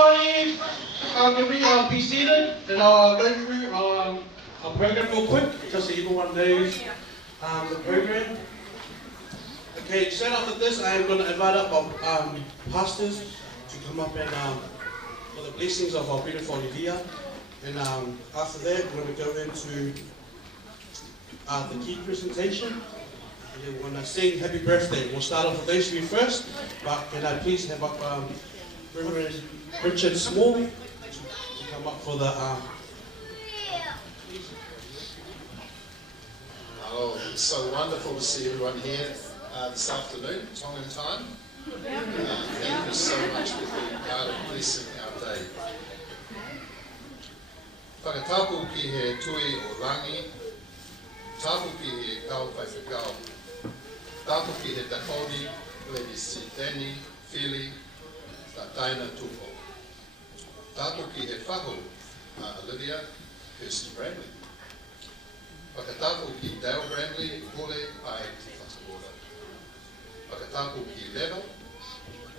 everybody. Can we be seated? And I'll go through our program real quick, just so everyone knows the program. Okay, to start off with this, I am going to invite up our pastors to come up and for the blessings of our beautiful Olivia. And after that, we're going to go into the key presentation. And then we're going to sing Happy Birthday. We'll start off with those of you first, but can I please have up Reverend Richard Small to come up for the Hello, it's so wonderful to see everyone here this afternoon, Tongan time. Thank you so much for being part of blessing our day. Whakatapu ki he tui o rangi, tapu ki he kau whaiwhakau, tapu ki he tahoni, Lady Siteni, Philly, Taina Tupo. Tapu ki he whahu, Olivia, Kirsten Bramley. Whakatapu ki Dale Bramley, Pule, Ai Te Whataora. Whakatapu ki Leva,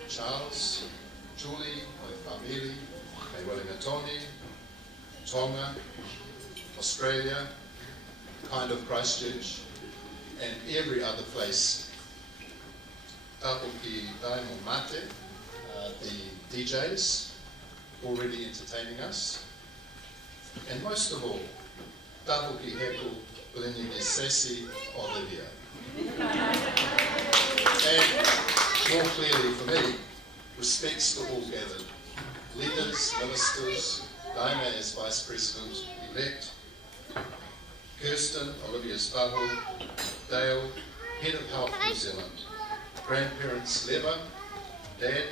Charles, Julie, Mai Whamiri, Mai Wallingatoni, Tonga, Australia, kind of Christchurch, and every other place. Tapu ki Daimo Mate, the DJs, already entertaining us. And most of all, tapu ki heku Lini Sesi Olivia. And more clearly for me, respects to all gathered, leaders, ministers, Diana as Vice President-elect, Kirsten, Olivia's whahu, Dale, Head of Health New Zealand, grandparents Leva, Dad,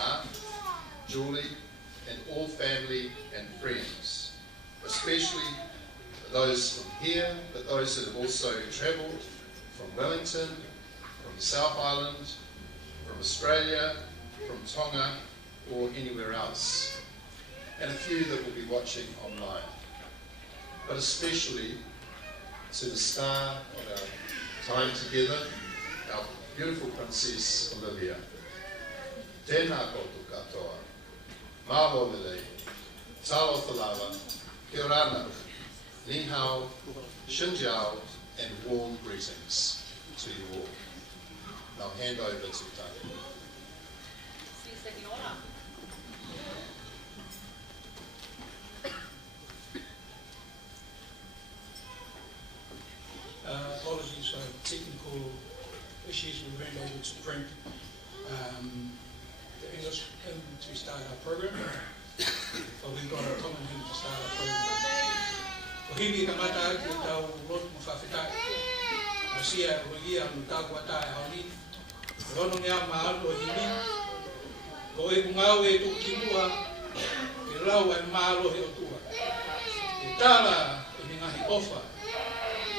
Aunt, Julie, and all family and friends, especially those from here, but those that have also travelled from Wellington, from the South Island, from Australia, from Tonga, or anywhere else, and a few that will be watching online, but especially to the star of our time together, our beautiful Princess Olivia. Tēnā koutou katoa, mālo lelei, talo talawa, kia rana, ni hao, shinjiao, and warm greetings to you all. And I'll hand over to Tani. Apologies for technical issues. We weren't able to print the English hymn to start our program, but we've got a common hymn to start our program. O himi ka mata atu e tau rotu mawhawhetai. O sia o ia anu tāku ata e haoni. O hono ngā maalu o himi. O e ngau e tuku ki mua, e rau e maalu he o tua. E tāla e ni ngahi ofa.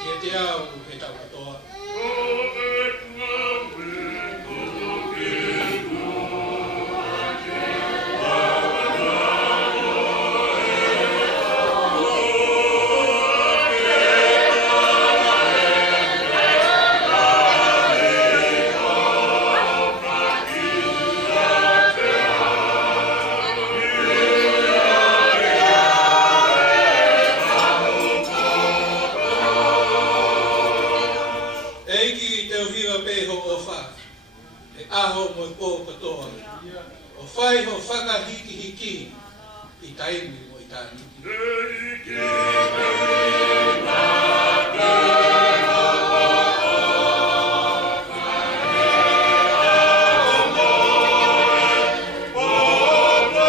Kia te au he tau katoa. O whai ho whakahiki hiki I taimi mo I tāniki. Oh,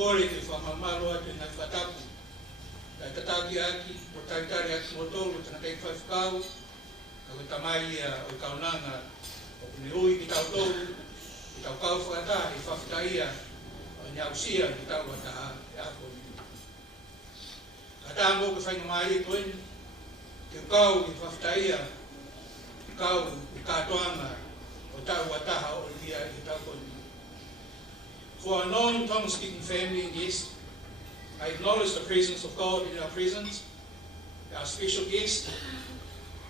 kore ke whamamalo atu ngai whatapu. Kai tataki aki, o taitari aki mo tolu, tana kei whaiwhakau, ka koe tamai o kaunanga, o kune ui ki tau tolu, ki tau kau whakata, i whawhitaia, o ni ausia ki tau wataha, e ako ni. Ka tā mō ke whainga mai e koeni, ke kau i whawhitaia, kau i kātoanga, o tau wataha o Olivia i tau koeni. For our non-tongue-speaking family and guests, I acknowledge the presence of God in our presence, our special guest,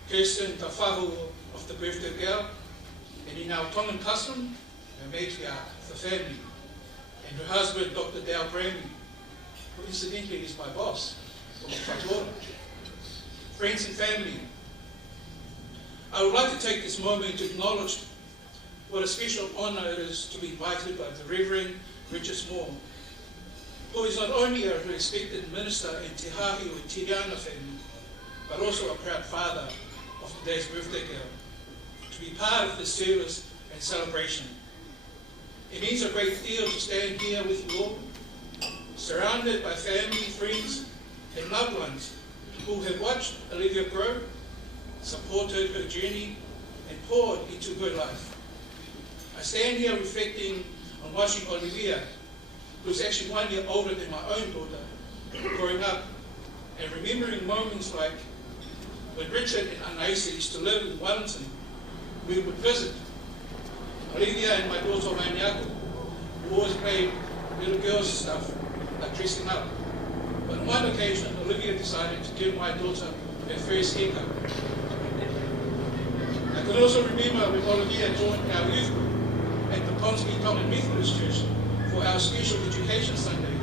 Kirsten Tafahu of the birthday girl, and in our Tongan custom, our matriarch of the family, and her husband, Dr. Dale Bramley, who incidentally is my boss from Whakaora. Friends and family, I would like to take this moment to acknowledge what a special honor it is to be invited by the Reverend Richard Small, who is not only a respected minister in Te Hahi o Te Reanga family, but also a proud father of today's birthday girl, to be part of this service and celebration. It means a great deal to stand here with you all, surrounded by family, friends, and loved ones who have watched Olivia grow, supported her journey, and poured into her life. I stand here reflecting on watching Olivia, who's actually 1 year older than my own daughter, growing up, and remembering moments like when Richard and Anaisa used to live in Wellington. We would visit. Olivia and my daughter Maniako, who always played little girls stuff, like dressing up. But on one occasion, Olivia decided to give my daughter her first haircut. I can also remember when Olivia joined our youth group at the Ponsonby Tongan Methodist Church for our special education Sunday,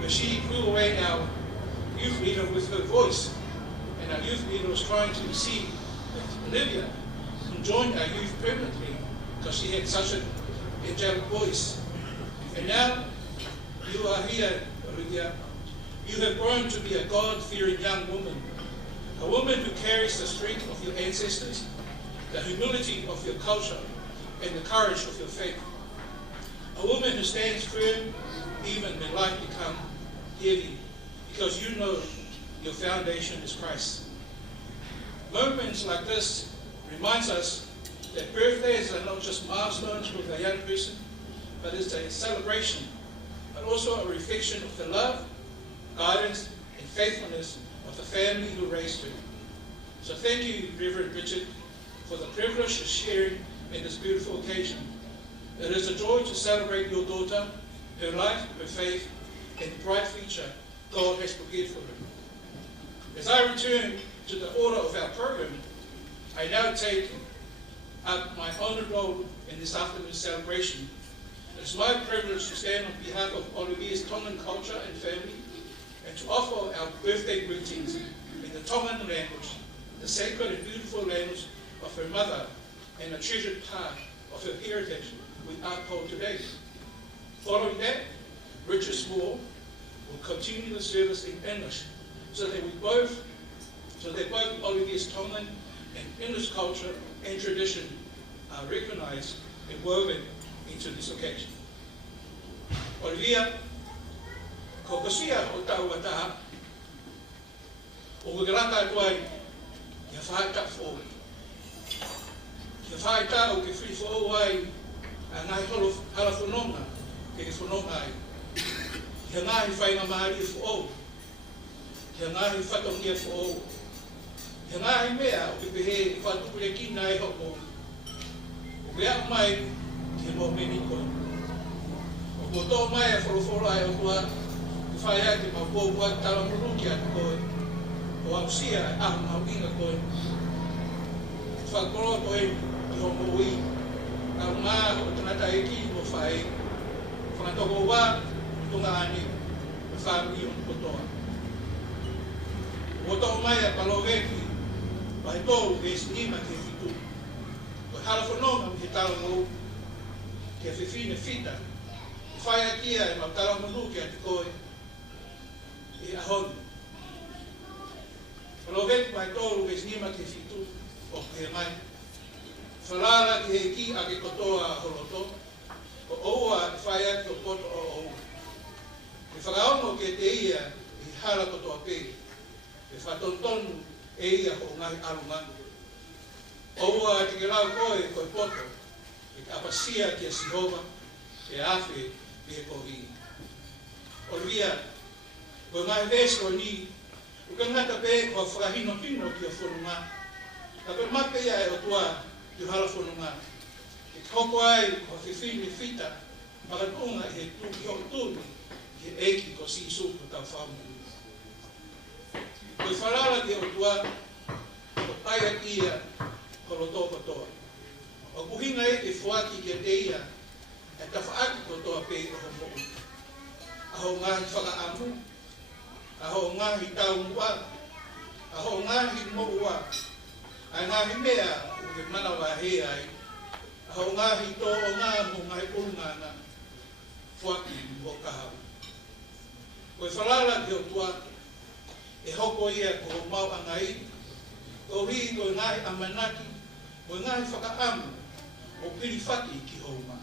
where she blew away our youth leader with her voice, and our youth leader was trying to see that Olivia could join our youth permanently because she had such an angelic voice. And now you are here, Olivia. You have grown to be a God-fearing young woman, a woman who carries the strength of your ancestors, the humility of your culture, and the courage of your faith. A woman who stands firm even when life becomes heavy, because you know your foundation is Christ. Moments like this reminds us that birthdays are not just milestones with a young person, but it's a celebration, but also a reflection of the love, guidance, and faithfulness of the family who raised her. So thank you, Reverend Richard, for the privilege of sharing in this beautiful occasion. It is a joy to celebrate your daughter, her life, her faith, and the bright future God has prepared for her. As I return to the order of our program, I now take up my honored role in this afternoon's celebration. It is my privilege to stand on behalf of Olivia's Tongan culture and family, and to offer our birthday greetings in the Tongan language, the sacred and beautiful language of her mother, and a treasured part of her heritage we uphold today. Following that, Richard Small will continue the service in English, so that both Olivia's Tongan and English culture and tradition are recognized and woven into this occasion. Olivia, ko kasia o tau wataha, o kukaraka atuai, kia whaita fō. Kia whaita o ke whiri fō ai, a ngai holo hala whanonga, ke whanonga ai. Kia ngahi whainga maari fō, kia ngahi whatongia fō, kia ngahi mea o ke pehe i whatupure ki nai hoko. O ke aku mai, kia mō meni koe. O ko tō mai a wholoforo ai o kua, ki whai ai te maupo kua tala muruki atu koe. O au sia ai ahu mau inga koe. Whakoro koe ki homo ui. Au ngā o tanata e ki o whai. Whangatoko wā, tunga ani, me whāmi o kotoa. O tō mai a paloveki, pai tōru e sinima ke whitu. Ko hala whanonga mi he tala ngau, ke whiwhine whita. Whai akia e mau tala muruki atu koe. E ahonu. Paloveki pai tōru e sinima ke whitu, o ke mai. Whalara ki he ki a ke kotoa a holoto, o oua e whai atu o poto o ou. kala kotoa pe. E whatontonu e ia ho ngai alumanu. Oua te ke lau koe koe poto, e ka apasia ki a Sihova, e afe me e kohi. Olivia, koe ngai veso ni, uka ngata pe koe whakahino hino ki a whanunga. Ka pe mape ia e o tua ki hala whanunga. E hoko ai koe whiwhini whita, makatunga e he tuki ho tūni, ki eiki ko si isu ko tau whamu. Koe whalala ki o tua, ko paia ia, kolo toa toa. O kuhinga e te whaki ki a te ia, e ta whaaki ko toa pe o homo. Aho ngahi whakaamu, aho ngahi tau mua, aho ngahi moua, ai ngahi mea o ke mana wa he ai, aho ngahi tō o ngā mo ngai urungana, whaki mo kahau. Koe whalala ki o tua, e hoko ia ko mau angai, ko ri ko ngahi amanaki, ko ngahi whakaamu, o piri whaki ki houma.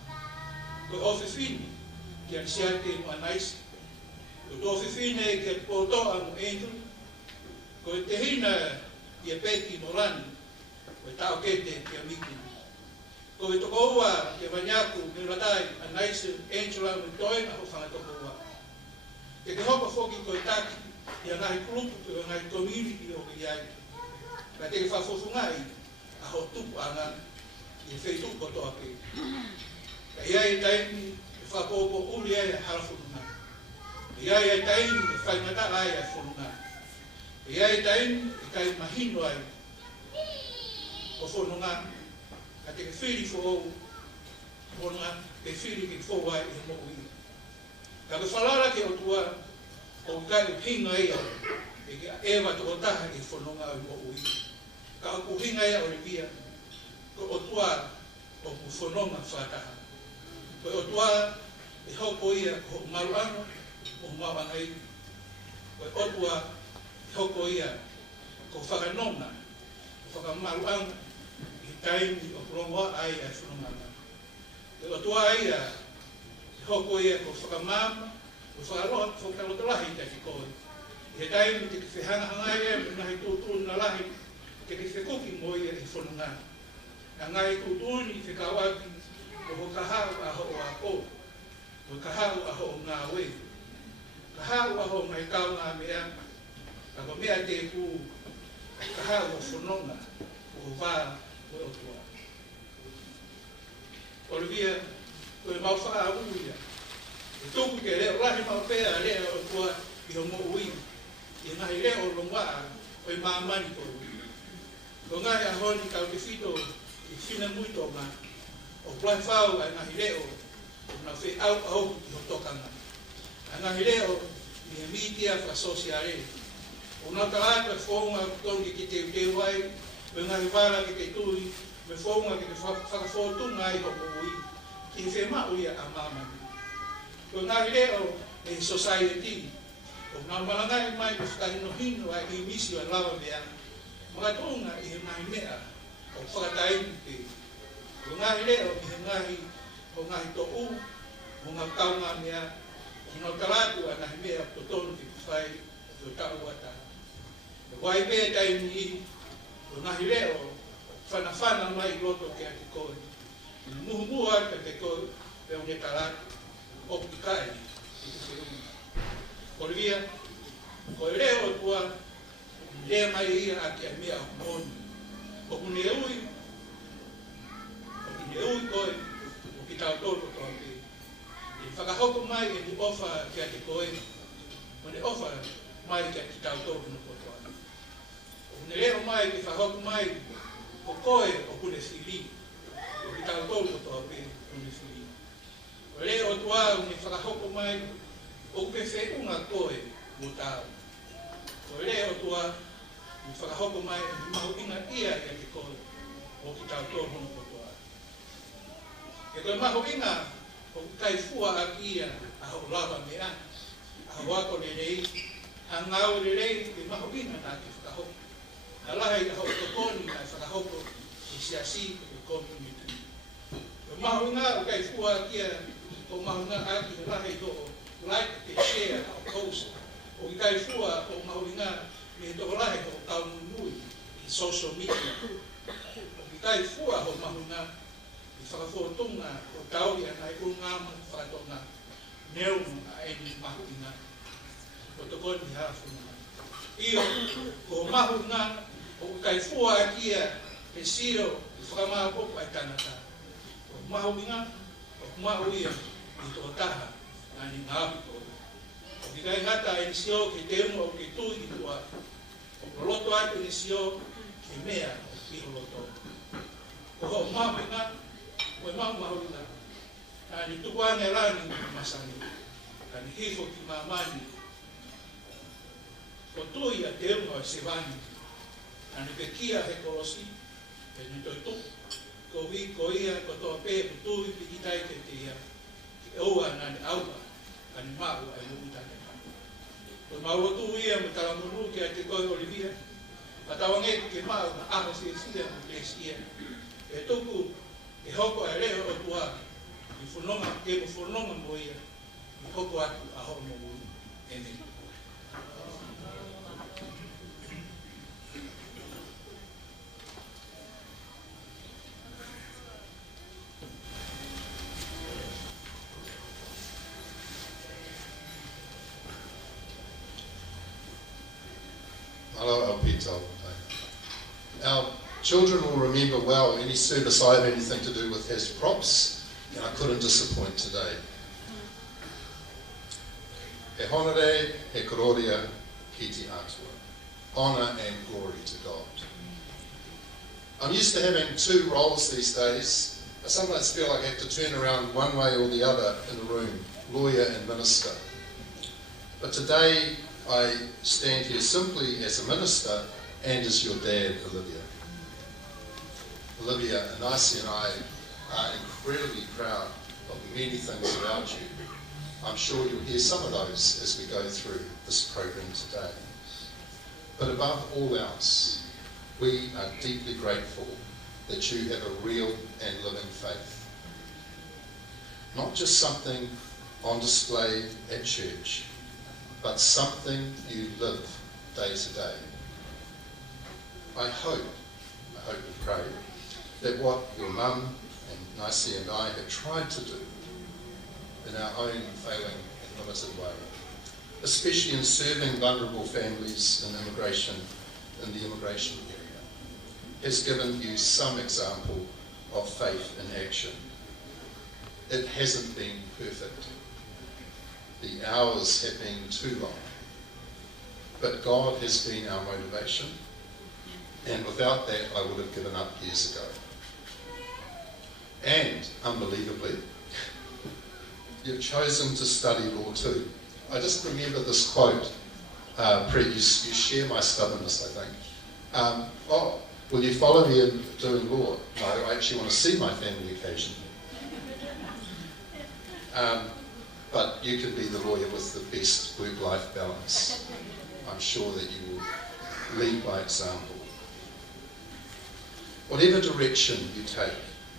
Ko ofifini, ki a siate mo anaisi, ko tō ofifine ki a pōtoa mo angel, ko te hina ki a peki mo rani, ko tau kete ki a miki. Ko e toko ua ki a vanyaku me ratai anaisi angela mo toina ho whangatoko ua. Ke hoko whoki ko e taki, i a ngahi kulupu ki a ngahi community o ki iai. Ka te whafofu ngai, a ho tupu anga, i e whei tupu toa pe. Ka iai taimi, e whapopo uli ai a harafurunga. Ka iai ai taimi, e whaingata ai a furunga. Ka iai taimi, e kai mahino ai, o furunga. Ka te whiri fo ou, furunga, te whiri ki fo ai e mo ui. Ka te whalara ke o tua, o kai pinga ia, e ke ewa te o taha e whanonga o mo ui. Ka aku hinga ia Olivia, ko o tua o ku whanonga whataha. Ko o tua e hoko ia ko maruano o mawangai. Ko o tua e hoko ia ko whakanonga, ko whakamaruanga i taimi o prongoa ai a whanonga. Ko o tua ia e hoko ia ko whakamama, o whakaroha, whakarotalahi te whikoe. He taimi te ki whehanga ia, ngahi tūtūni na lahi, te ki whekuki mo ia i whanunga. Nga ngai tūtūni te kawaki, o ho kahau a ho o a ko, o kahau a ho o ngā we. Kahau a ho ngai kau ngā mea, ka ko mea te ku, kahau o whanonga, o ho wā, o o tua. Olivia, koe mau whaka a uia, e tōku ke leo rahi mau pēa leo o tua i ho mo ui. I ngahi leo o longwaa o i māmani ko ui. Ko ngahi a honi kau te whito i whina muito o ngā. O plai whau a ngahi leo o nga whi au au i ho tokanga. A ngahi leo i he mitia wha sosiare. O nga kalaka e whonga tongi ki te utewai, o ngahi wala ki te tui, me whonga ki te whakawhotunga i ho mo ui. Ki he whema ui a māmani. Ko ngahi leo e society, o ngā malangai mai ko whakahino hino ai i misi o lawa mea, mga tōnga i he ngahi mea, o whakataini te. Ko ngahi leo i he ngahi, o ngahi tō u, o ngā kau ngā mea, o ngā taratu a ngahi mea to tonu ki whai, o tau wata. Ko wai mea taimi i, o ngahi leo, whanawhana mai i roto ke a te koe. Muhu mua ka te koe, pe o ne taratu. O ki kai, i te whiunga. Olivia, ko e leo o tua, lea mai ia a ki a mea o moni. O ku ne ui koe, o ki tau tōru toa te. I whakahoko mai e ni ofa ki a te koe, o ne ofa mai ki a ki tau tōru no kotoa. O ku ne leo mai ki whakahoko mai, o koe o ku ne whiri, o ki tau tōru toa te, o ne whiri. O leo o tua o ni whakahoko mai, o ke wheunga koe mo tau. O leo o tua o whakahoko mai, o mahu inga ia i a te koe, o ki tau tōhono ko toa. E koe mahu inga, o kai fua a kia a hau lava mea, a hau ako le rei, a ngau le rei, e mahu inga nā ki whakahoko. A lahai a hau tokoni a whakahoko, i siasi o community. O mahu inga o kai fua a kia, o mahunga aki he lahe to like te share o post o i kai fua o mauringa me to lahe o tau nui i social media. O kai fua o mauringa i whakafotunga o tau ia nai unga whakatona neu a eni mauringa o to koni hawhunga. Io o mauringa o kai fua akia e siro i whakamāpopo ai kanata. O mauringa o mauia i to taha nani ngāpiko. O ki kai ngata e nisio ke te unga o ke tui i tua. O loto atu nisio ke mea o ki o loto. Ko ho mauringa, o e mauringa. Nani tukuane rani masani. Nani hifo ki mamani. Ko tui a te unga o se vani. Nani pe kia he kolosi. E ni toi tuku. Ko wi, ko ia, ko toa pē, ko tui, pi ki tai te te ia. Ki oua nani aua. Ani mau ai mungu tane pāpu. Ko mau tu ia mo tala munu ki a te koi Olivia. Ma tawange ke mau na aha si sia mo plesia. E tuku e hoko e leo o tua. I whanonga, ke mo whanonga mo ia. I hoko atu a horo mo munu. Amen. Hello, Alpito. Our children will remember well any service I have anything to do with has props, and I couldn't disappoint today. He honore, he kororia, ki te atua. Honour and glory to God. I'm used to having two roles these days. I sometimes feel like I have to turn around one way or the other in the room, lawyer and minister. But today, I stand here simply as a minister and as your dad, Olivia. Olivia, Anasi and I are incredibly proud of many things about you. I'm sure you'll hear some of those as we go through this program today. But above all else, we are deeply grateful that you have a real and living faith. Not just something on display at church, but something you live day to day. I hope and pray that what your mum and Nisi and I have tried to do in our own failing and limited way, especially in serving vulnerable families in the immigration area, has given you some example of faith in action. It hasn't been perfect. The hours have been too long. But God has been our motivation, and without that I would have given up years ago. And, unbelievably, you've chosen to study law too. I just remember this quote, you share my stubbornness, I think. Will you follow me in doing law? No, I actually want to see my family occasionally. But you can be the lawyer with the best work-life balance. I'm sure that you will lead by example. Whatever direction you take,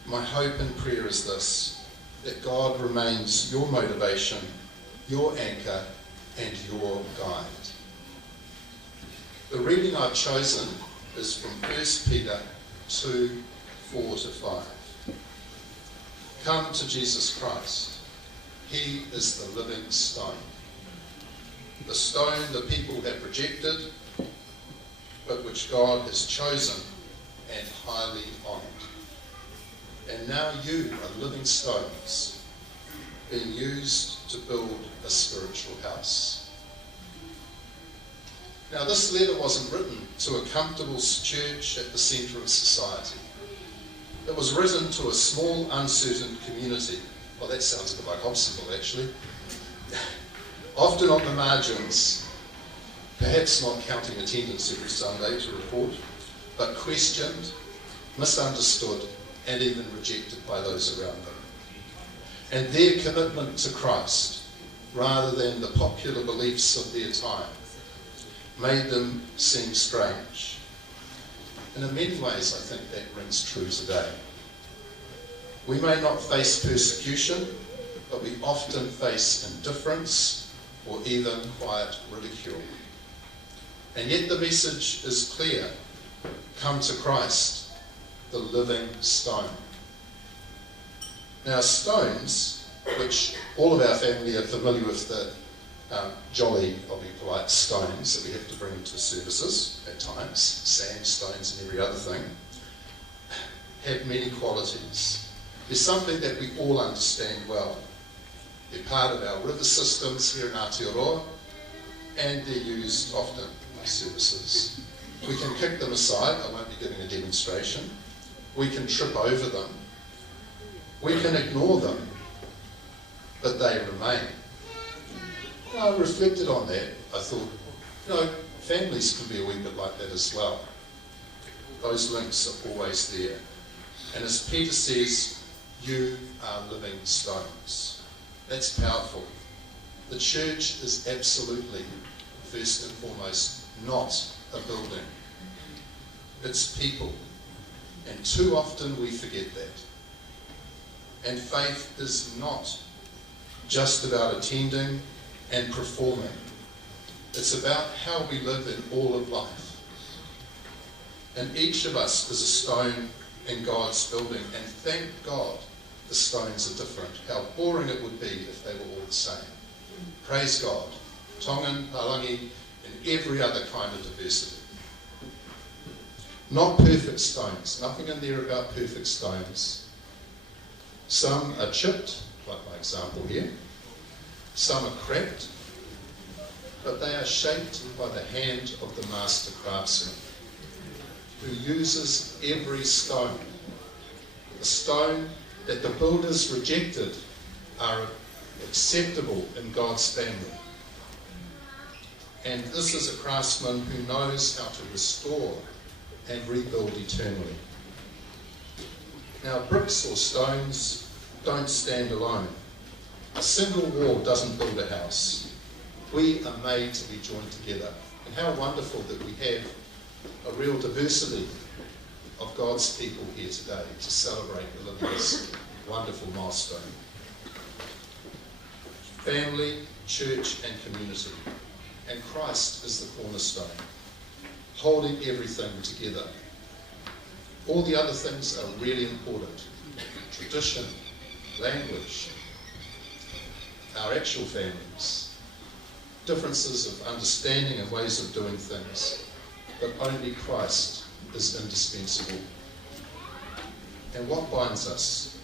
my hope and prayer is this, that God remains your motivation, your anchor, and your guide. The reading I've chosen is from 1 Peter 2, 4-5. Come to Jesus Christ. He is the living stone. The stone the people have rejected, but which God has chosen and highly honoured. And now you are living stones, being used to build a spiritual house. Now this letter wasn't written to a comfortable church at the centre of society. It was written to a small, uncertain community. Well, that sounds a bit like Hobsonville, actually. Often on the margins, perhaps not counting attendance every Sunday to report, but questioned, misunderstood, and even rejected by those around them. And their commitment to Christ, rather than the popular beliefs of their time, made them seem strange. And in many ways, I think that rings true today. We may not face persecution, but we often face indifference or even quiet ridicule. And yet the message is clear. Come to Christ, the living stone. Now stones, which all of our family are familiar with the jolly, I'll be polite, stones that we have to bring to services at times, sandstones and every other thing, have many qualities. There's something that we all understand well. They're part of our river systems here in Aotearoa, and they're used often in services. We can kick them aside. I won't be giving a demonstration. We can trip over them. We can ignore them, but they remain. When I reflected on that, I thought, families can be a wee bit like that as well. Those links are always there. And as Peter says, you are living stones. That's powerful. The church is absolutely, first and foremost, not a building. It's people. And too often we forget that. And faith is not just about attending and performing. It's about how we live in all of life. And each of us is a stone in God's building, and thank God the stones are different. How boring it would be if they were all the same. Praise God. Tongan, Palangi, and every other kind of diversity. Not perfect stones. Nothing in there about perfect stones. Some are chipped, like my example here. Some are cracked, but they are shaped by the hand of the master craftsman, who uses every stone. The stone that the builders rejected are acceptable in God's family. And this is a craftsman who knows how to restore and rebuild eternally. Now, bricks or stones don't stand alone. A single wall doesn't build a house. We are made to be joined together. And how wonderful that we have a real diversity of God's people here today to celebrate Olivia's wonderful milestone. Family, church and community. And Christ is the cornerstone, holding everything together. All the other things are really important. Tradition, language, our actual families, differences of understanding and ways of doing things, but only Christ is indispensable. And what binds us?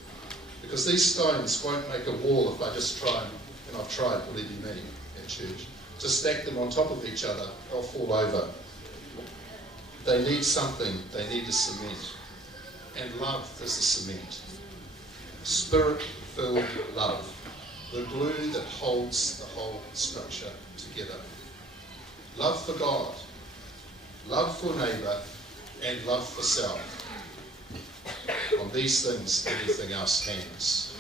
Because these stones won't make a wall if I just try, and I've tried, believe you me, at church, to stack them on top of each other. They'll fall over. They need something. They need a cement. And love is the cement. Spirit-filled love. The glue that holds the whole structure together. Love for God. Love for neighbour. And love for self. On these things, everything else hangs.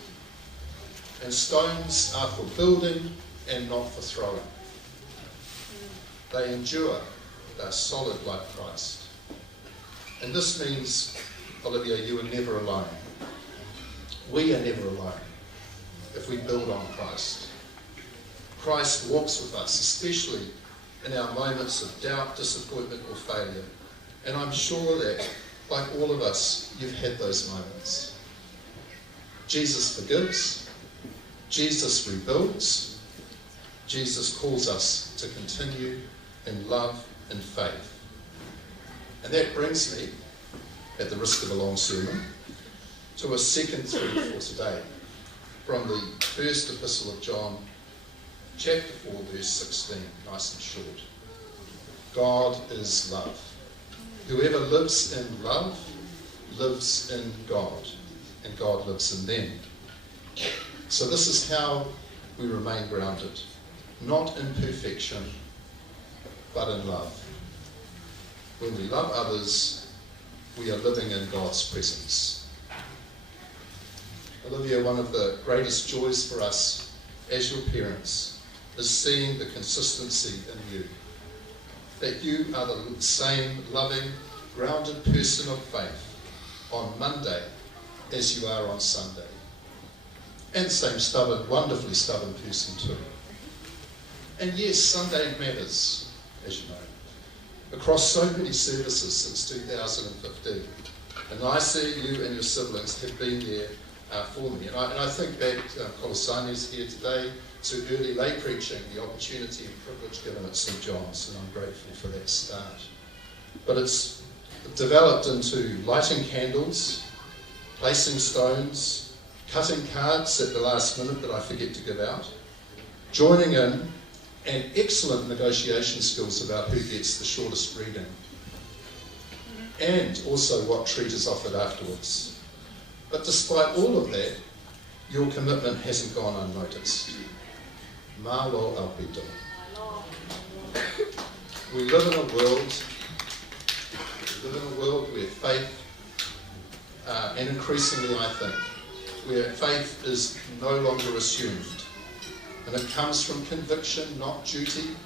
And stones are for building and not for throwing. They endure. They're solid like Christ. And this means, Olivia, you are never alone. We are never alone if we build on Christ. Christ walks with us, especially in our moments of doubt, disappointment or failure. And I'm sure that, like all of us, you've had those moments. Jesus forgives. Jesus rebuilds. Jesus calls us to continue in love and faith. And that brings me, at the risk of a long sermon, to a second theme for today, from the first epistle of John, chapter 4, verse 16, nice and short. God is love. Whoever lives in love lives in God, and God lives in them. So this is how we remain grounded, not in perfection, but in love. When we love others, we are living in God's presence. Olivia, one of the greatest joys for us as your parents is seeing the consistency in you. That you are the same loving, grounded person of faith on Monday as you are on Sunday. And the same stubborn, wonderfully stubborn person too. And yes, Sunday matters, as you know, across so many services since 2015. And I see you and your siblings have been there for me. And I think back, Colosanes here today, to early lay preaching, the opportunity and privilege given at St John's, and I'm grateful for that start. But it's developed into lighting candles, placing stones, cutting cards at the last minute that I forget to give out, joining in, and excellent negotiation skills about who gets the shortest reading, and also what treat is offered afterwards. But despite all of that, your commitment hasn't gone unnoticed. Malo alpito. We live in a world where faith, and increasingly I think, where faith is no longer assumed. And it comes from conviction, not duty.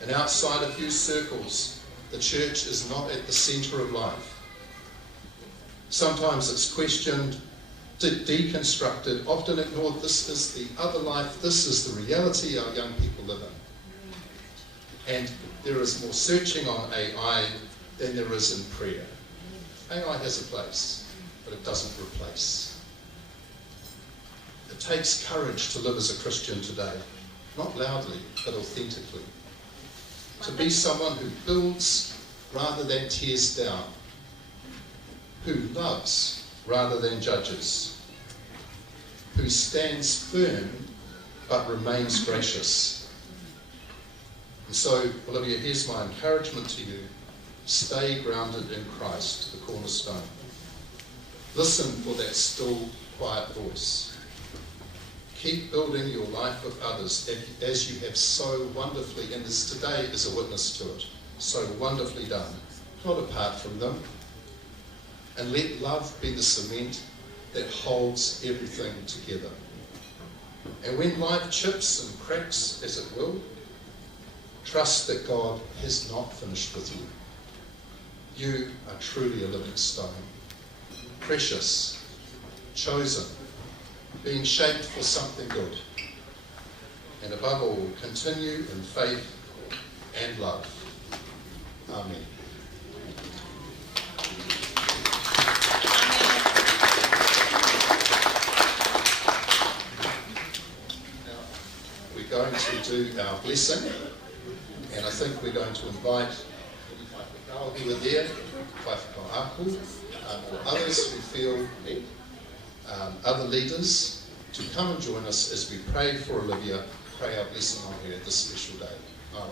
And outside a few circles, the church is not at the centre of life. Sometimes it's questioned, deconstructed, often ignored. This is the other life, this is the reality our young people live in. And there is more searching on AI than there is in prayer. AI has a place, but it doesn't replace. It takes courage to live as a Christian today, not loudly, but authentically. To be someone who builds rather than tears down, who loves rather than judges, who stands firm but remains gracious. And so, Olivia, here's my encouragement to you. Stay grounded in Christ, the cornerstone. Listen for that still, quiet voice. Keep building your life with others as you have so wonderfully, and this today is a witness to it, so wonderfully done, not apart from them. And let love be the cement that holds everything together. And when life chips and cracks, as it will, trust that God has not finished with you. You are truly a living stone, precious, chosen, being shaped for something good. And above all, continue in faith and love. Amen. Now, we're going to do our blessing, and I think we're going to invite who are there, or others who feel other leaders to come and join us as we pray for Olivia, pray our blessing on her this special day. Amen.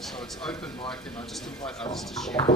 So it's open mic, and I just invite others to share.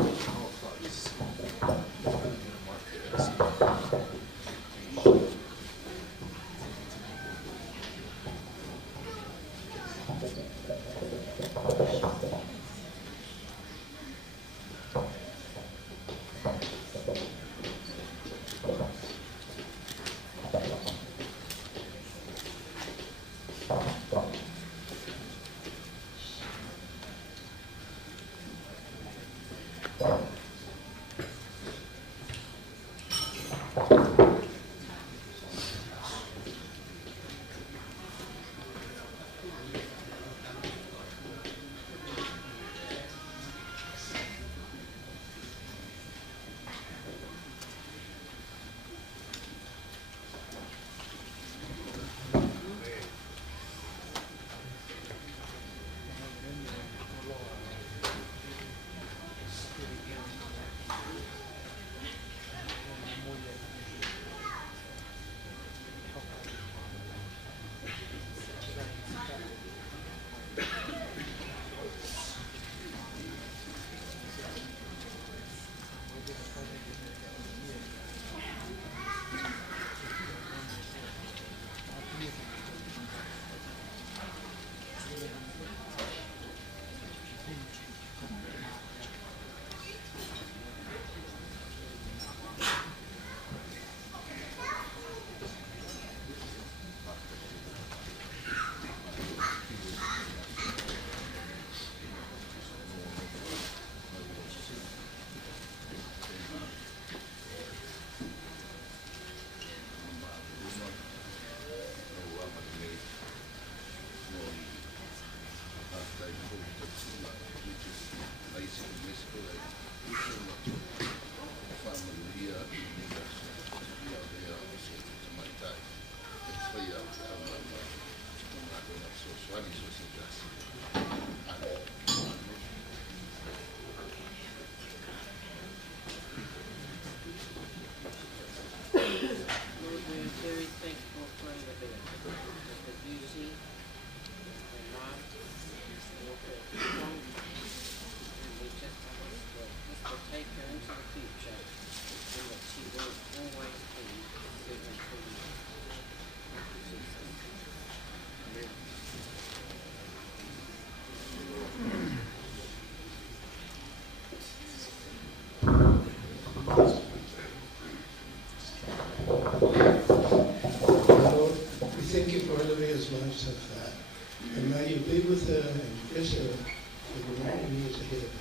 May you be with her and bless her for the many years ahead of her.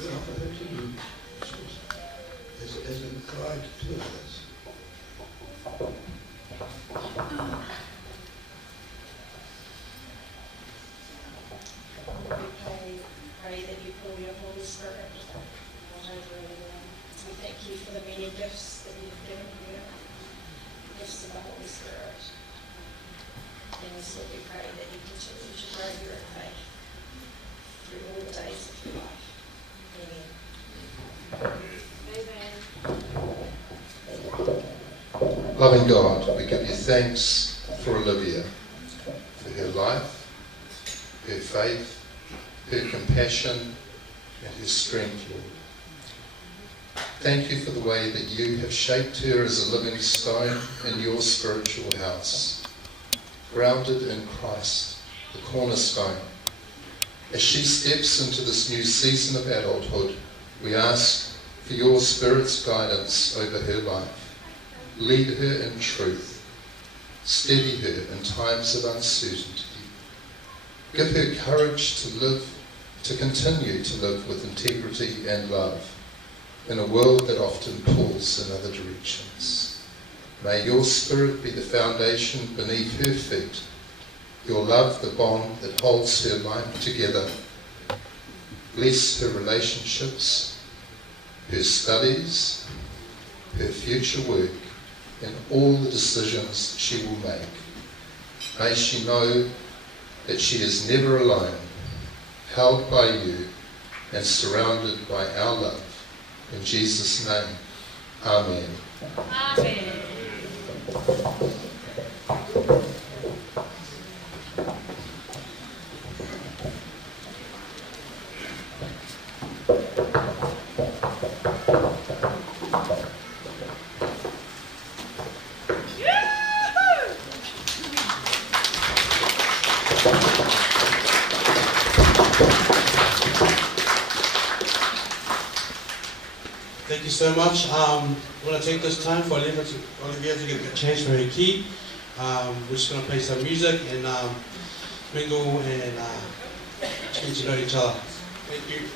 We offer her to you, Jesus, as a guide to others. Pray that you pour your Holy Spirit all over everyone. We thank you for the many gifts that you've given here, gifts of the Holy Spirit. And so we pray that you continue to grow your faith through all the days of your life. Amen. Loving God, we give you thanks for Olivia, for her life, her faith, her compassion, and her strength, Lord. Thank you for the way that you have shaped her as a living stone in your spiritual house, grounded in Christ, the cornerstone. As she steps into this new season of adulthood, we ask for your Spirit's guidance over her life. Lead her in truth. Steady her in times of uncertainty. Give her courage to continue to live with integrity and love in a world that often pulls in other directions. May your Spirit be the foundation beneath her feet, your love the bond that holds her life together. Bless her relationships, her studies, her future work, and all the decisions she will make. May she know that she is never alone, held by you and surrounded by our love. In Jesus' name, Amen. Amen. Thank you so much. I want to take this time for Olivia to get a chance for her key. We're just going to play some music and mingle and get to know each other. Thank you.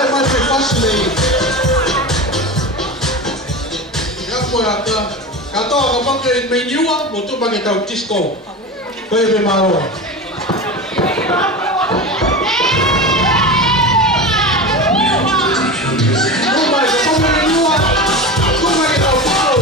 Ai mai pe fascinei. Ia koe ata. Katoa ka pake mei niua, mo tu pake tau disco. Koe pe maroa. Kumai ka pake mei niua, kumai ka tau disco.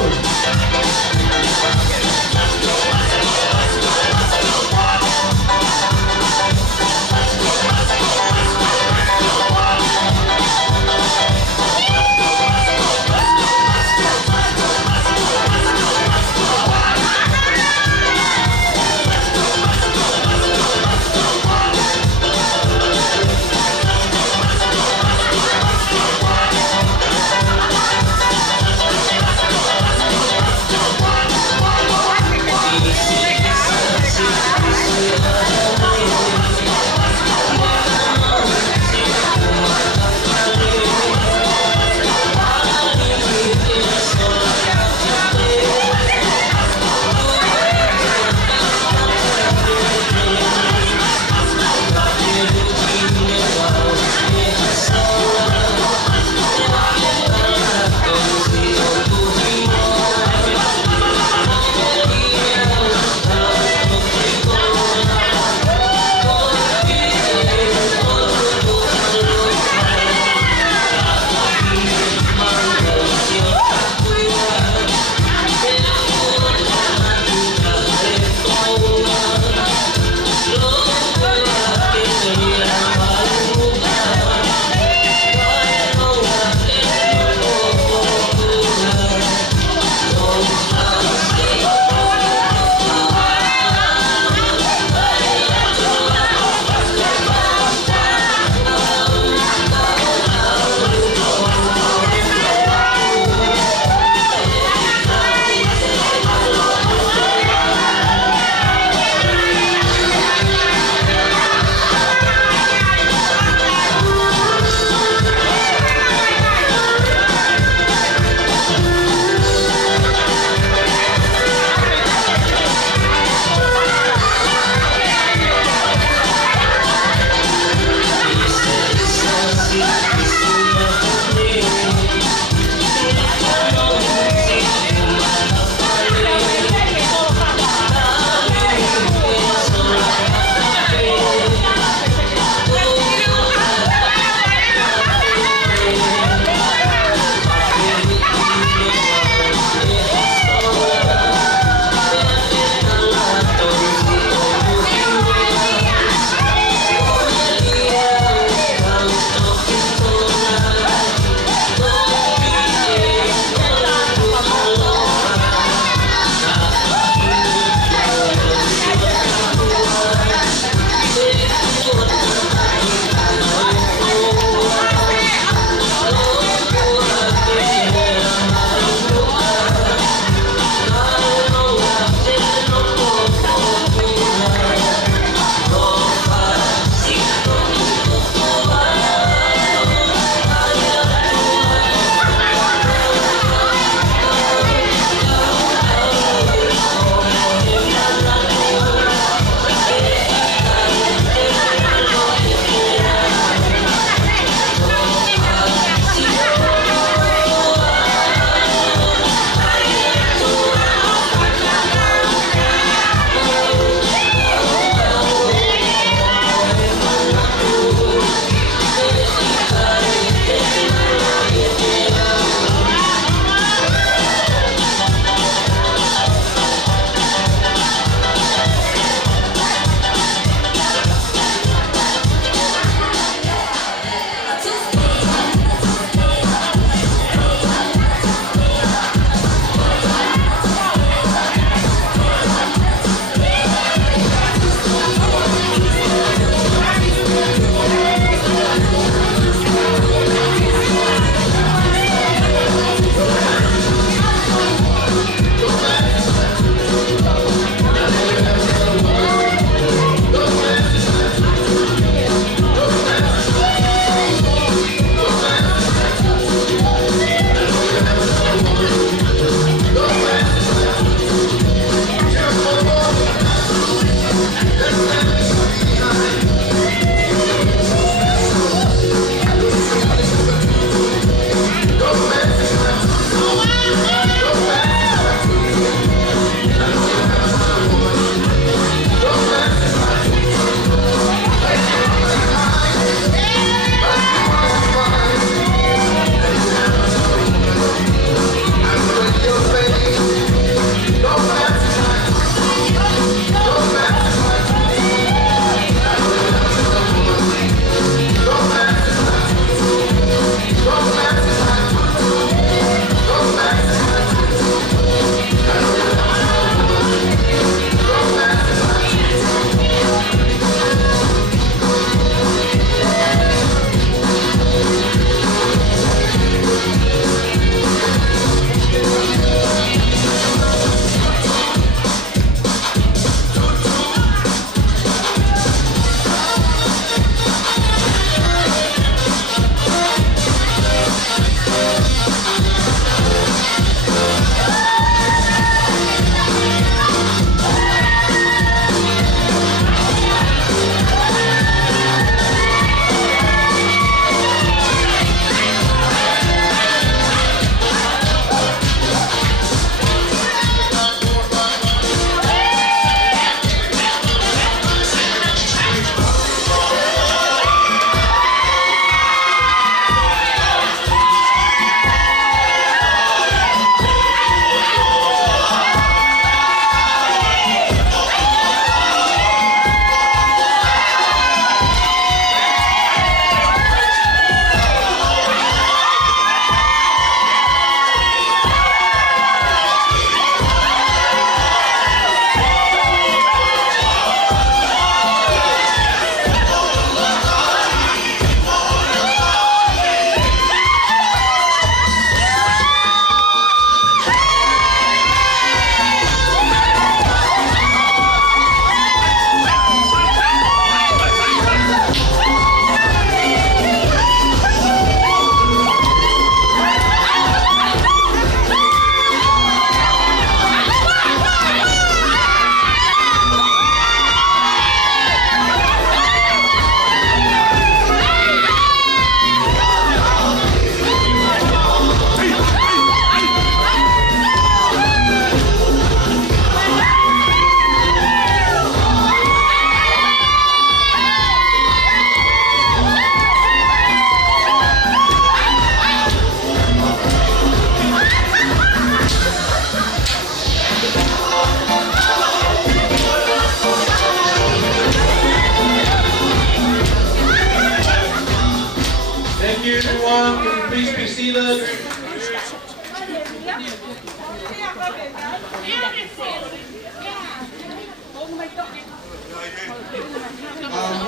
Please be seated.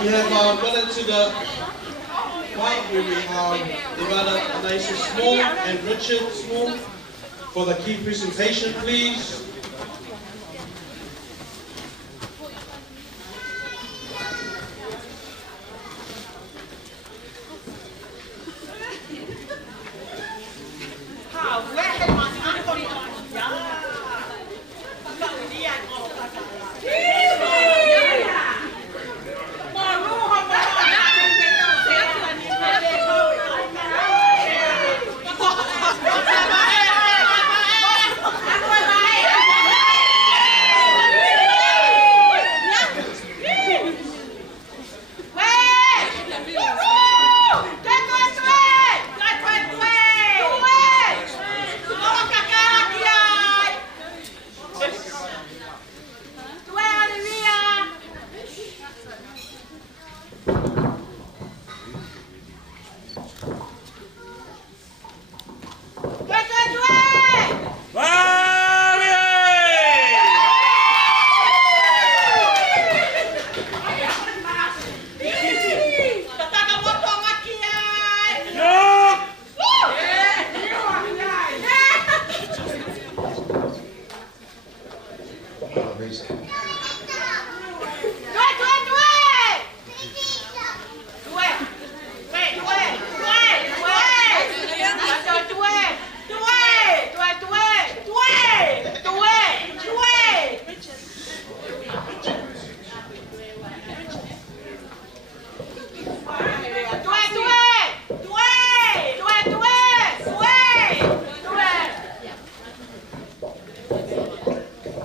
We have gone into the part where we invited Anissa Small and Richard Small for the key presentation, please.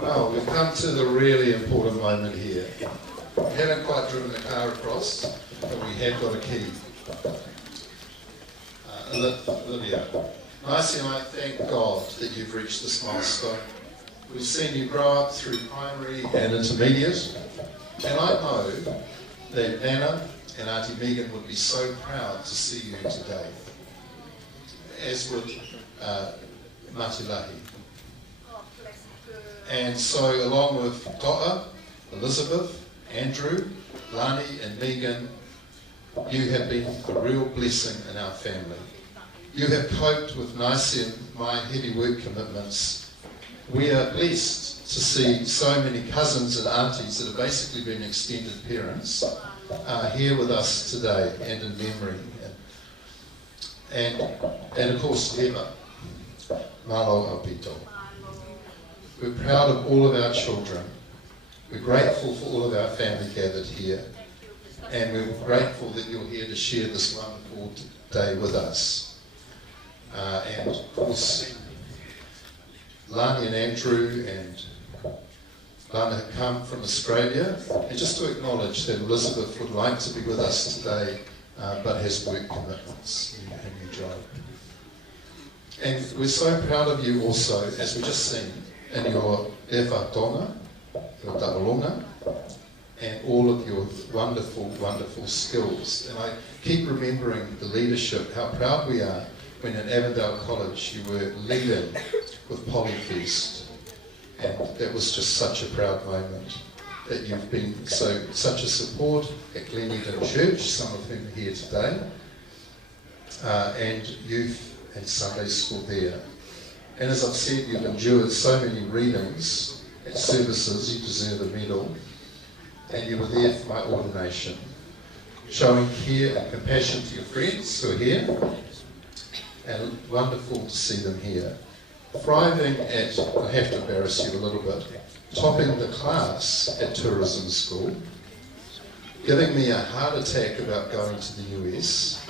Well, we've come to the really important moment here. We haven't quite driven the car across, but we have got a key. Olivia, Marcy and I thank God that you've reached this milestone. We've seen you grow up through primary and intermediate, and I know that Nana and Auntie Megan would be so proud to see you today, as would Matilahi. And so, along with To'a, Elizabeth, Andrew, Lani and Megan, you have been a real blessing in our family. You have coped with Naisi and my heavy work commitments. We are blessed to see so many cousins and aunties that have basically been extended parents here with us today and in memory. And of course, Eva, Malo Alpito. We're proud of all of our children. We're grateful for all of our family gathered here. And we're grateful that you're here to share this wonderful day with us. And of course, Lani and Andrew and Lana have come from Australia. And just to acknowledge that Elizabeth would like to be with us today, but has work commitments in her new job. And we're so proud of you also, as we just seen, in your e whātonga, your tauranga, and all of your wonderful, wonderful skills. And I keep remembering the leadership, how proud we are when at Avondale College you were leading with Polyfest. And that was just such a proud moment, that you've been such a support at Glen Eden Church, some of whom are here today, and youth and Sunday school there. And as I've said, you've endured so many readings at services, you deserve a medal. And you were there for my ordination, showing care and compassion to your friends who are here, and wonderful to see them here. Thriving at, I have to embarrass you a little bit, topping the class at tourism school, giving me a heart attack about going to the US,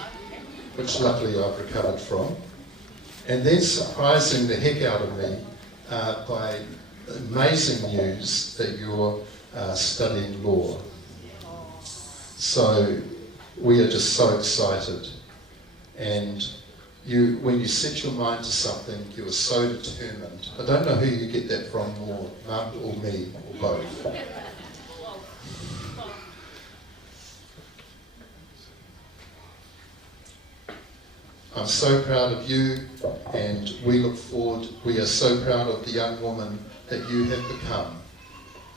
which luckily I've recovered from, and then surprising the heck out of me by amazing news that you're studying law. So we are just so excited, and when you set your mind to something, you are so determined. I don't know who you get that from, more Mum or me or both. I'm so proud of you, and we look forward, we are so proud of the young woman that you have become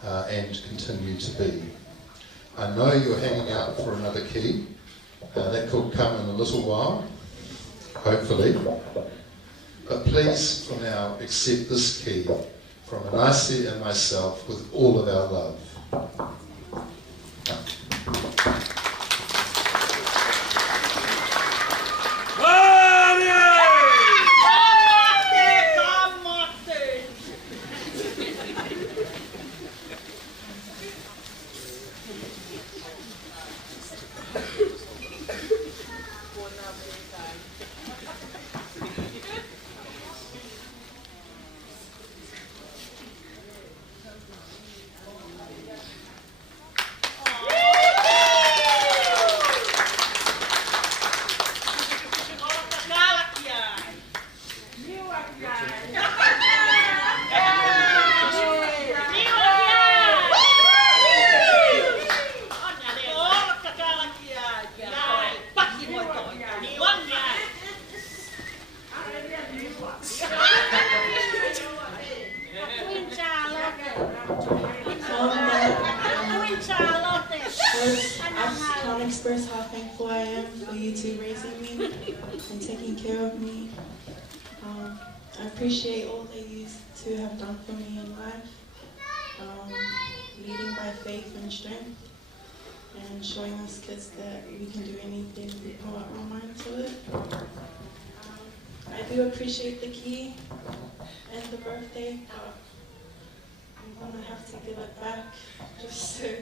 and continue to be. I know you're hanging out for another key. That could come in a little while, hopefully. But please, for now, accept this key from Anasi and myself with all of our love. I can't express how thankful I am for you two raising me and taking care of me. I appreciate all that you two have done for me in life, leading by faith and strength, and showing us kids that we can do anything we put our mind to it. I do appreciate the key and the birthday, but I'm gonna have to give it back just so you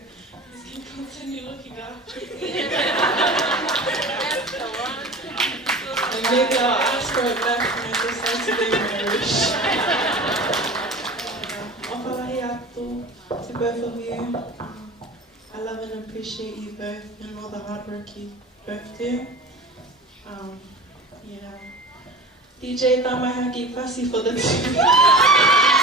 can continue looking after me. And maybe I'll ask for it back when I decide to get married. To both of you. I love and appreciate you both and all the hard work you both do. Yeah. DJ Tamahaki Pasi for the two.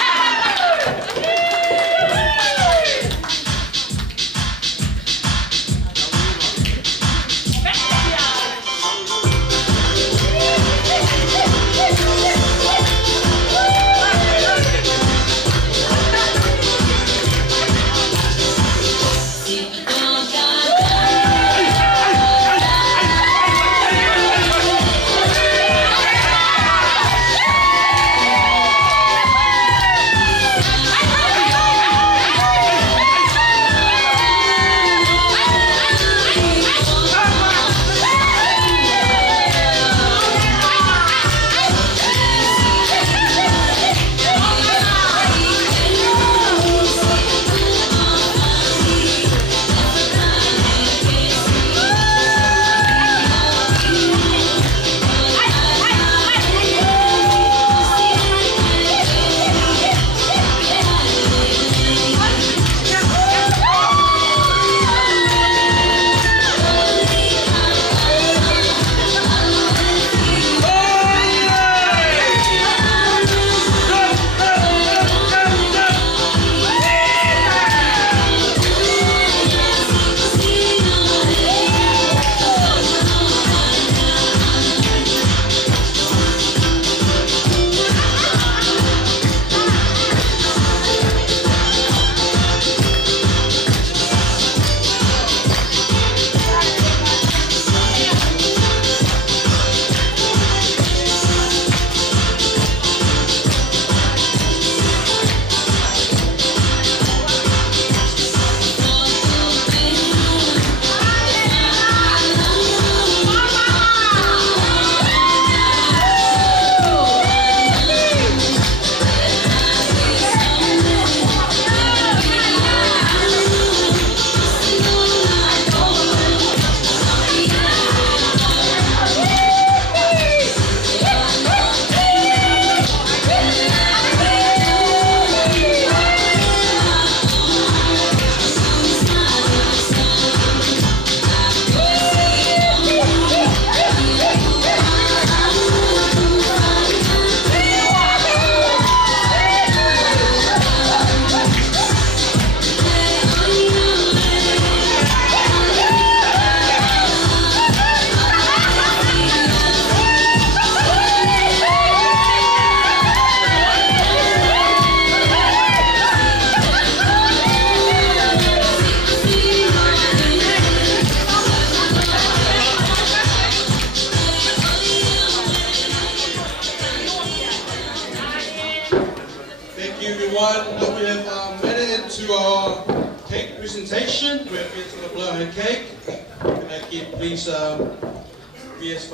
one, we have made it into our cake presentation. We're going to blow our cake. Can I get please VS5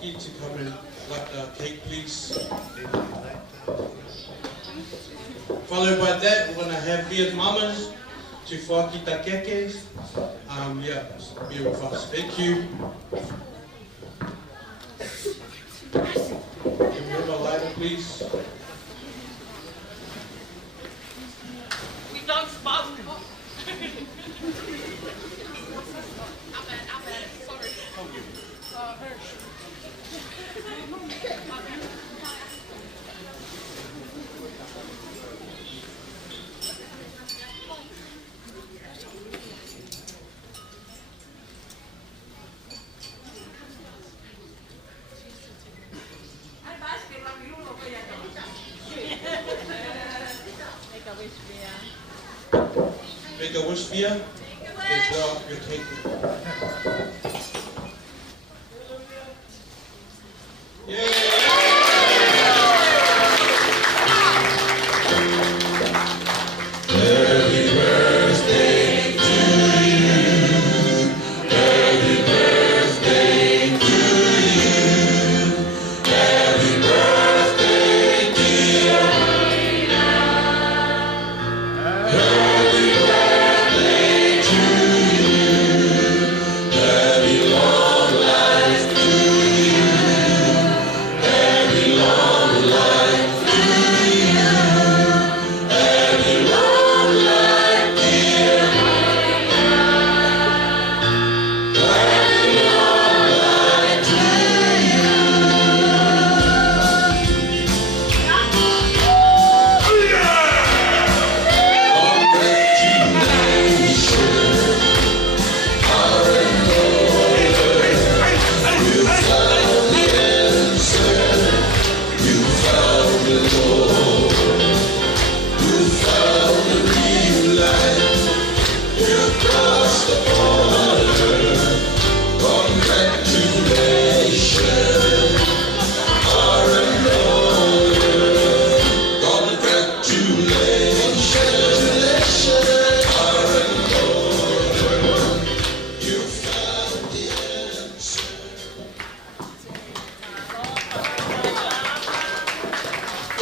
to come and light the cake, please? Followed by that, we're going to have VS mamas to whakita kekes. Yeah, be with us. Thank you. Can we have a lighter, please? We don't smoke. Sorry. Make a wish beer. They blow up your cake.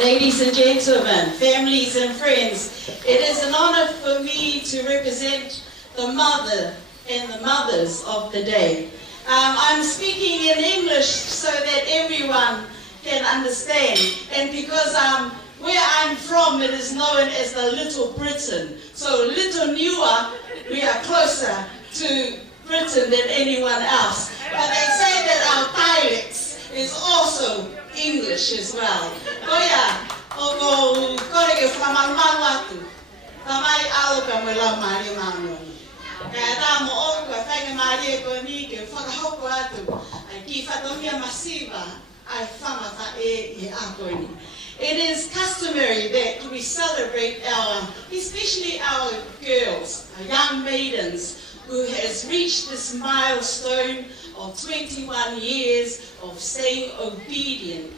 Ladies and gentlemen, families and friends, it is an honor for me to represent the mother and the mothers of the day. I'm speaking in English so that everyone can understand, and because where I'm from, it is known as the Little Britain. So Little Newer, we are closer to Britain than anyone else. But they say that our dialects is also English as well. Koia, ogo koreke whamamawatu. Tamai aoka me lau maari maanoni. Kaya tamo oku a whainga maari e koe ni ke whakahoko atu. Ai ki whatongia masiva, ai whamata e a koe ni. It is customary that we celebrate especially our girls, our young maidens, who has reached this milestone of 21 years of staying obedient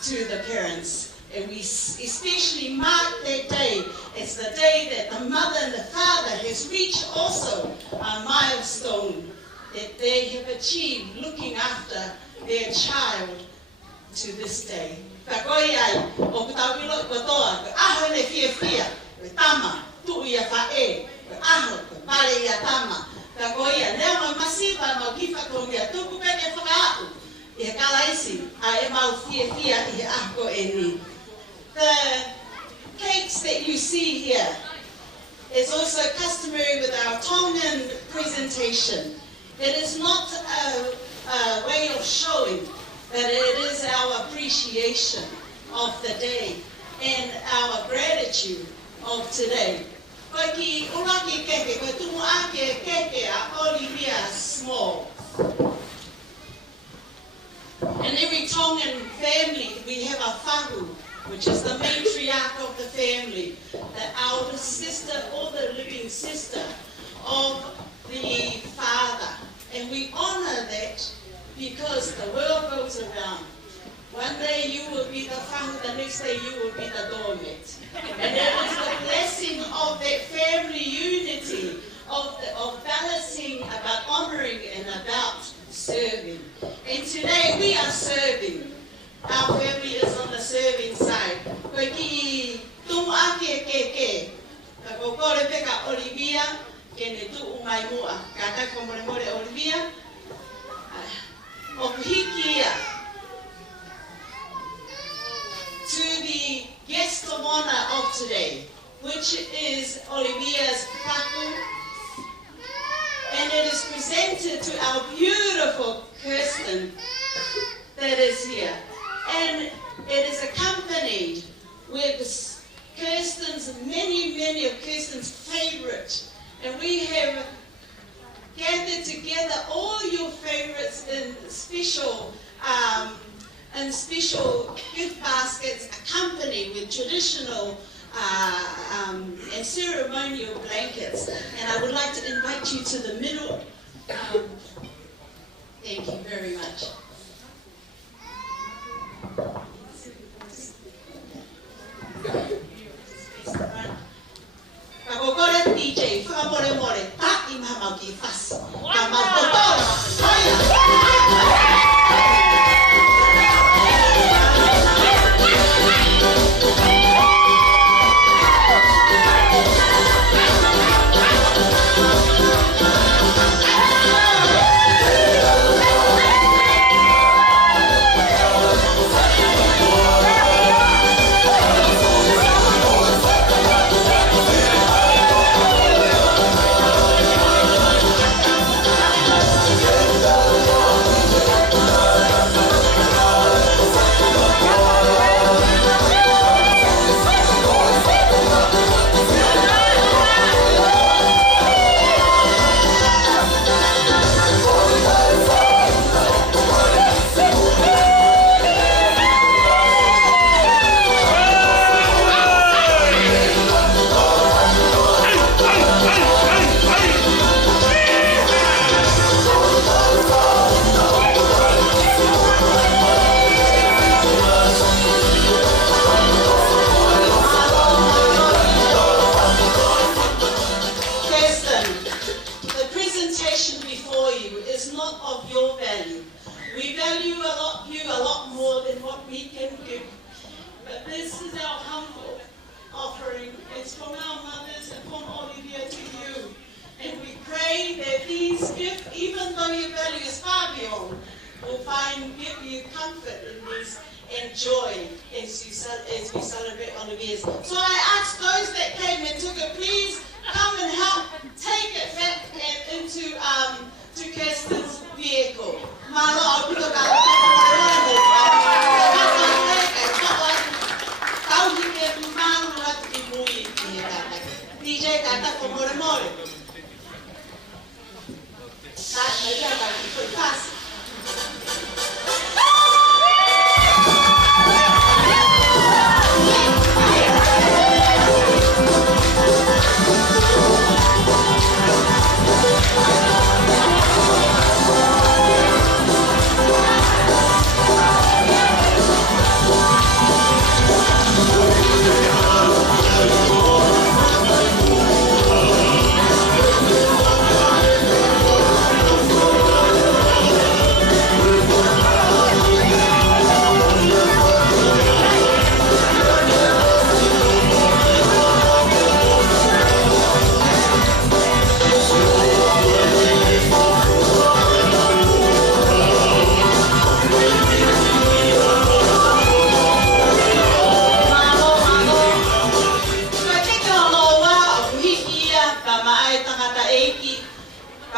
to the parents. And we especially mark that day as the day that the mother and the father has reached also a milestone that they have achieved looking after their child to this day. Ka koe ai, o kutawilo kotoa, ka aho ne fia, ka tama, tu ia whae, ka aho, ka pare ia tama, ka koe ia, leo mai masiva, mau kifa kongia, tuku peke whakaatu, ia kalaisi, a e mau fia, ia ako e ni. The cakes that you see here is also customary with our Tongan presentation. It is not a way of showing, but it is our appreciation of the day and our gratitude of today. Koe ki uraki keke, koe tumu ake keke a Olivia small. In every Tongan family, we have a whahu, which is the matriarch of the family, the elder sister or the living sister of the father. And we honor that because the world goes around. One day you will be the father. the next day you will be the doormat. And it is the blessing of that family unity, of balancing about honouring and about serving. And today we are serving. Our family is on the serving side. Koe ki tumu ake ke. Ka kokore peka Olivia, kene tu umai mua. Kata komore more Olivia. Okuhikia. To the guest of honour of today, which is Olivia's paku. And it is presented to our beautiful Kirsten that is here. And it is accompanied with Kirsten's, many of Kirsten's favourite. And we have gathered together all your favourites in special gift baskets, accompanied with traditional and ceremonial blankets. And I would like to invite you to the middle. Thank you very much. Kakokore DJ, whakamore more, ta imamau ki fas. As we celebrate Olivia's. So I ask those that came and took it, please come and help take it back and into to Kirsten's vehicle. DJ kata komore more.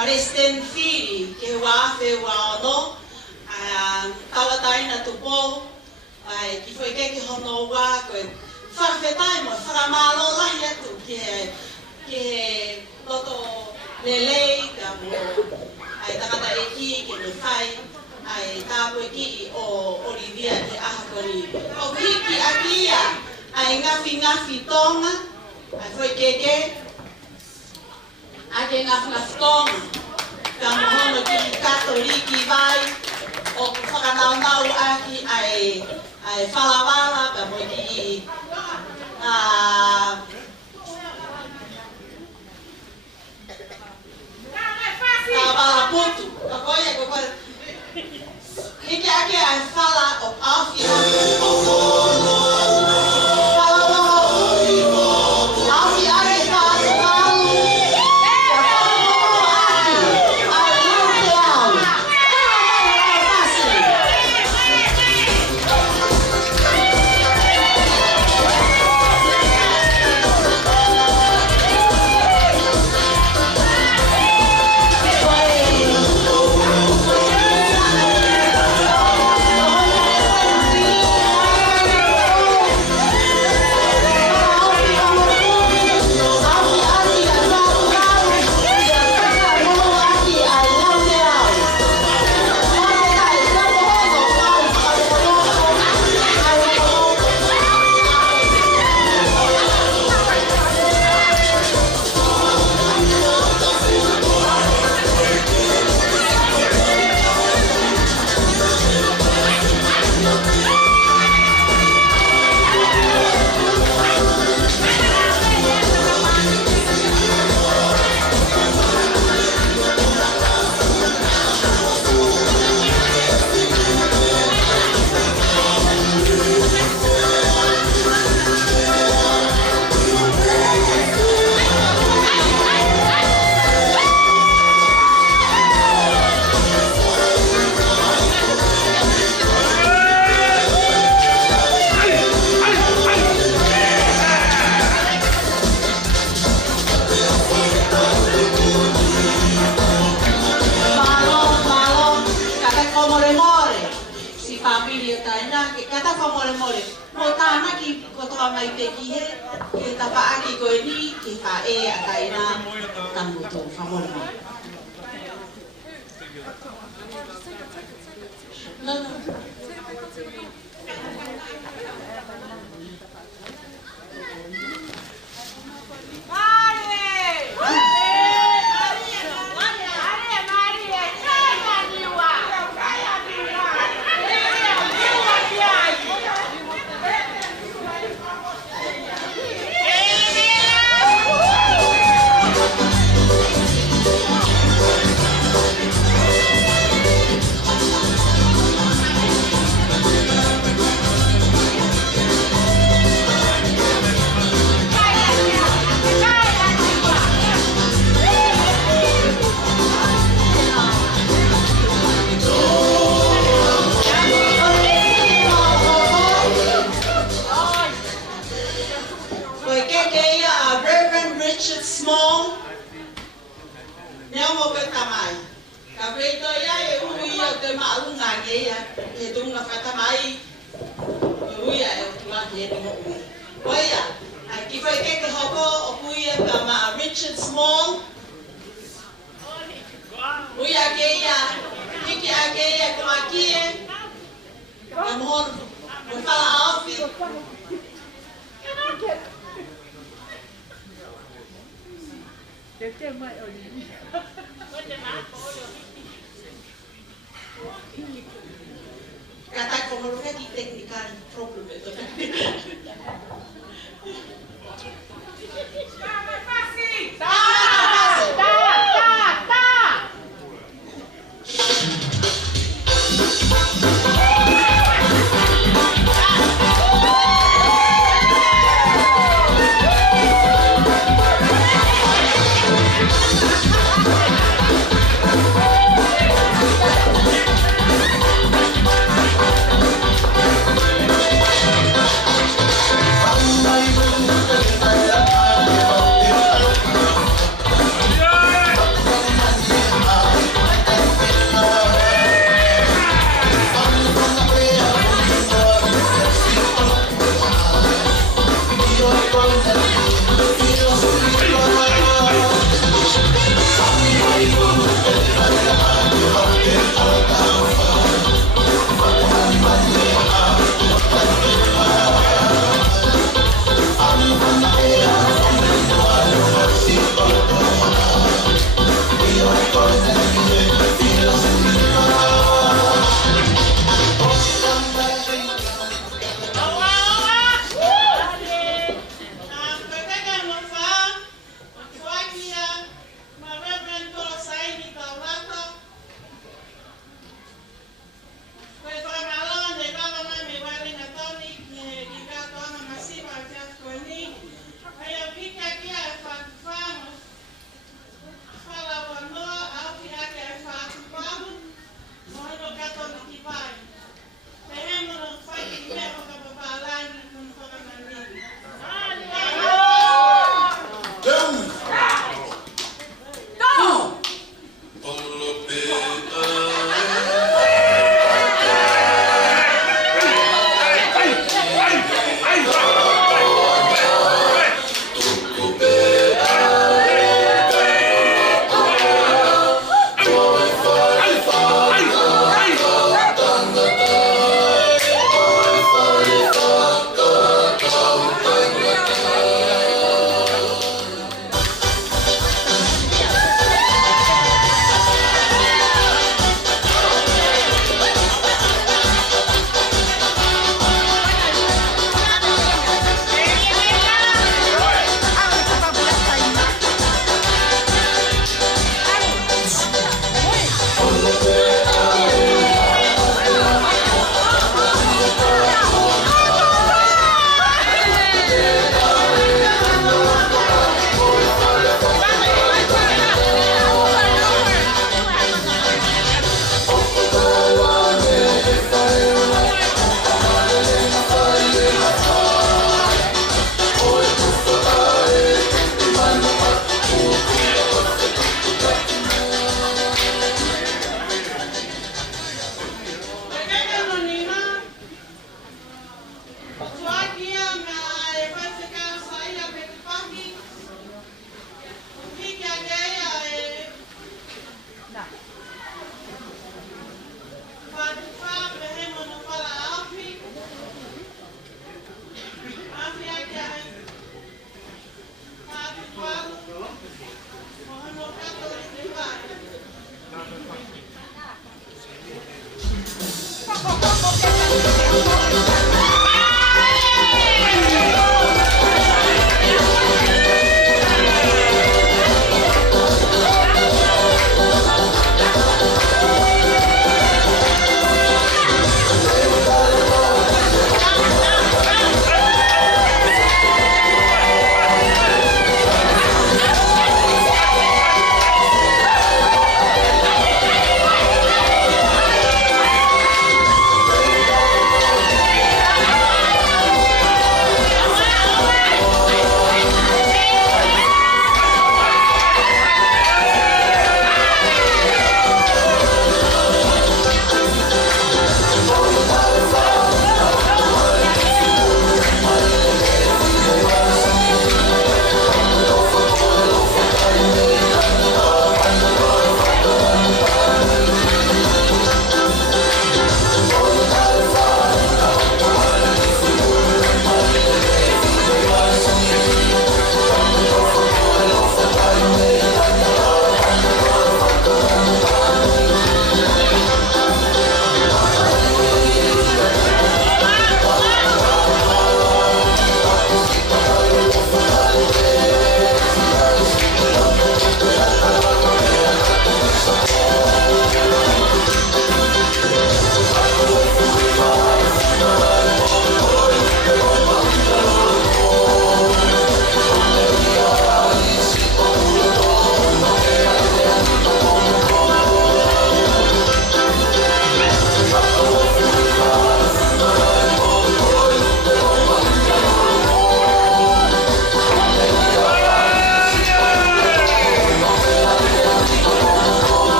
Paresten firi ke wafe wano tawatai na tupo ai ki foi ke hono wa ko whawhetai mo whakamalo lahi atu ke loto lelei ka mo ai tangata eki ke me whai ai tāpo eki o Olivia ke ahakori o hiki akia ai ngafi tonga ai foi keke ake ngafi tonga ka mohono ki katoliki vai o whakanau aki ai whalawala Tamaki Putu, akoya ko hiki ake ai fala o afia.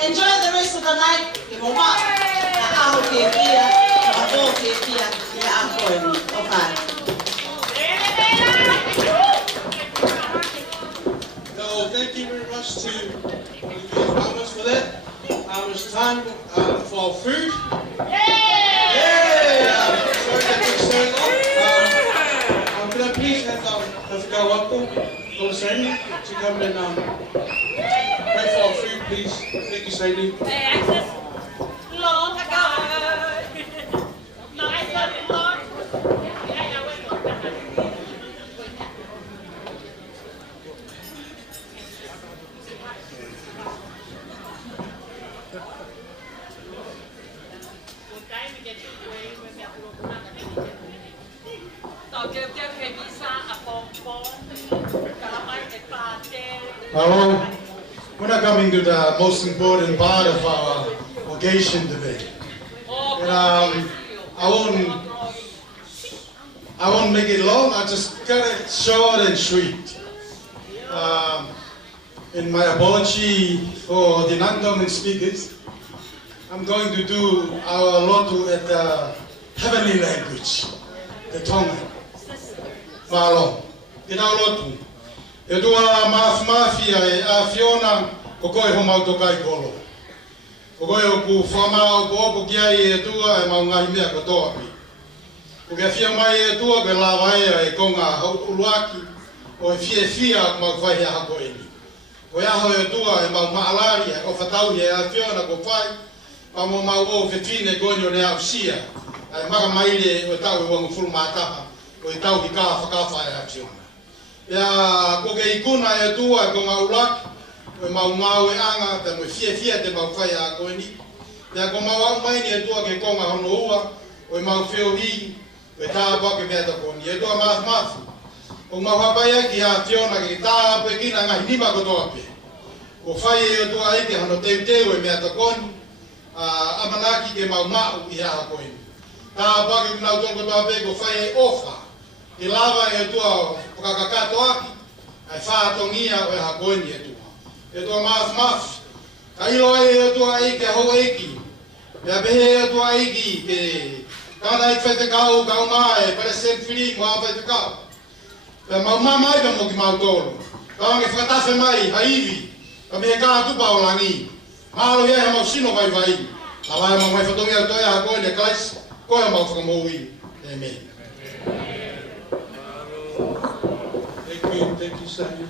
Enjoy the rest of the night. So thank you very much to Olivia's partners for that. It's time for food. Yay! Sorry that took so long. Could I please have Afrika Wapo, Olasani, to come and pray for our food, please? Thank you, Sadie. Long ago. No, I love it, Lord. Hello. We're not coming to the most important part of our occasion today. And, I won't make it long. I'll just cut it short and sweet. In my apology for the non-dominant speakers, I'm going to do our lotu at the heavenly language, the Tonga. Malo. In our lotu. E tua mafia e a Fiona ko koe ho mau tokai kolo. Ko koe o ku whamau ko opo kia e tua e mau ngahi mea ko toapi. Ko kia whia mai e tua ke lawai e konga uluaki o e fia mau whai hea hako eni. Ko ia hoi atua e mau maalari o whatau he a whiona ko whai, pa mo mau o whetine gonyo ne au sia, ai maga maile o tau e wangu fulu mātaha, o i tau ki kā whakawha e a whiona. Ia ko ke ikuna e atua e ko ngau laki, o e mau ngau e anga, te mo fia te mau whai a ko eni. Ia ko mau au maini e atua ke konga hono ua, o e mau whio hi, o e tā wake mea ta koni. E atua mafu. O mau hapai ki a whiona ke tā apu e kina ngahi nima kotoa pe. Ko whai e atua eke hano teu e mea ta koni, amanaki ke mau i a koini. Tā wake minau tonu kotoa pe ko whai e ofa. Ke lava e atua pakakato aki, ai whātongia o e ha koini e tua. E atua mafu. Ka ilo e atua eke a hoa eki. Pea behe e atua eki ke kāna i whaite kau mai, pare sen whiri mo a whaite kau. Pea mau mai pa mo ki mau tolo. Kawange whakatafe mai, haivi, ka mehe kā tupa o langi. Mahalo hea he mau sino vai. La vai mau mai whatongi au toi a koe ne kais, koe mau whakamoi. Amen. Thank you, Samuel.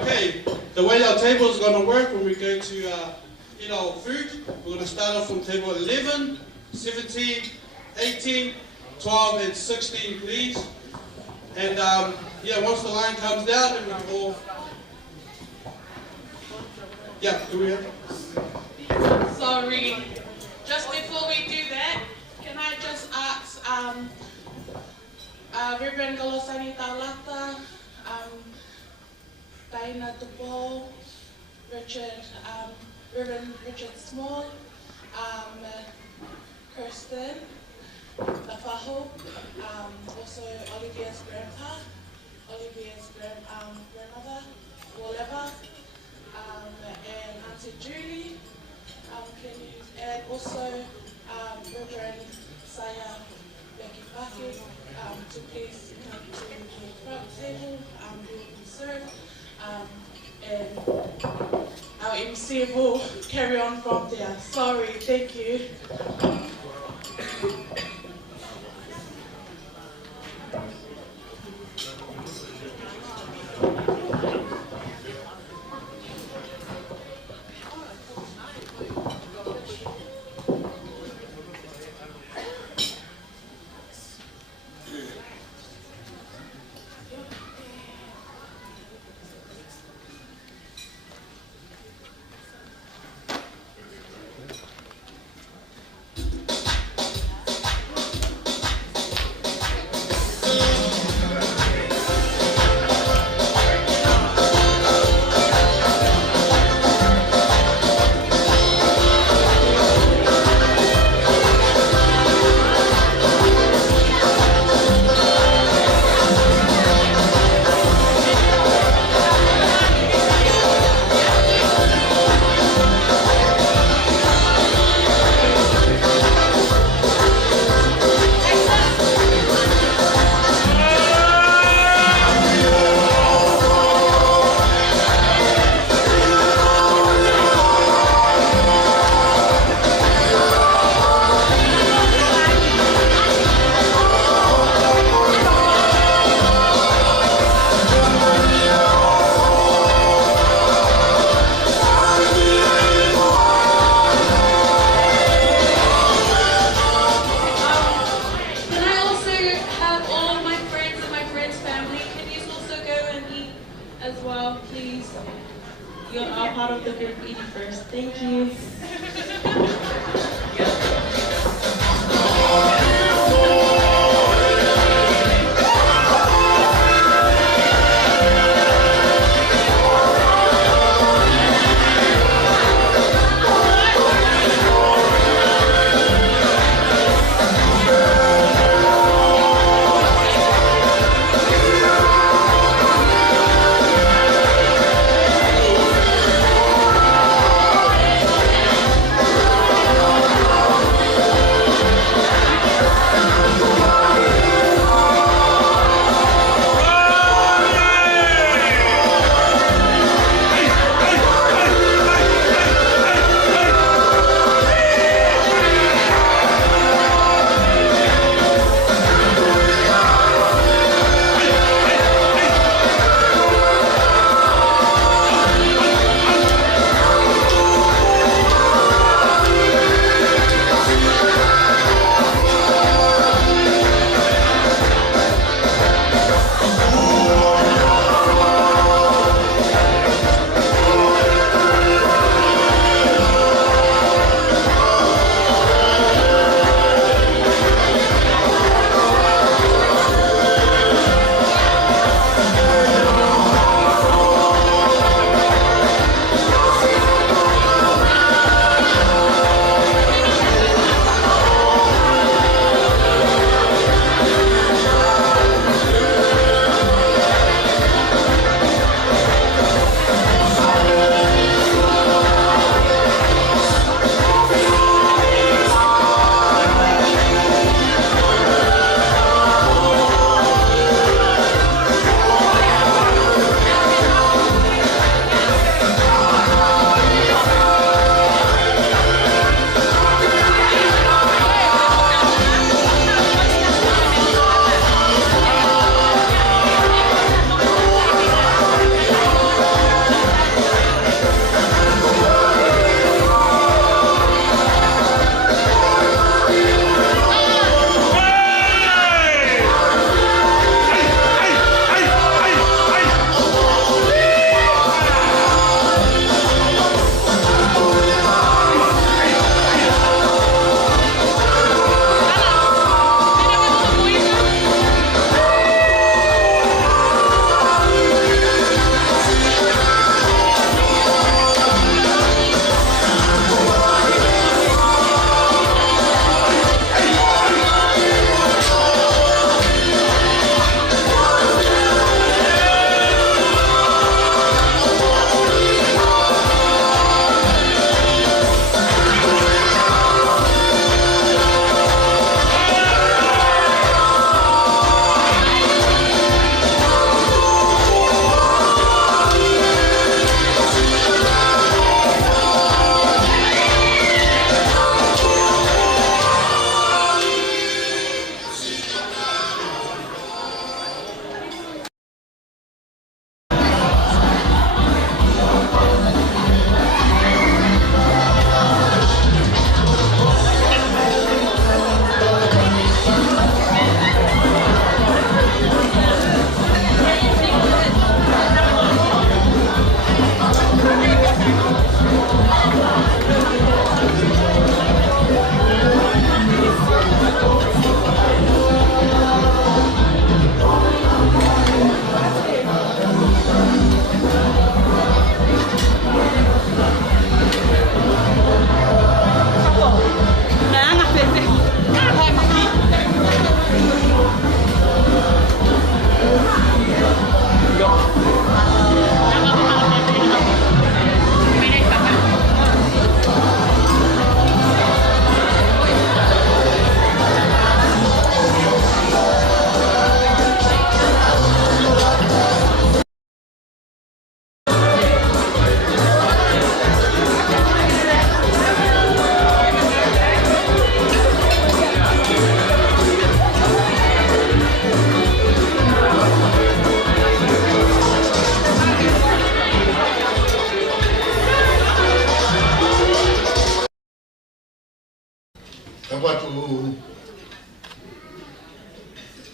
Okay, the way our table is going to work when we go to eat our food, we're going to start off from table 11, 17, 18, 12, and 16, please. And once the line comes down, then we can all. Yeah, do we have? Sorry. Just before we do that, can I just ask Reverend Golosani Taulata, Diana Dupo, Reverend Richard Small, Kirsten, Tafaho, also Olivia's grandpa, Olivia's grandmother, Woleva, and Auntie Julie, and also Reverend Saya Becky Bucket, to please come to the front table, we will be served, and our MC will carry on from there. Sorry, thank you.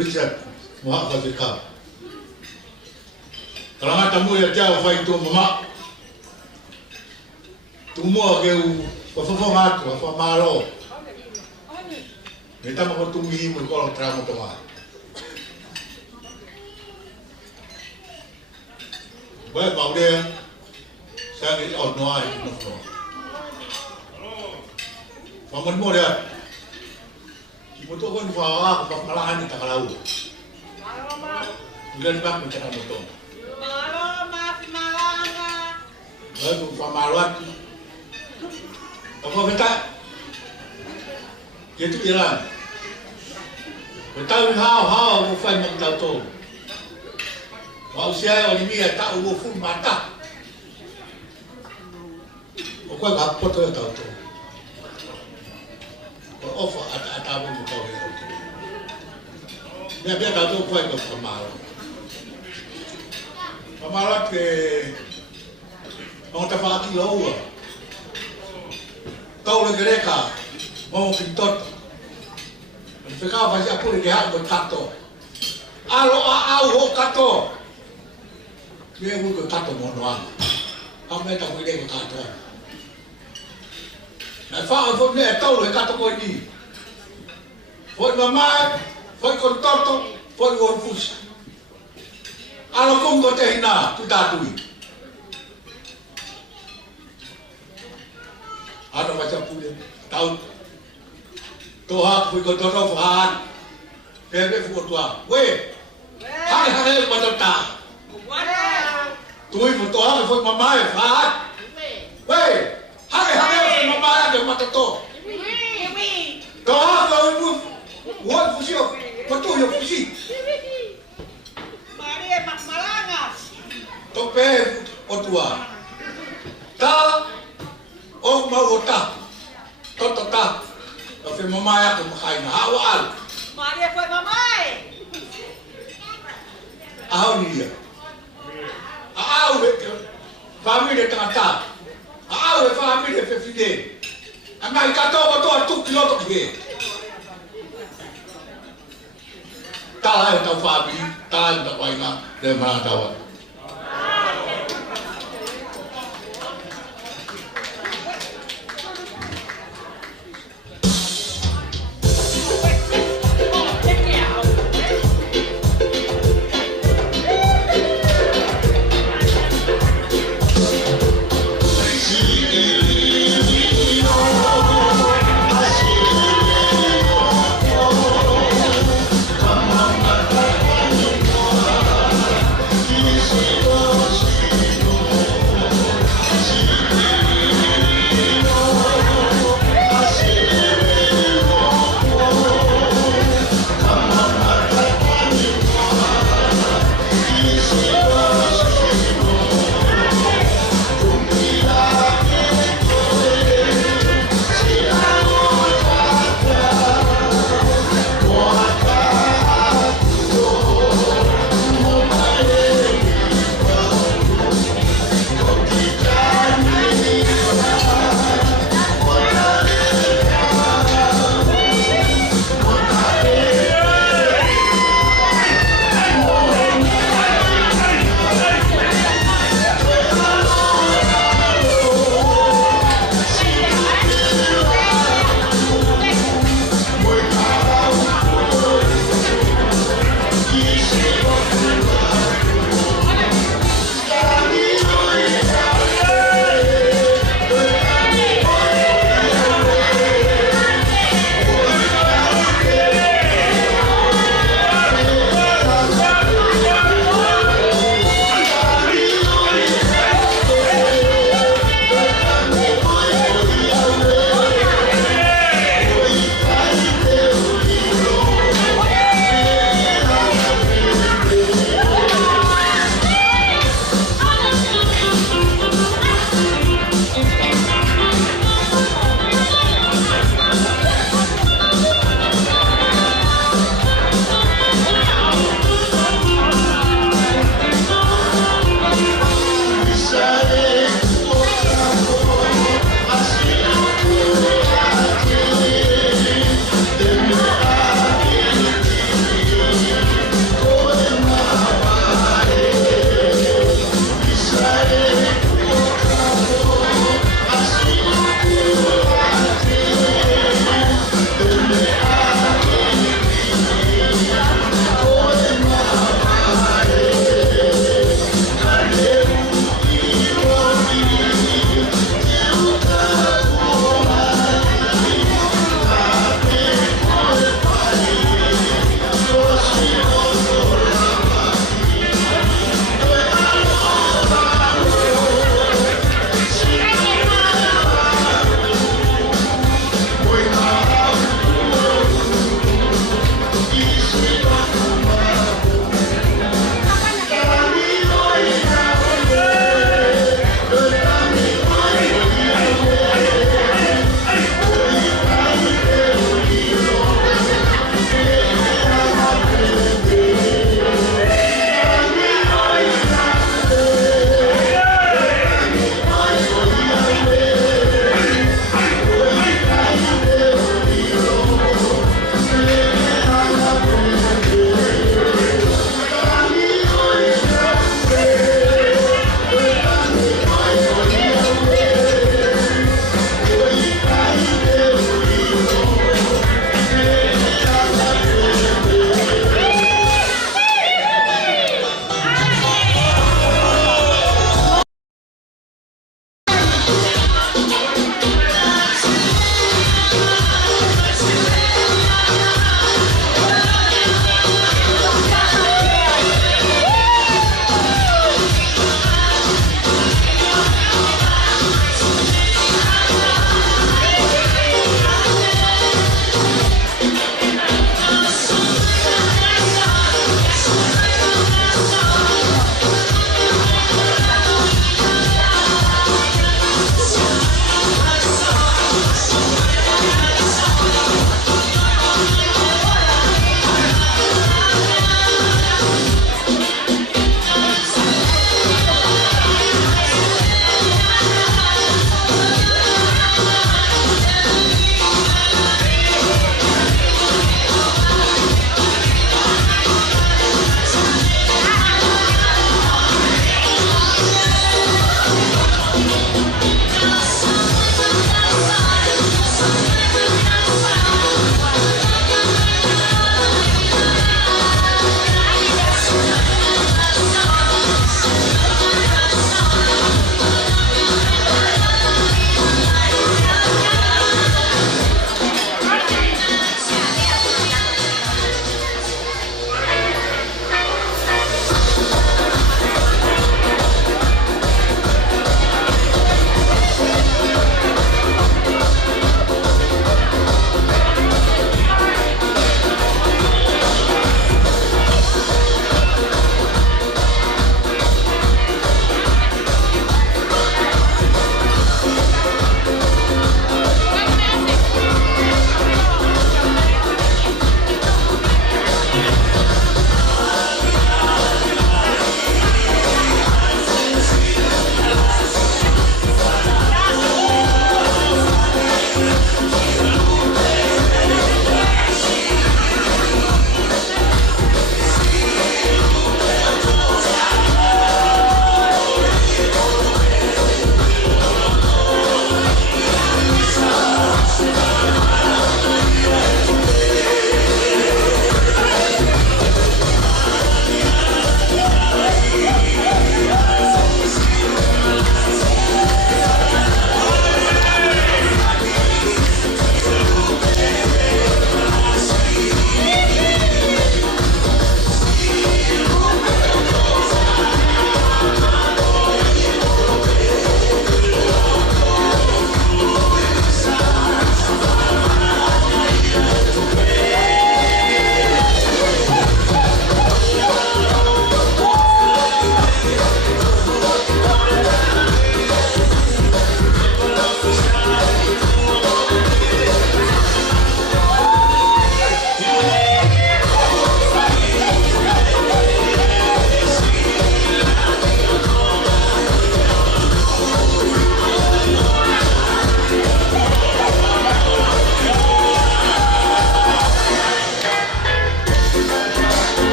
Richard, Moha Kazika. Kalanga tamu ya tia fai tu mama. Tumo ke u pafafo ngatu, afa malo. Meta mo tumi mo ko tramo to ma. Ba ba de sa ni on no ai no no. Mamon mo dia. Moto kon fa pa malahan ta kalau. Bulan bak mo ta moto. Lalu pamaluan, apa kita? Itu Iran. Kita hao bukan mengtahu tu. Manusia Olivia tak ubu full mata. Bukan apa tu tahu tu. Offer ada pun tahu tu. Biar tahu tu bukan pemalu. Pemalu ke Mau tafaki loa. Kau le gereka. Mau pintot. Fikau faz apure ke hak kato. Alo au ho kato. Dia buku kato monoan. Ame tak boleh kato. Na fa fo ne tau le kato ko ni. Fo mama, fo kontorto, fo fus. Alo kong ko te hina tu tatui. Ada macam punya tahu toha pui kontoro fahan bebe fu tua we hai macam ta tui fu toha fu mama fahan we hai fu mama ada macam to toha fu won fu sio betul ya fu si Maria Malangas. tope o tua ta oh mau ta toto ta tapi mama ya tu makai na awal Maria foi mamãe. ahau ni dia ahau família tengah ahau família fefide amai kato to tu kilo to ke tahu tahu família tahu tak waina de mana tahu Thank you.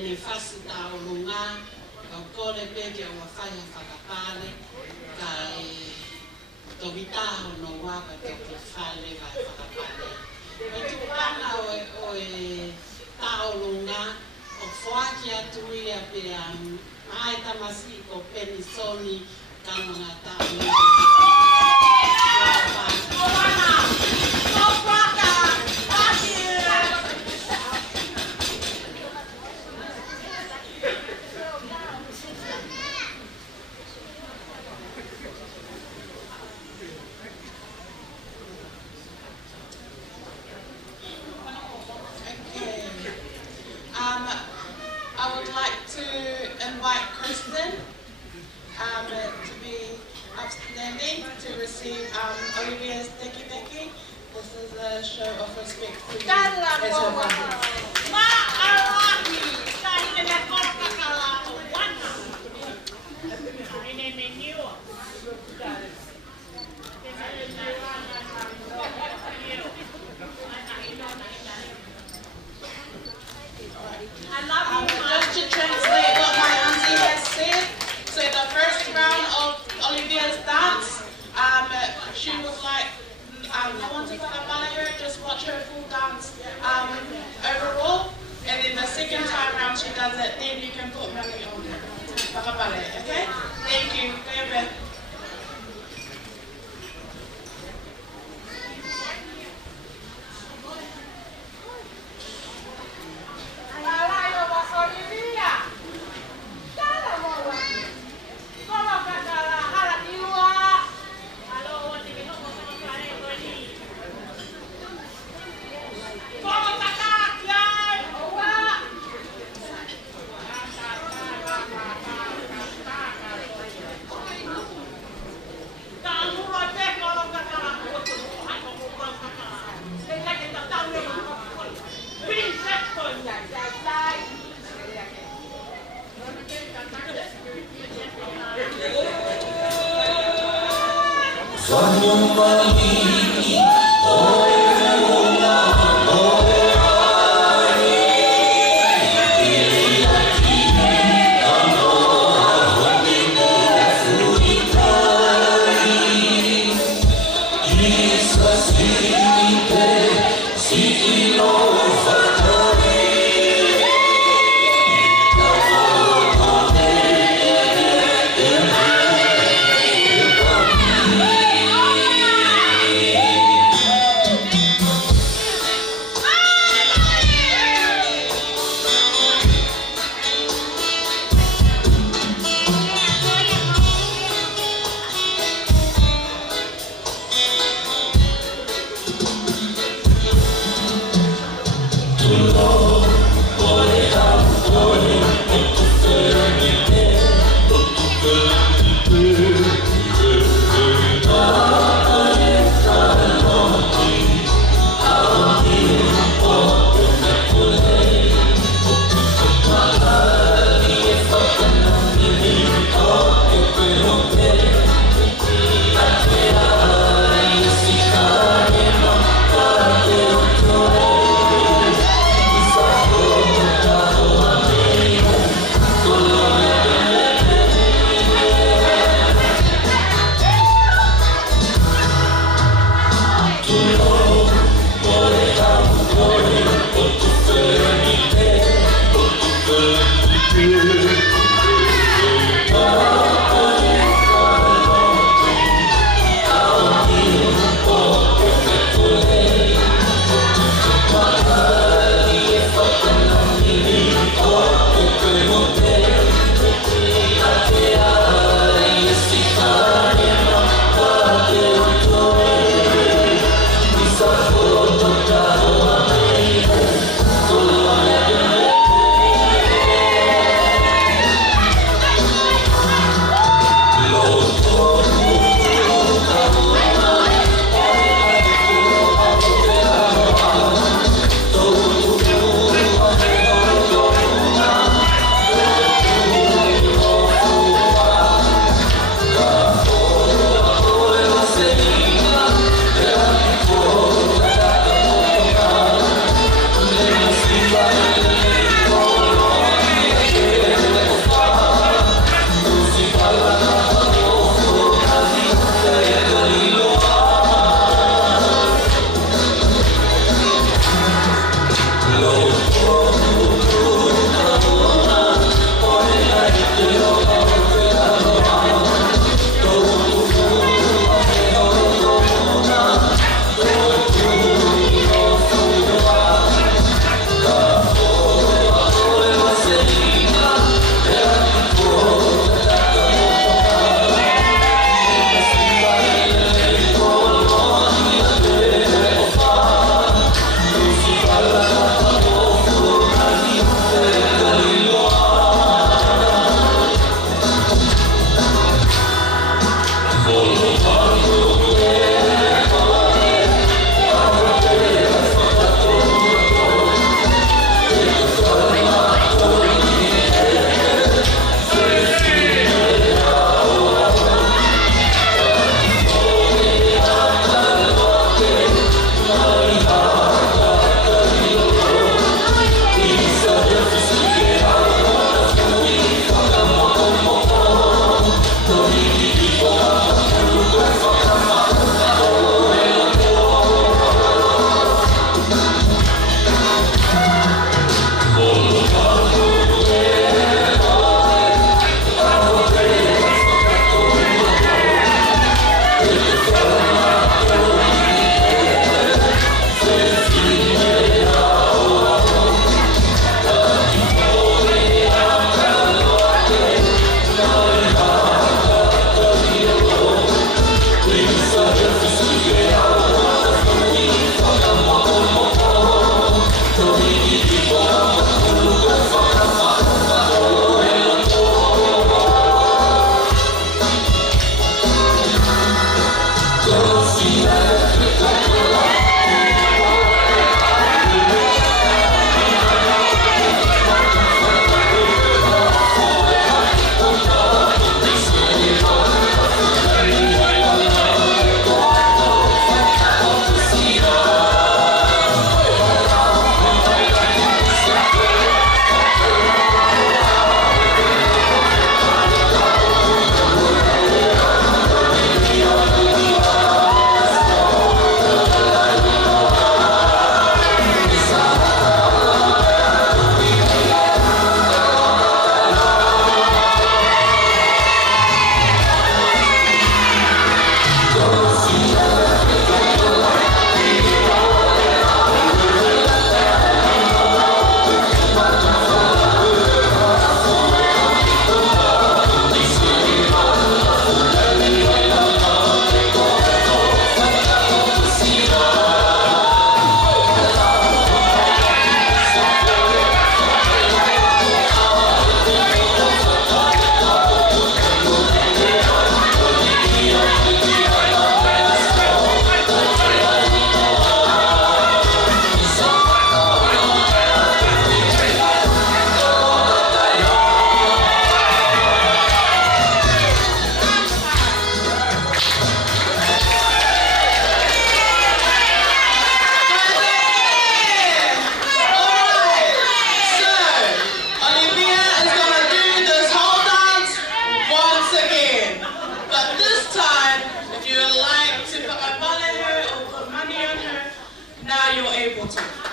ni whasu tā o runga, ka kore peke o whawhai whakapare, ka toki tāho no waka toki whale vai whakapare. Me tupana o tā o runga, o whaaki atu ia pe ai tamasi ko penisoni kanona tā o runga. I would like to invite Kristen to be upstanding to receive Olivia's Teki Teki. This is a show of respect for you as her mother. Just to translate what my auntie has said, so the first round of Olivia's dance, she would like, I want to whakapale her, just watch her full dance overall, and then the second time round she does it, then you can put money on her. Whakapale, okay? Thank you. Go back. Yeah. motu.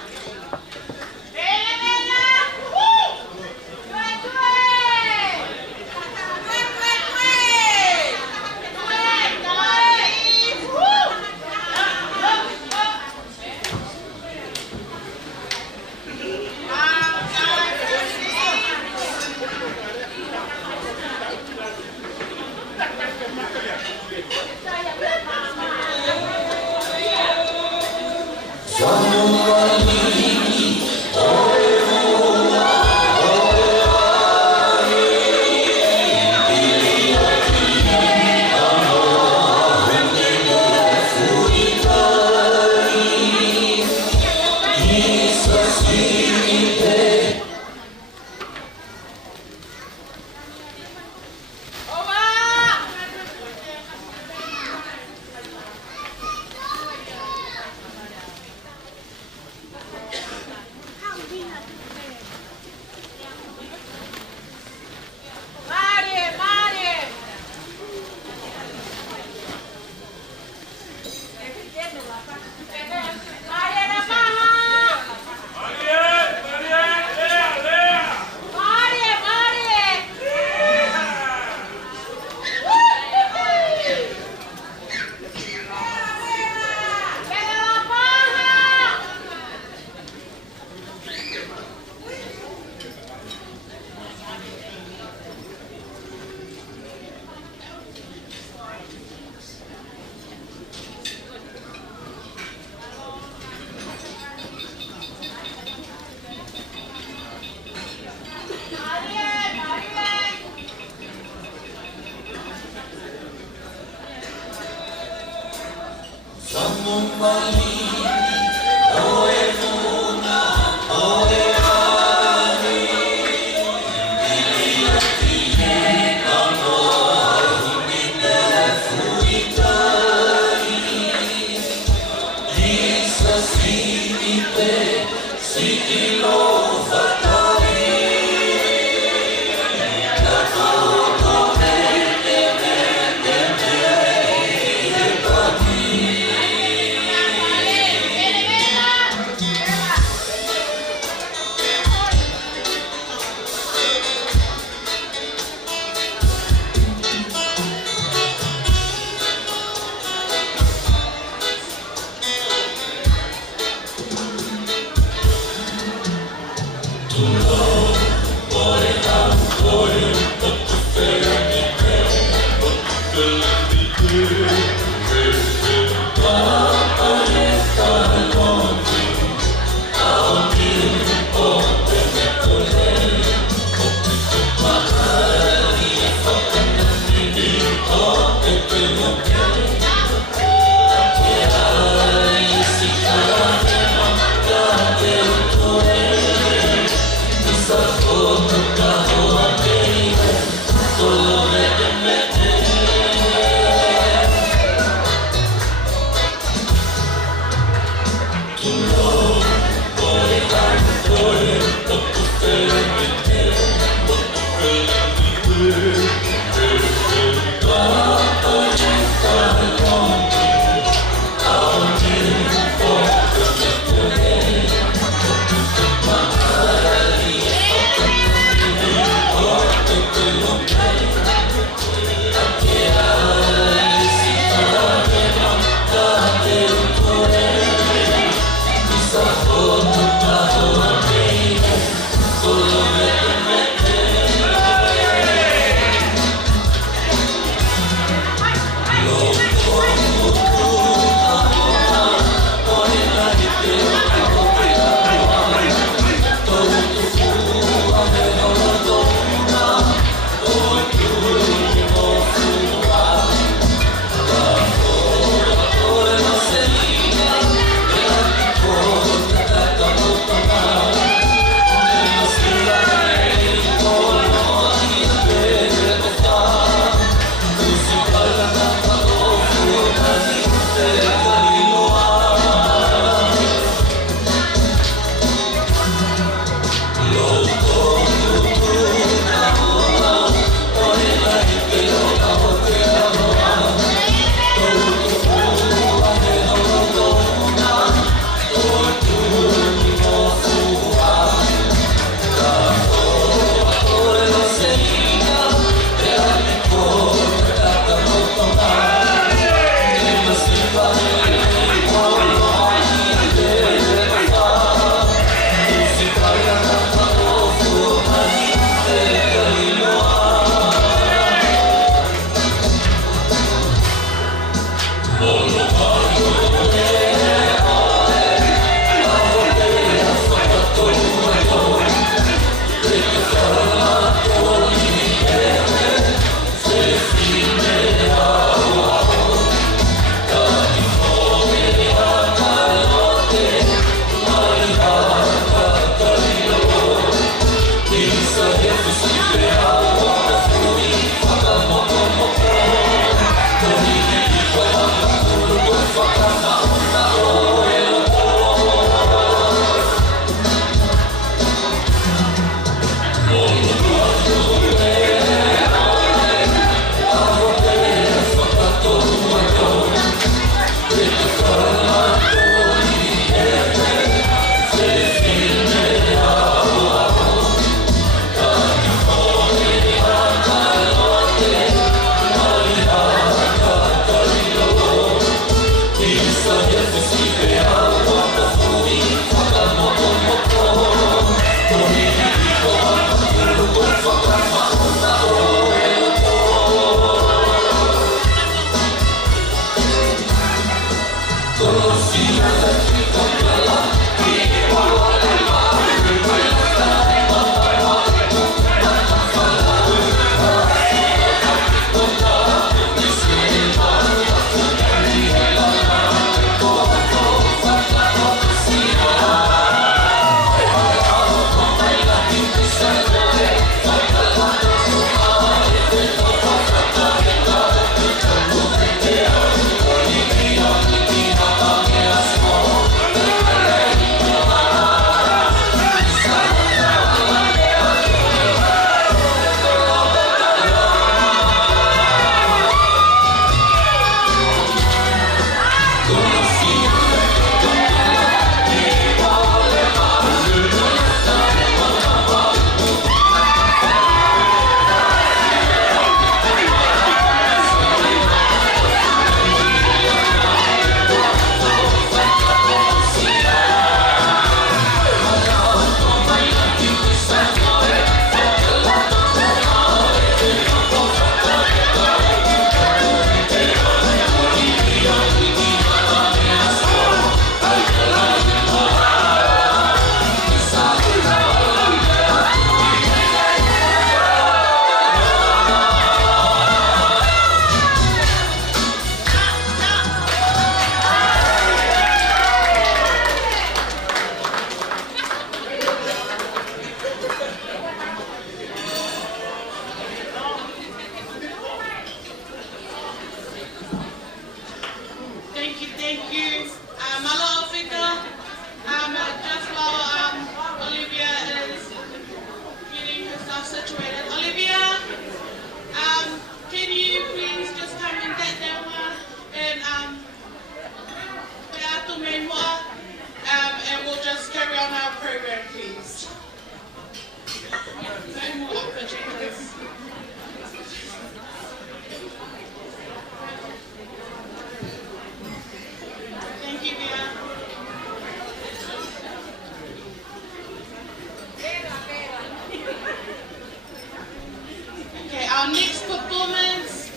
Our next performance,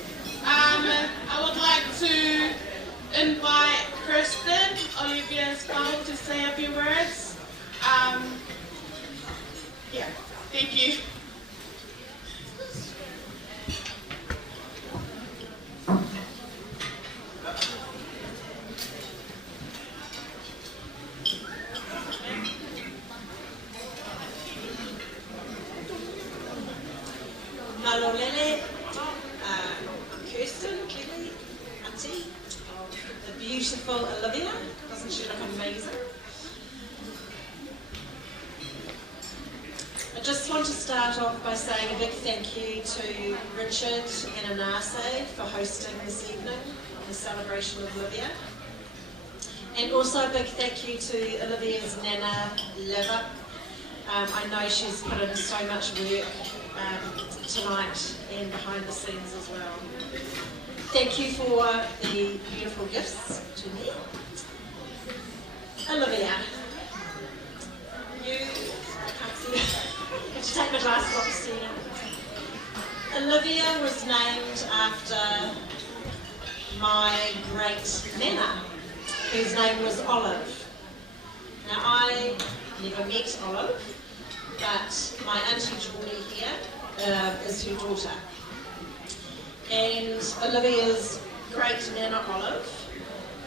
I would like to invite Kristen, Olivia's mom, to say a few words. Yeah, thank you. Malolele, I'm Kirsten, Kelly, auntie of the beautiful Olivia. Doesn't she look amazing? I just want to start off by saying a big thank you to Richard and Anase for hosting this evening, the celebration of Olivia. And also a big thank you to Olivia's Nana, Liva. I know she's put in so much work tonight and behind the scenes as well. Thank you for the beautiful gifts to me. Olivia, I can't see you. I have to take my glasses off to see you. Olivia was named after my great nana, whose name was Olive. Now I never met Olive, but my auntie Geordie here is her daughter. And Olivia's great nana Olive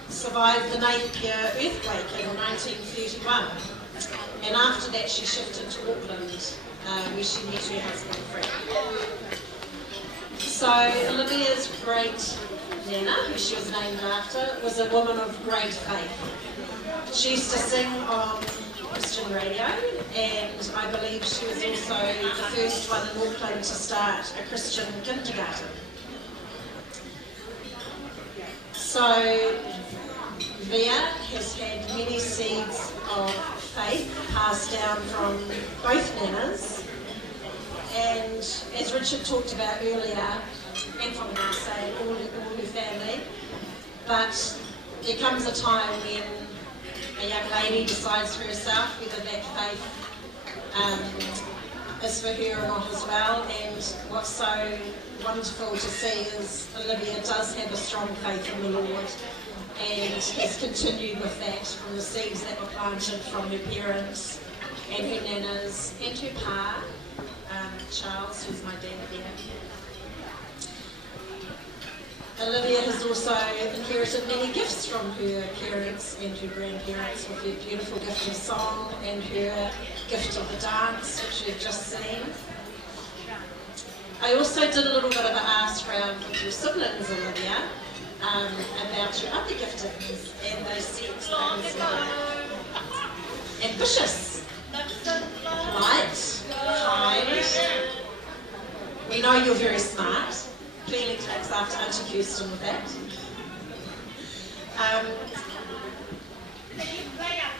survived the Napier earthquake in 1931. And after that she shifted to Auckland, where she met her husband Fred. So Olivia's great nana, who she was named after, was a woman of great faith. She used to sing on Christian radio, and I believe she was also the first one in Auckland to start a Christian kindergarten. So Via has had many seeds of faith passed down from both nanas, and as Richard talked about earlier, and from Marseille and all her family, but there comes a time when a young lady decides for herself whether that faith is for her or not as well. And what's so wonderful to see is Olivia does have a strong faith in the Lord and has continued with that from the seeds that were planted from her parents and her nanas and her pa, Charles, who's my dad there. Olivia has also inherited many gifts from her parents and her grandparents, with her beautiful gift of song and her gift of the dance, which you've just seen. I also did a little bit of an ask round with your siblings, Olivia, about your other giftings, and they said things like ambitious, polite, kind. We know you're very smart. Clearly takes after Auntie Kirsten with that.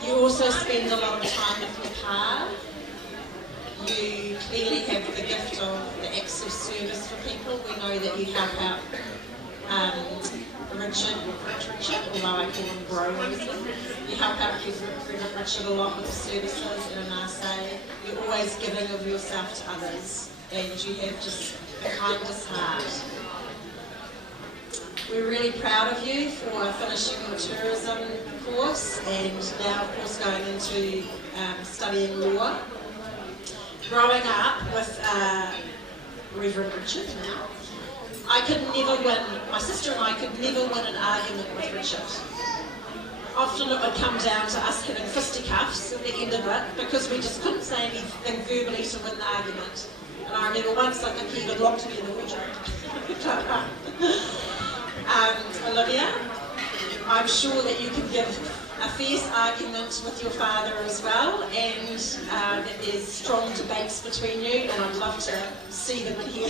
You also spend a lot of time with your pa. You clearly have the gift of the acts of service for people. We know that you help out Richard, although I call him Bro Rosen. You help out Richard a lot with the services in Marseille. You're always giving of yourself to others, and you have just the kindest heart. We're really proud of you for finishing your tourism course and now, of course, going into studying law. Growing up with Reverend Richard now, my sister and I could never win an argument with Richard. Often it would come down to us having fisticuffs at the end of it because we just couldn't say anything verbally to win the argument. And I remember once I think he had locked me in the wardrobe. Olivia, I'm sure that you can give a fierce argument with your father as well, and that there's strong debates between you, and I'd love to see them and hear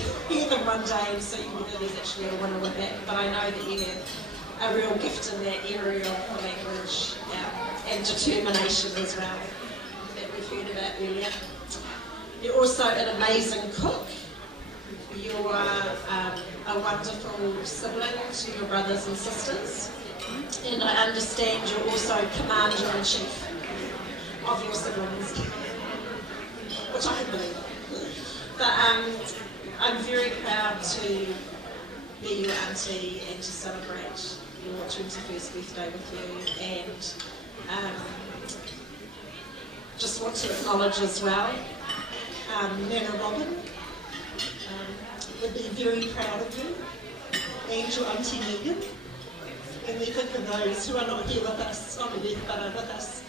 them one day and see whether there's actually a winner with that. But I know that you have a real gift in that area of language and determination as well, that we've heard about earlier. You're also an amazing cook. You're a wonderful sibling to your brothers and sisters, and I understand you're also commander-in-chief of your siblings, which I can believe. But I'm very proud to be your auntie and to celebrate your 21st birthday with you, and just want to acknowledge as well Nana Robin would be very proud of you, and your auntie Megan, and we think of those who are not here with us on the earth but are with us,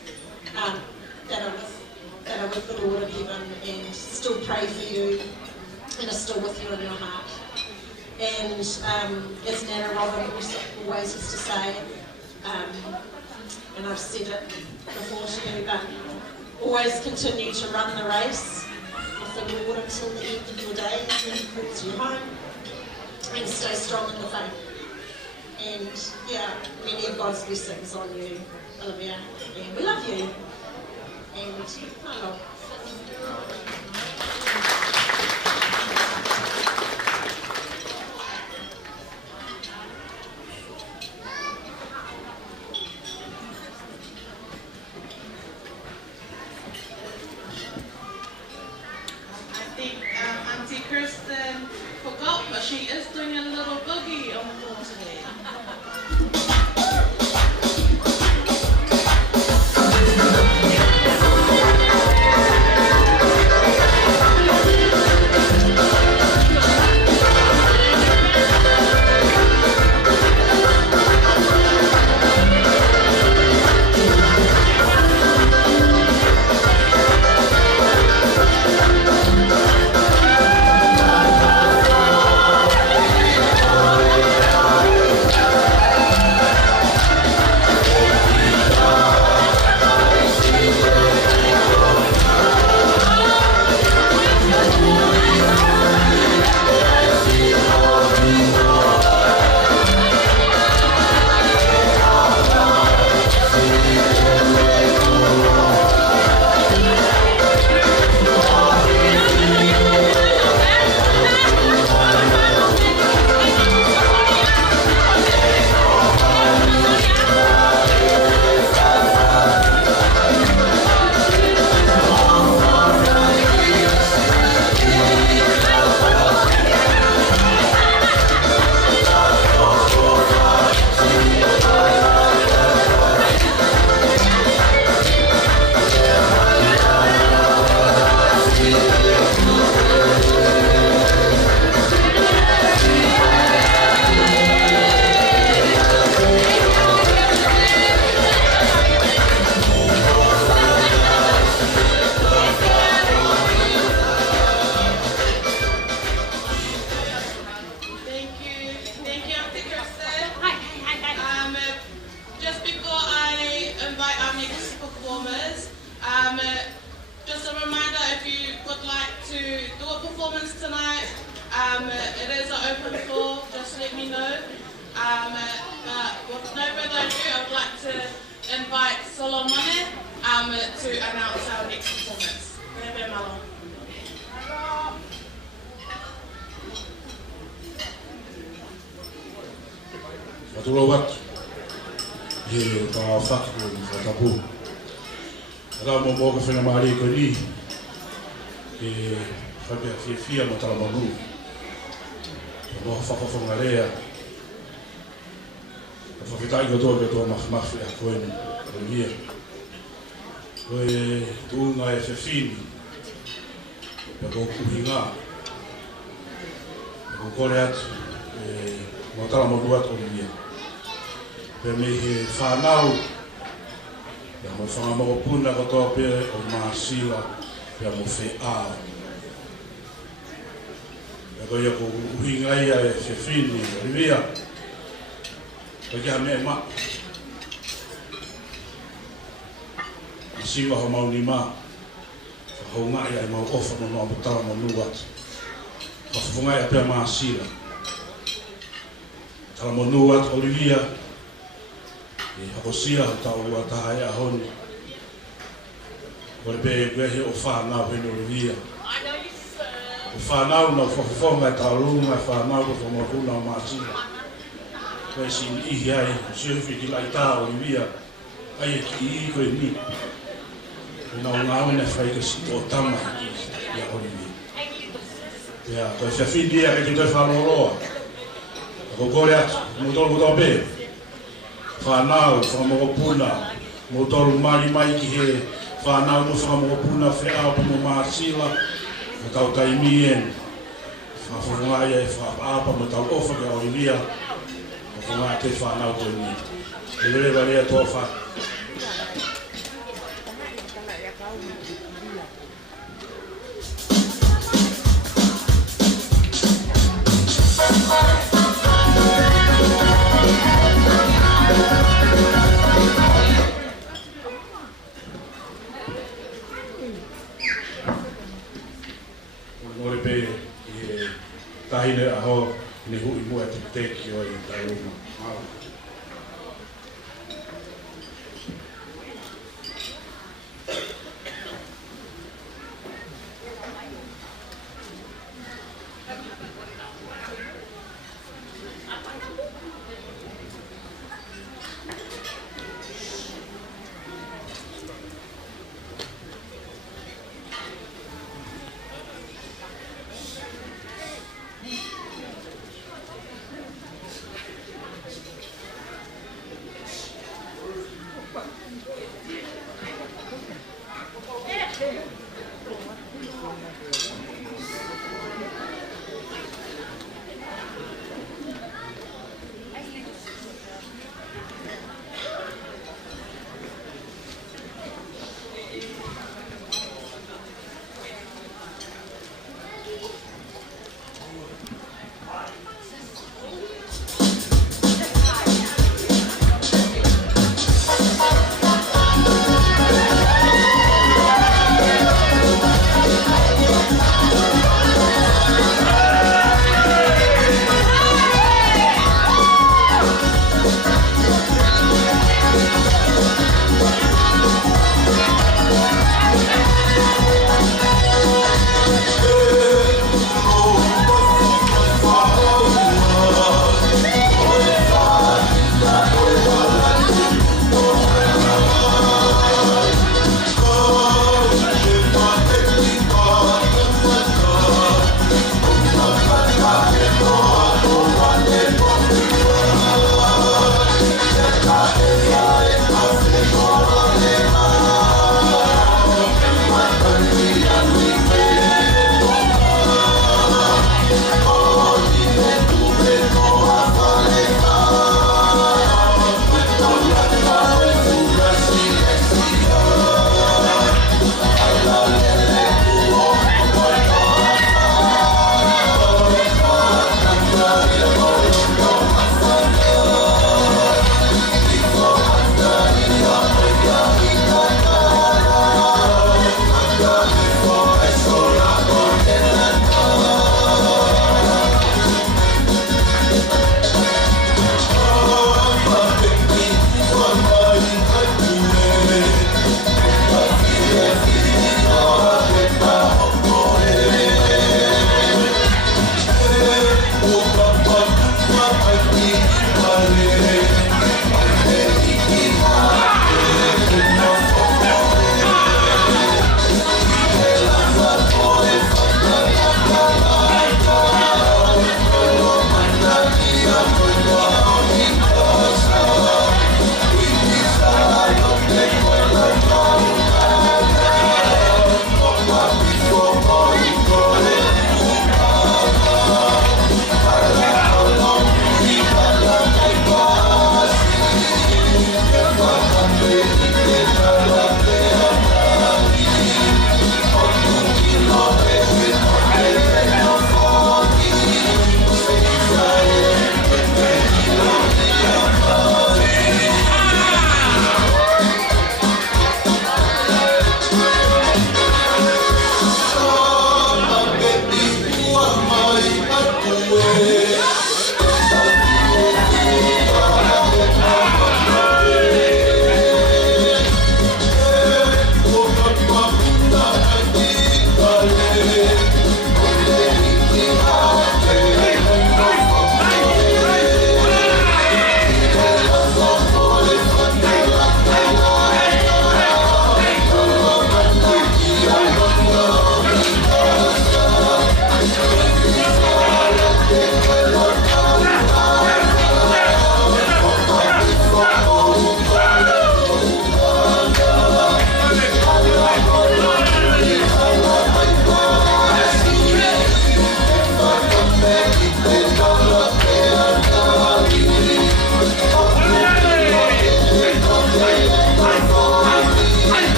that are with the Lord of Heaven and still pray for you and are still with you in your heart. And as Nana Robin always used to say, and I've said it before to you, but always continue to run the race with the Lord until the end of your days when He calls you home, and stay strong in the faith. And yeah, many of God's blessings on you, Olivia, and we love you. And hello. I think Auntie Kristen forgot, but she is doing a little boogie on the floor today. Just a reminder, if you would like to do a performance tonight, it is an open floor, just let me know. With no further ado, I would like to invite Solomone to announce our next performance. Rebe malo. Maturo watu, ye kwa wafaki kwa tabu. Rā mō mō ka whenga maare ko ni, e whapea whiawhia mo tala manu. Mō whakawhanga rea. Ka whawhitai ko tō tō mawhi a koe ni, Olivia. Koe tūnga e whiawhini, pia kō kuhi ngā. Pia kō kore atu, mo tala manu atu Olivia. Pia me he whanau, pia mo whangamago puna katoa pia o Māsila, pia mo wheao. Pia koe ko uhingai e whiawhini, Olivia. Pia kia mea ma. Siwa ho mauni ma. Hau ngai ai mau ofa no noa mutara mo nuat. Whawhungai a pia Māsila. Tala mo nuat Olivia. E hakosia ho tau ua tahai a honi. Kore pe kwehe o whanau hene Olivia. O whanau na whawhonga e taurunga e whanau ko whamakuna o Māsila. Koe sin ihi ai, siwhi ki lai tā Olivia. Ai e ki i koe ni. Koe nao ngāwe ne whai ka si tō tama i a Olivia. Ya, ko se fidi ya ke te fa lolo. Ko kore atu, mo be. Fa nau, fa mo puna. Mo tolu mari mai ki he. Fa nau mo fa mo puna fe a mo ma sila. Mo tau kai mien. Fa fa ngai fa apa mo tau ofa ke Olivia. Mo fa ngai te fa nau ko ni. Ele valia to fa. Ore pe tahine aho ni hui mua te teki o i tai uma.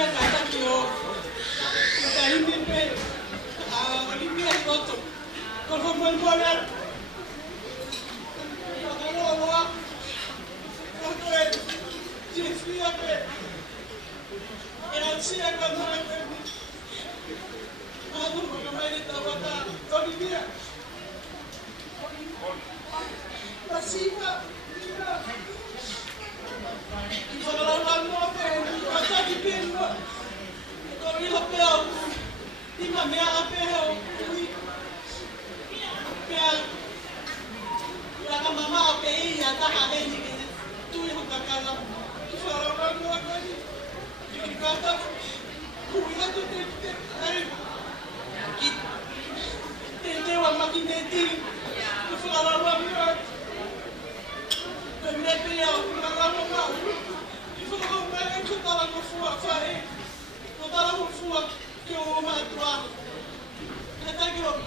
Olivia katakio. Kaini pe. Olivia koto. Koto molmola. Koto koto e. Jifia pe. Sia koto pe. Aku mengamai tawata. Olivia. Pasiva. Iwalalawan mo ako eh. Matagipin mo. Ikaw ilapeo. Di mamaya kapeo. Uy. Kaya. Wala ka mama kapeo. Yata ka hindi ka. Tuwi mo kakalam. Iwalalawan mo ako eh. Ikata. Uy na to. Ay. Tete wa makineti. Iwalalawan mo ako. Maybe I'll be around the mouth. If I don't make it, I'll go for a fight. But I'll go for a kill my drop. I take it up.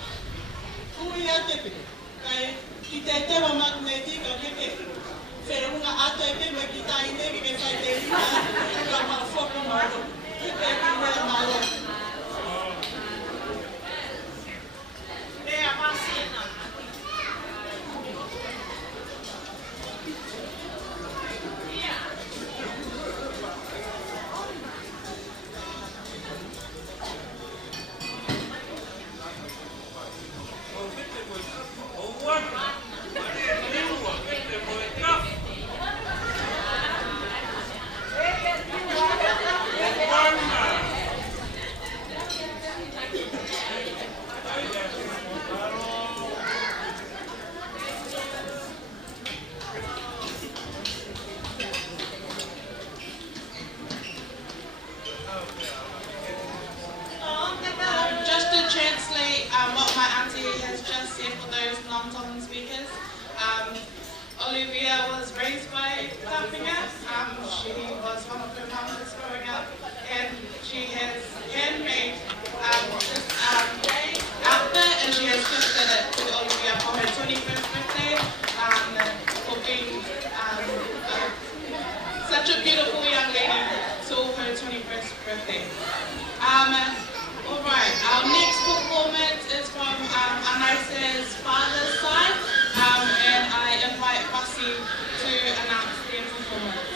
Who we are taking? I eat a table magnetic or get it. Ferruna at a game, make it I make it if I take it. I'm a fucking model. You take it where model. They are passing now. Olivia was raised by Tampinga. She was one of her mothers growing up, and she has handmade this outfit, and she has gifted it to Olivia for her 21st birthday, for being such a beautiful young lady to her 21st birthday. Alright, our next performance is from Anaise's father's side, and I invite Basi to announce their performance.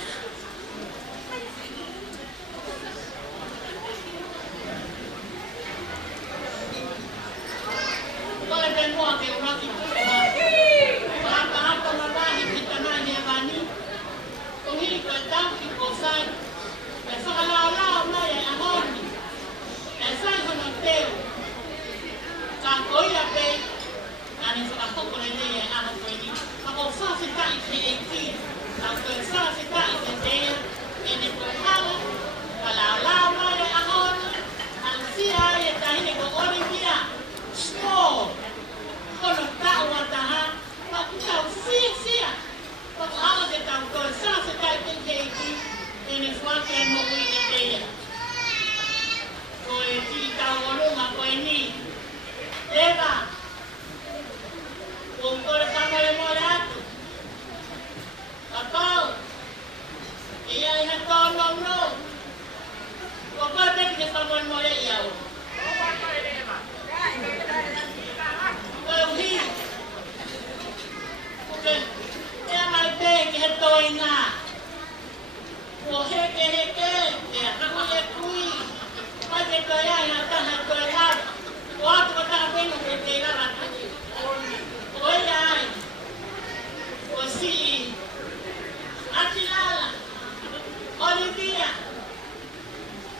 Olivia,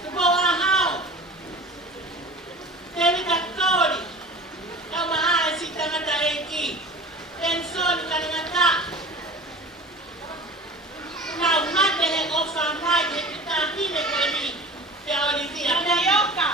tu bawa hao, David Actori, kama si tangata eki, penson kanangata, na umate he ofa mai he kita hine kwa ni, te Olivia, na yoka,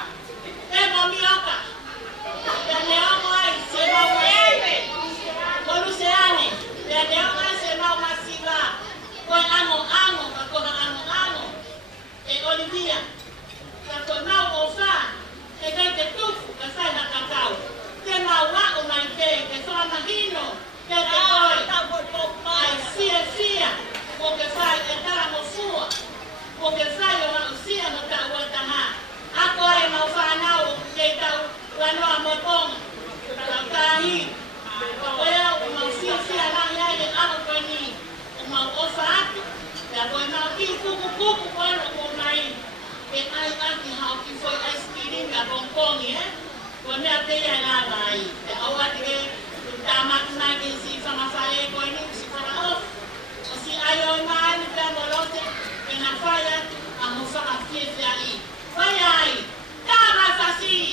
Ko mea te ia ngā ngai. Te aua te ke, tā matuna ki si whamawhae koe ni, si whaka off. O si ai o ngā ni pia mo lote, e nā whai atu, a mo whakawhie te ai. Whai ai, tā mai whasi!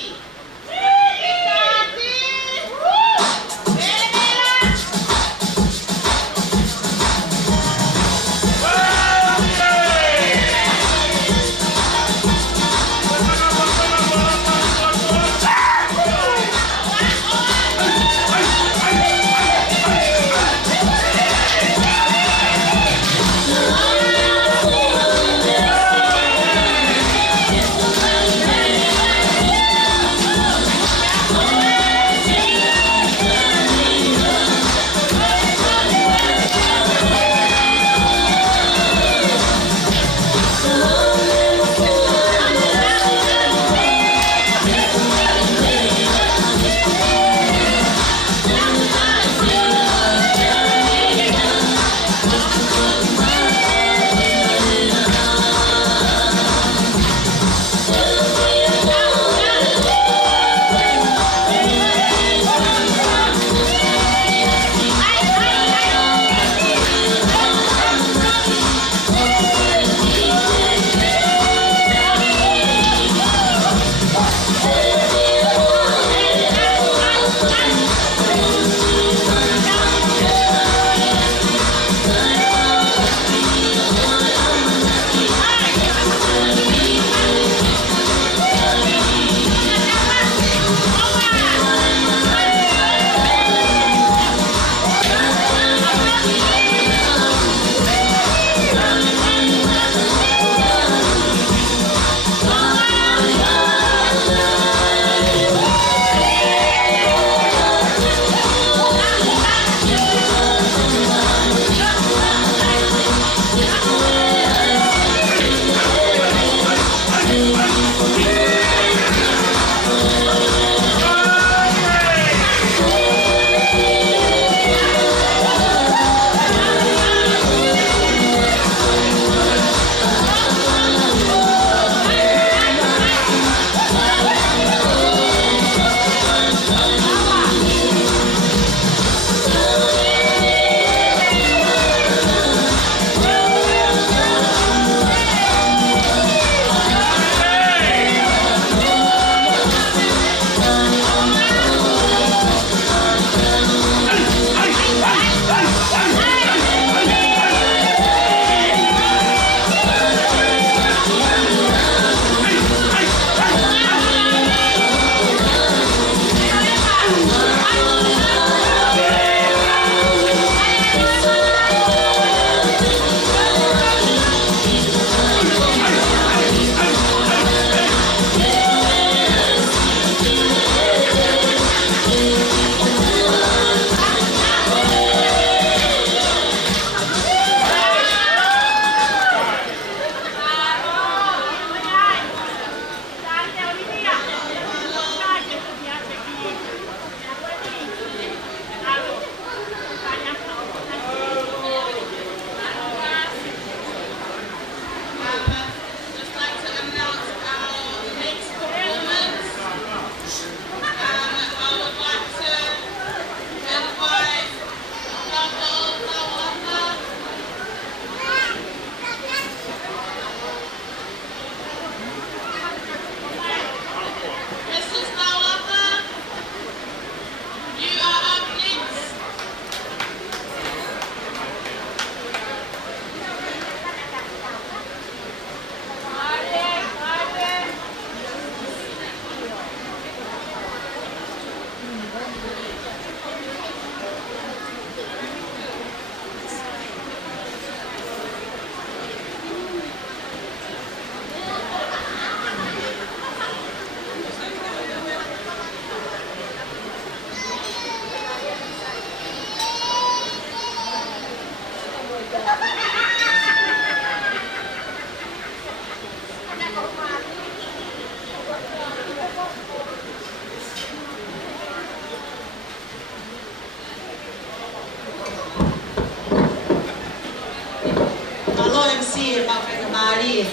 MC about Mari.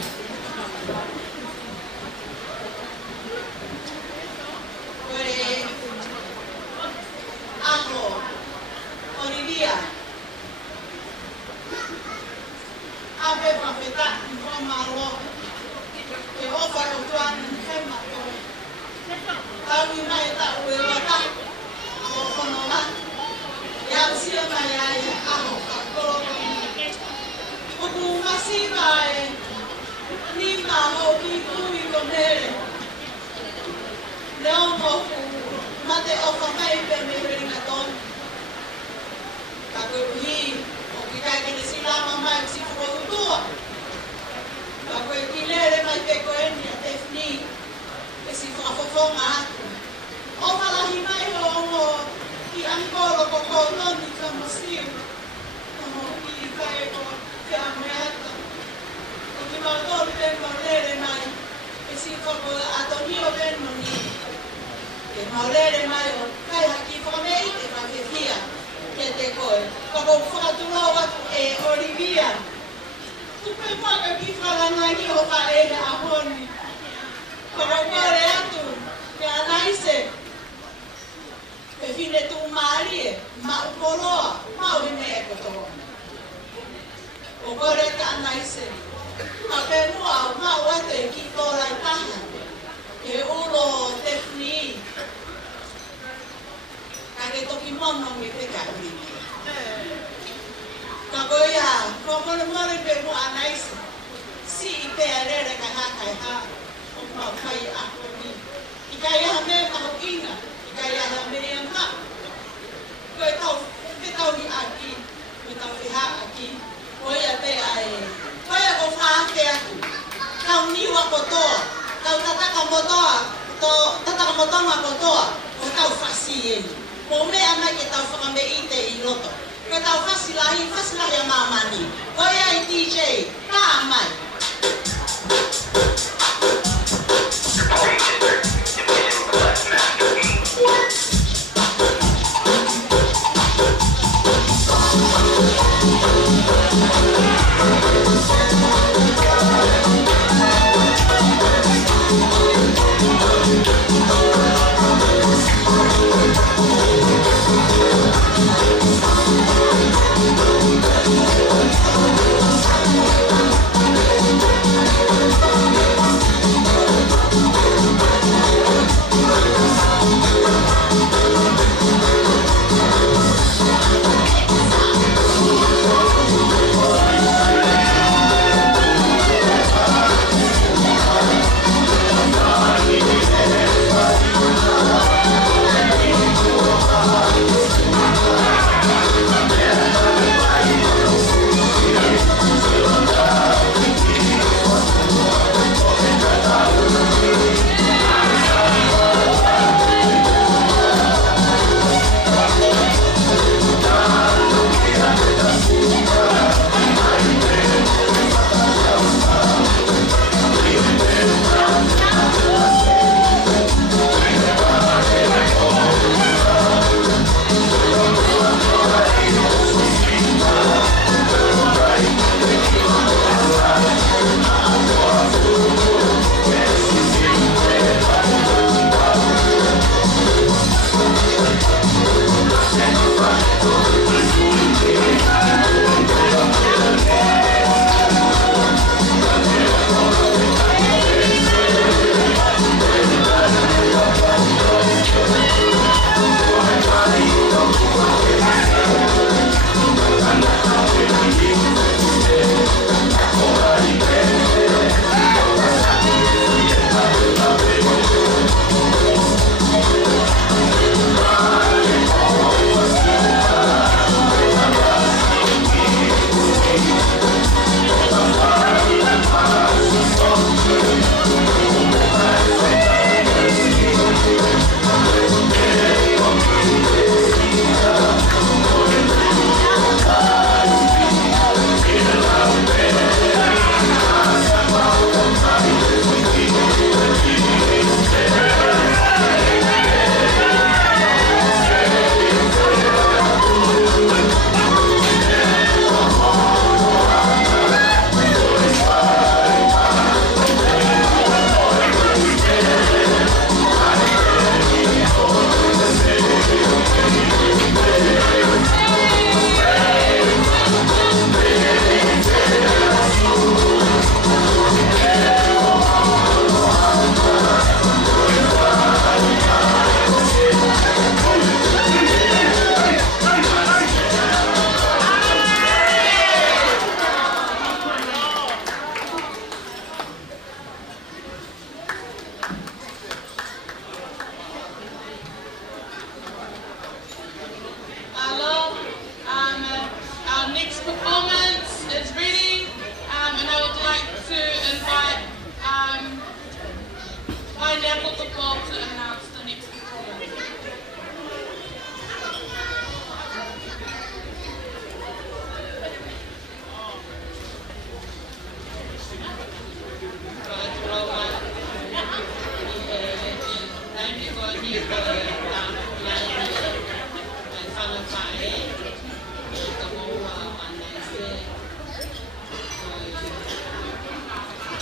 Ore mai ta ue wata. O kono la. Ya usia mai ai aho ka kolo. O ku masi mai. Ni ma ho ki kui konere. Leo mo ku mate o ka mai pe me ringa ton. Ka ku hi o ki kai ke si la mama si fu tua. Ka ku ki lere mai pe ko eni a tefni. E si fu afofonga atu. O malahi mai ho ki angkolo ko ko noni ka masiu. Mo ki kai ko te ameata. O ki ma tolu pe ko lere mai. E si fu atonio ben noni. E maurere mai o kai haki whakamei te whakewhia ke te koe. Kako whakatulo watu e Olivia. Tupe whaka ki whakangai o ka ere a honi. Kako kore atu ke anaise. Pe whine tu maarie, ma ukoroa, ma uine e kotoa. O kore ka anaise. Ka pe mua ma wate ki tōrai taha. Ke ulo tefni. Kage toki mono me te kauri. Kagoia, kokore mare pe mo anaise. Si I pe arere ka hakai ha. O ma kai ako ni. Ika ia me kaho inga. Ika ia me ia ma. Koe tau hi aki. Koe tau hi ha aki. Koia pe ai. Koia ko whaake aku. Kau niwa kotoa. Kau tataka motoa. Tataka motonga kotoa. Ko tau whasi e. Ko mea mai ke tau whakamei te I roto. Ko tau whasilahi a mamani. Koe ai DJ, tā mai.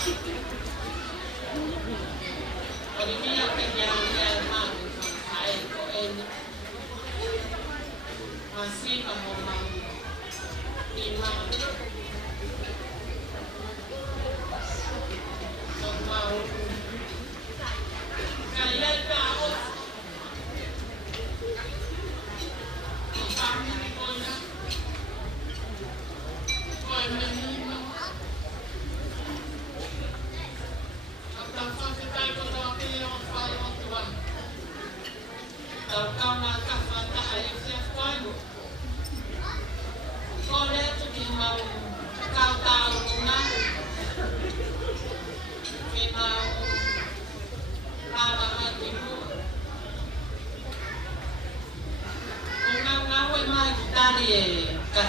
Olivia Mulikiha'amea hai ko en masih mau lima mau kalian tahu kami ni kona kona lima akan sampai ke dalam yang paling tua kau nak kata ayat yang paling con em tụi mình màu cao cao đúng không? Vì màu là tình yêu. Cũng ngao quay mai chúng ta đi cả.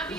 You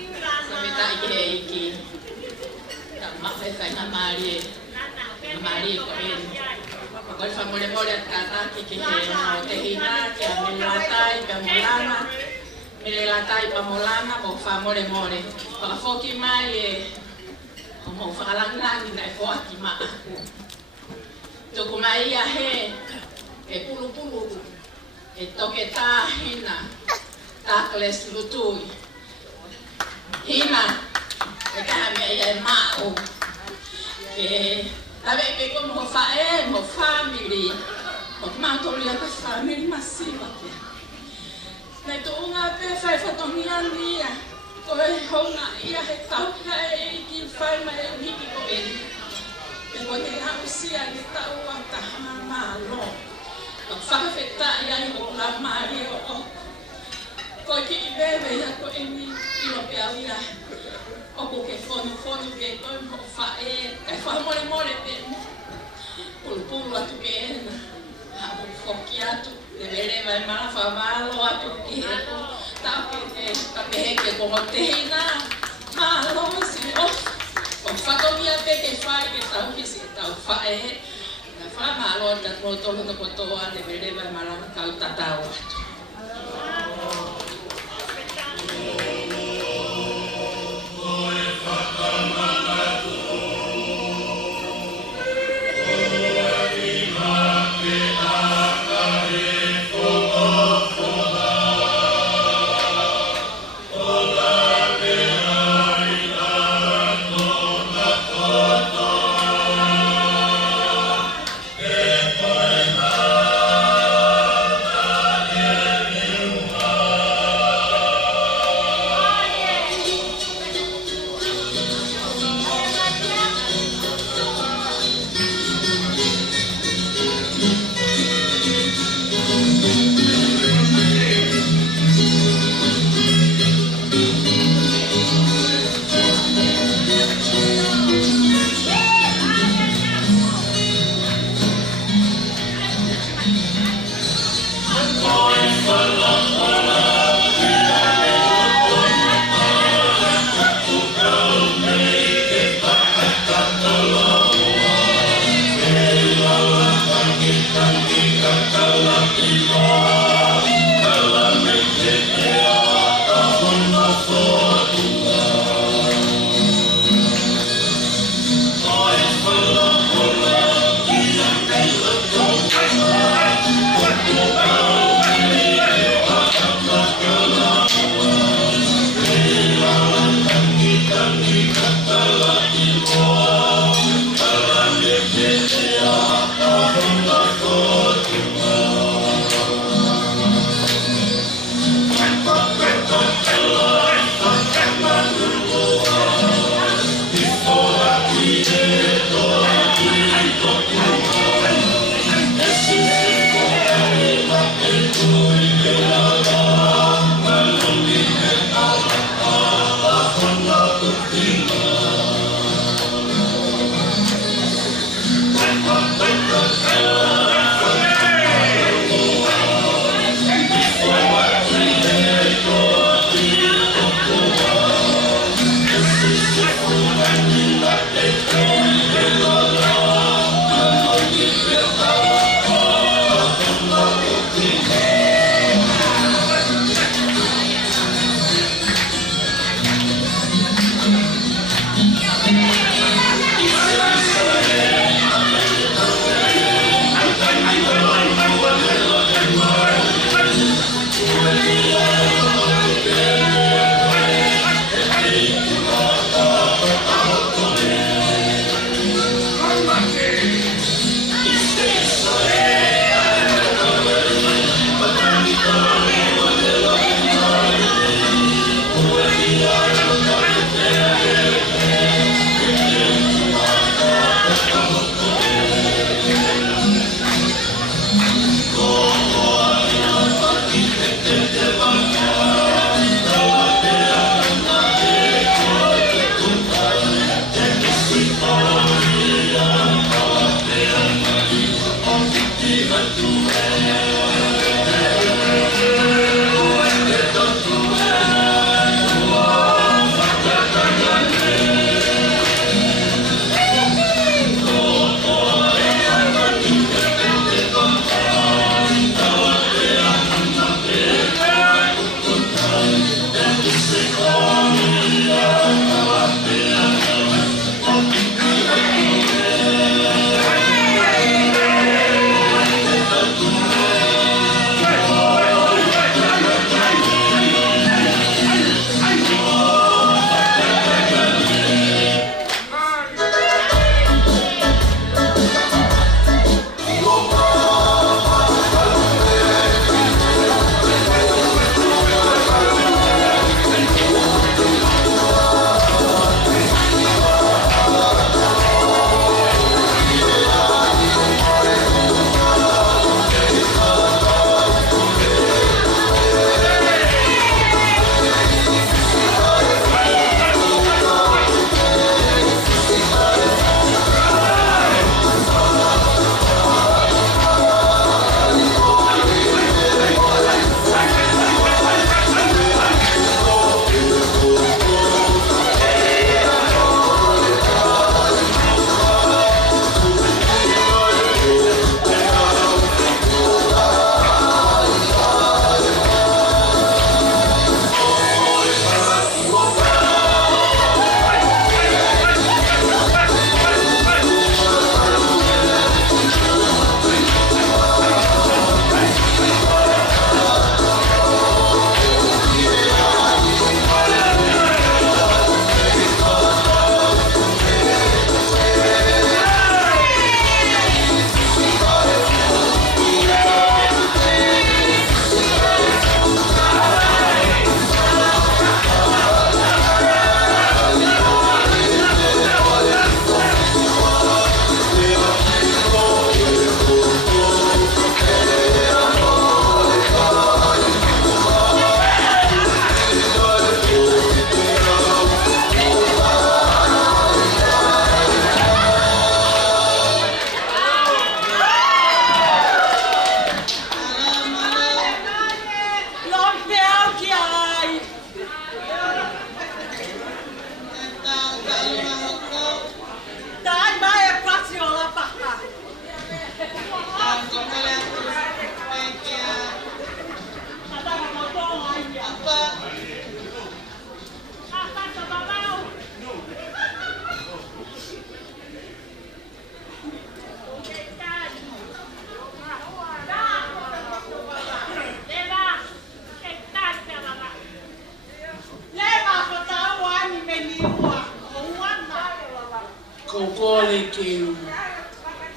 ole ke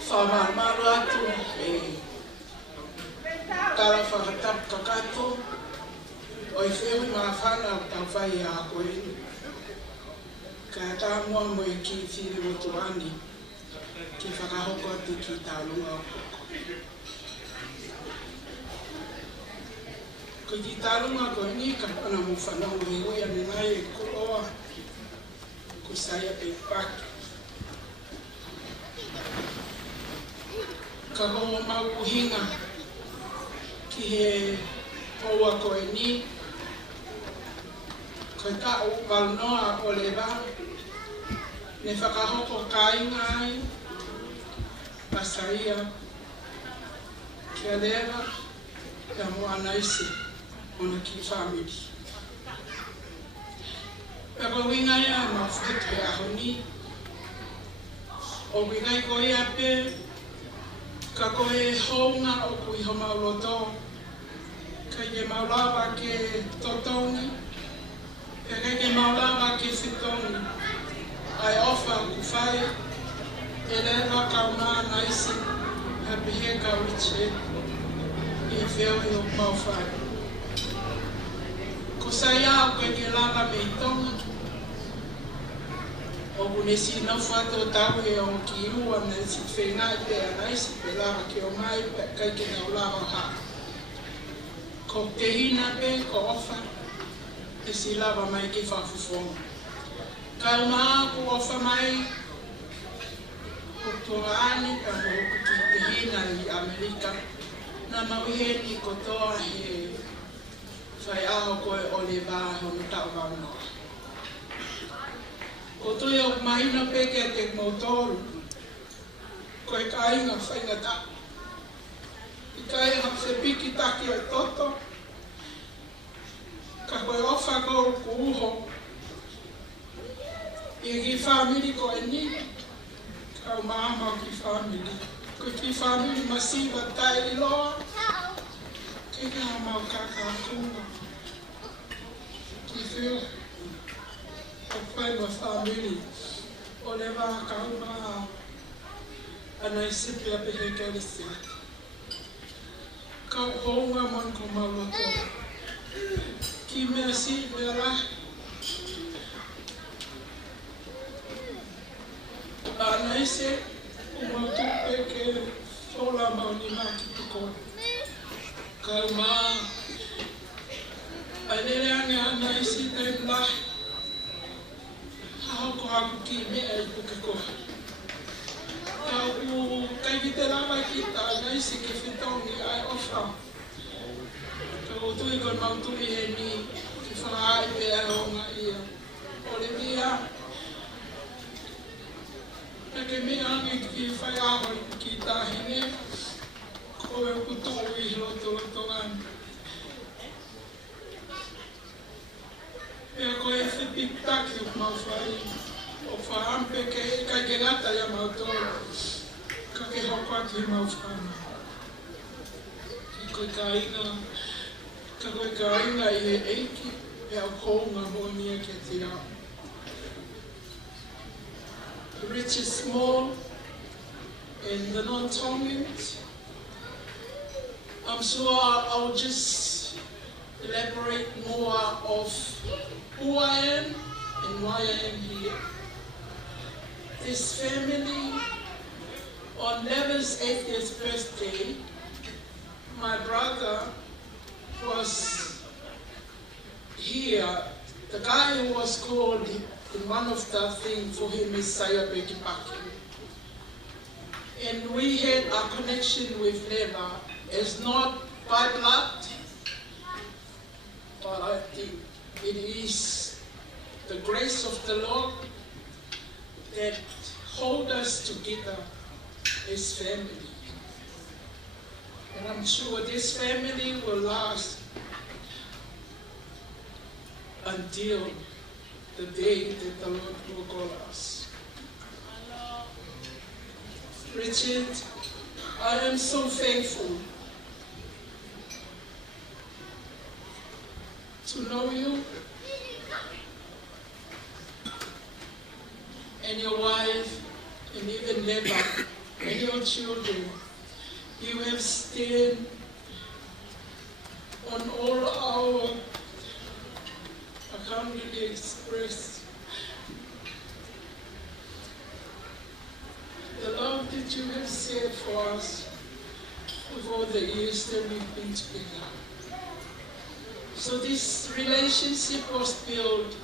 whamamaru atu e tara whakatap kakato o i whiu mā whana o tau whai a koe ka tā mua mo e ki whiri o tuani ki whakahoko atu ki tā lunga o koko. Ko ki tā lunga ko ni ka pana mo whanau e ui ane nai e koloa ko saia pe paki. Ka hoa mau uhinga ki he hoa koe ni ko ta o wanoa o le wā ne whakahoko kāinga ai pasaia kia lewa kia moa naisi ona ki whamiri. Peko winga ia ma whute a honi o wingai ko ia pe ka koe hounga o kui ho mauloto ka ke maulawa ke totongi e ke maulawa ke sitongi ai ofa ku whai e lewa kauna naisi hapi he ka wiche e whio i o mau whai ko sai au koe ke lava me i tonga o kunesi na whato tau e o ki rua na si whengai pe a naisi pe lava ke o mai pe kai ke na o lava ha. Ko te hina pe ko ofa e si lava mai ke whafufonga. Ka uma ko ofa mai o toa ani ka hoku ki te hina i Amerika na mawihe ni ko toa he whai aho koe Olivia Mulikiha'amea. Ko tui o mahina peke a te mautoru, koe ka inga whainga ta. I ka inga se piki taki o toto, ka koe ofa kou ku uho. I ki whamiri ko e ni, ka umahama ki whamiri. Koe ki whamiri masiva tai i loa, ke ka mau kaka kunga. Ki whiu. O koe ma whamiri, o le wā kauma anai sipi a pehe keresi. Ka hounga mon ko mauloto. Ki mea si mea la. Anai se, o mautupe ke whola mauni mā ki tuko. Kauma, anere ange anai si nei blahi. Ko haku ki mea i puke koha. Ka u kai ki te lama ki ta naisi ki whitongi ai ofa. Ka u tui kon mautumi he ni ki whahai pe ai honga ia. Olivia. Na ke mea angi ki whai aho ki ta hine. Ko e kutu i loto ngani. Pea koe e whipitaki o mau whai. O whaampe ke kai ke ngata ia mautoru. Ka ke hoko atu i mau whana. Ki koe ka inga i he eiki. E au kounga monia ke te au. The rich is small and the non-Tongans. I'm sure I'll just elaborate more of who I am and why I am here. This family, on Never's 80th birthday, my brother was here. The guy who was called in one of the things for him is Sayabeki Paki. And we had a connection with Never. It's not by blood, but I think it is the grace of the Lord that hold us together as family. And I'm sure this family will last until the day that the Lord will call us. Richard, I am so thankful to know you and your wife and even Leva, and your children. You have stayed on all our accountability expressed. The love that you have shared for us with all the years that we've been together. So this relationship was built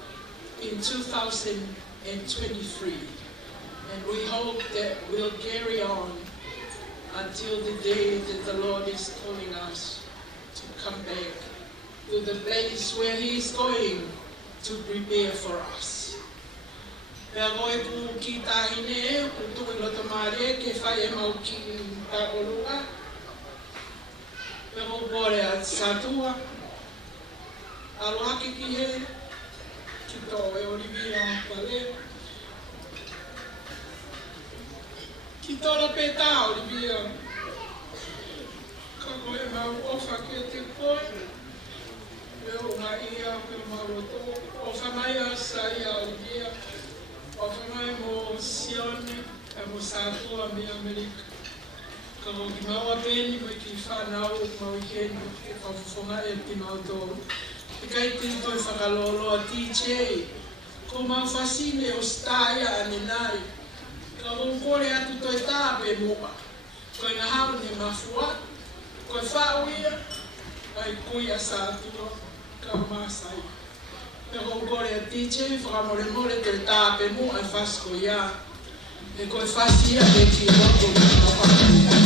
in 2023, and we hope that we'll carry on until the day that the Lord is calling us to come back to the place where He is going to prepare for us. Pea koe pu ki tahine, pu tuki loto maare, ke whai e mau ki ta olua. Pea ko kore at satua. Aloha ki ki he, ki tō e Olivia pale. Ki tōra pētā Olivia. Ka koe mau ofa ke te koe. Pea ngā ia, pea mau roto. Ofa mai a sa ia Olivia. Ofa mai mo Sione, e mo Satua me Amerika. Ka hoki mau a pēni, mo ki whanau, mau i henu, e whawhonga e ti mau tōru. E kai te toi whakalolo a TJ, ko mau whasine o stāia ane nai. Ka hongkore atu toi tāpe moa. Koe na hau ne mafua, koe whauia, ai kuia Satua, ka māsai. E hongkore a TJ, whakamore more te tāpe moa e whasko ia. E koe whasia e ki roto na whakaria.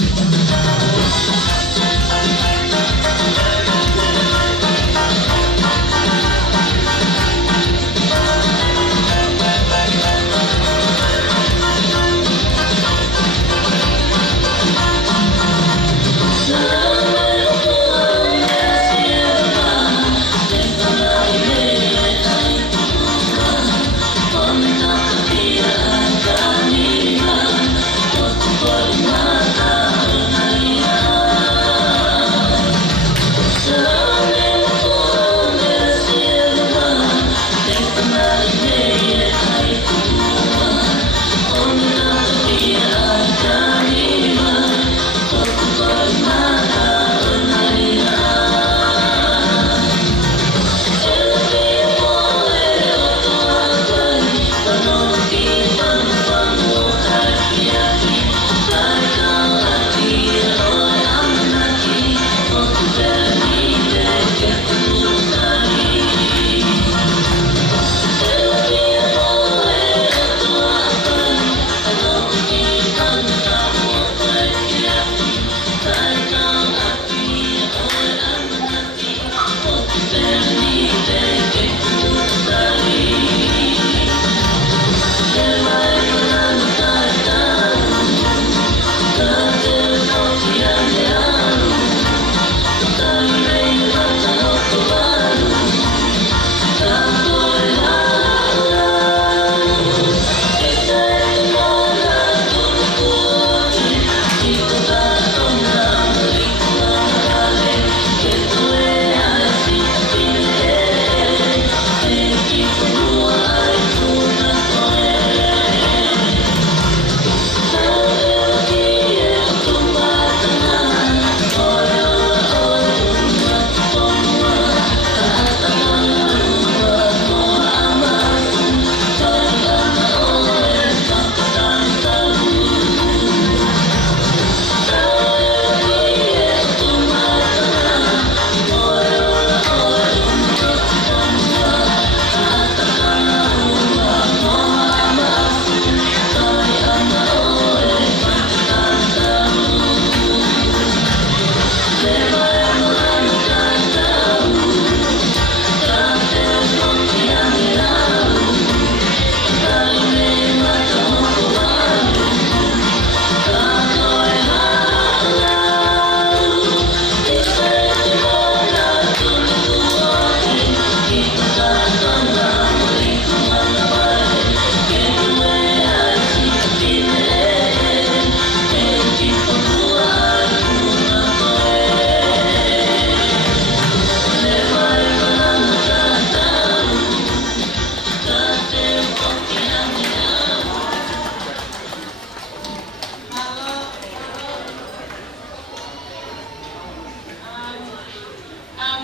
Por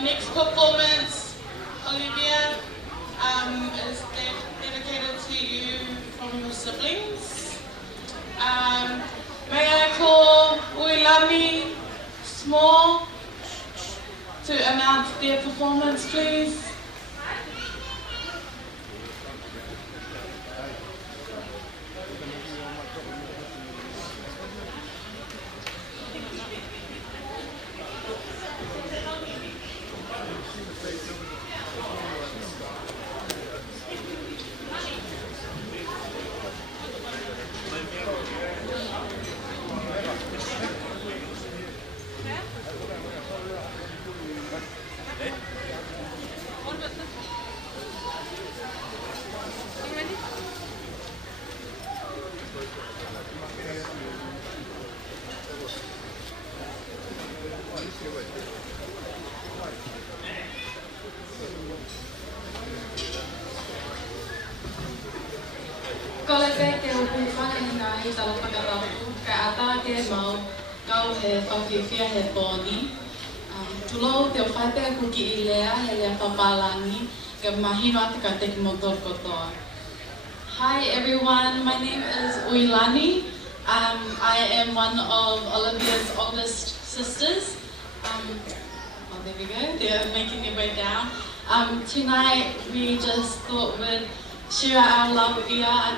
Our next performance, Olivia, is dedicated to you from your siblings. May I call Uilani Small to announce their performance, please? Ko le pe ke upu whakahina i tala whakarapu, ka ata ke mau, kau he whawhiwhia he pōni. Tulo te o whaipea kuki I lea, he lea whapalangi, ka mahino atu ka teki motor kotoa. Hi everyone, my name is Uilani. I am one of Olivia's oldest sisters. Oh, there we go, they're making their way down. Tonight we just thought we'd share our love here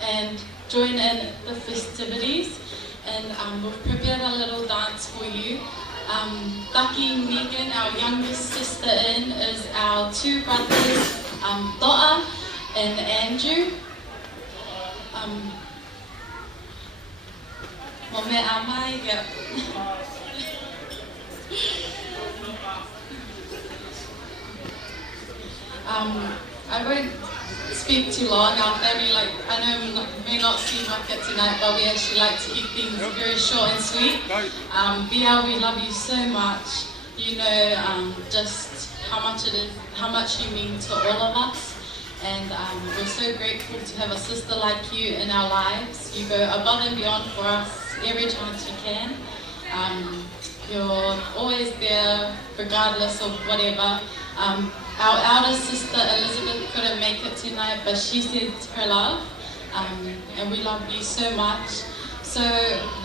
and join in the festivities, and we've prepared a little dance for you. Taki Megan, our youngest sister in, is our two brothers, Toa and Andrew. Mome amai, yep. I won't speak too long. Our family, I know may not seem like it tonight, but we actually like to keep things very short and sweet. Bia, we love you so much. You know just how much you mean to all of us, and we're so grateful to have a sister like you in our lives. You go above and beyond for us every chance you can. You're always there, regardless of whatever. Our eldest sister Elizabeth couldn't make it tonight, but she said her love, and we love you so much. So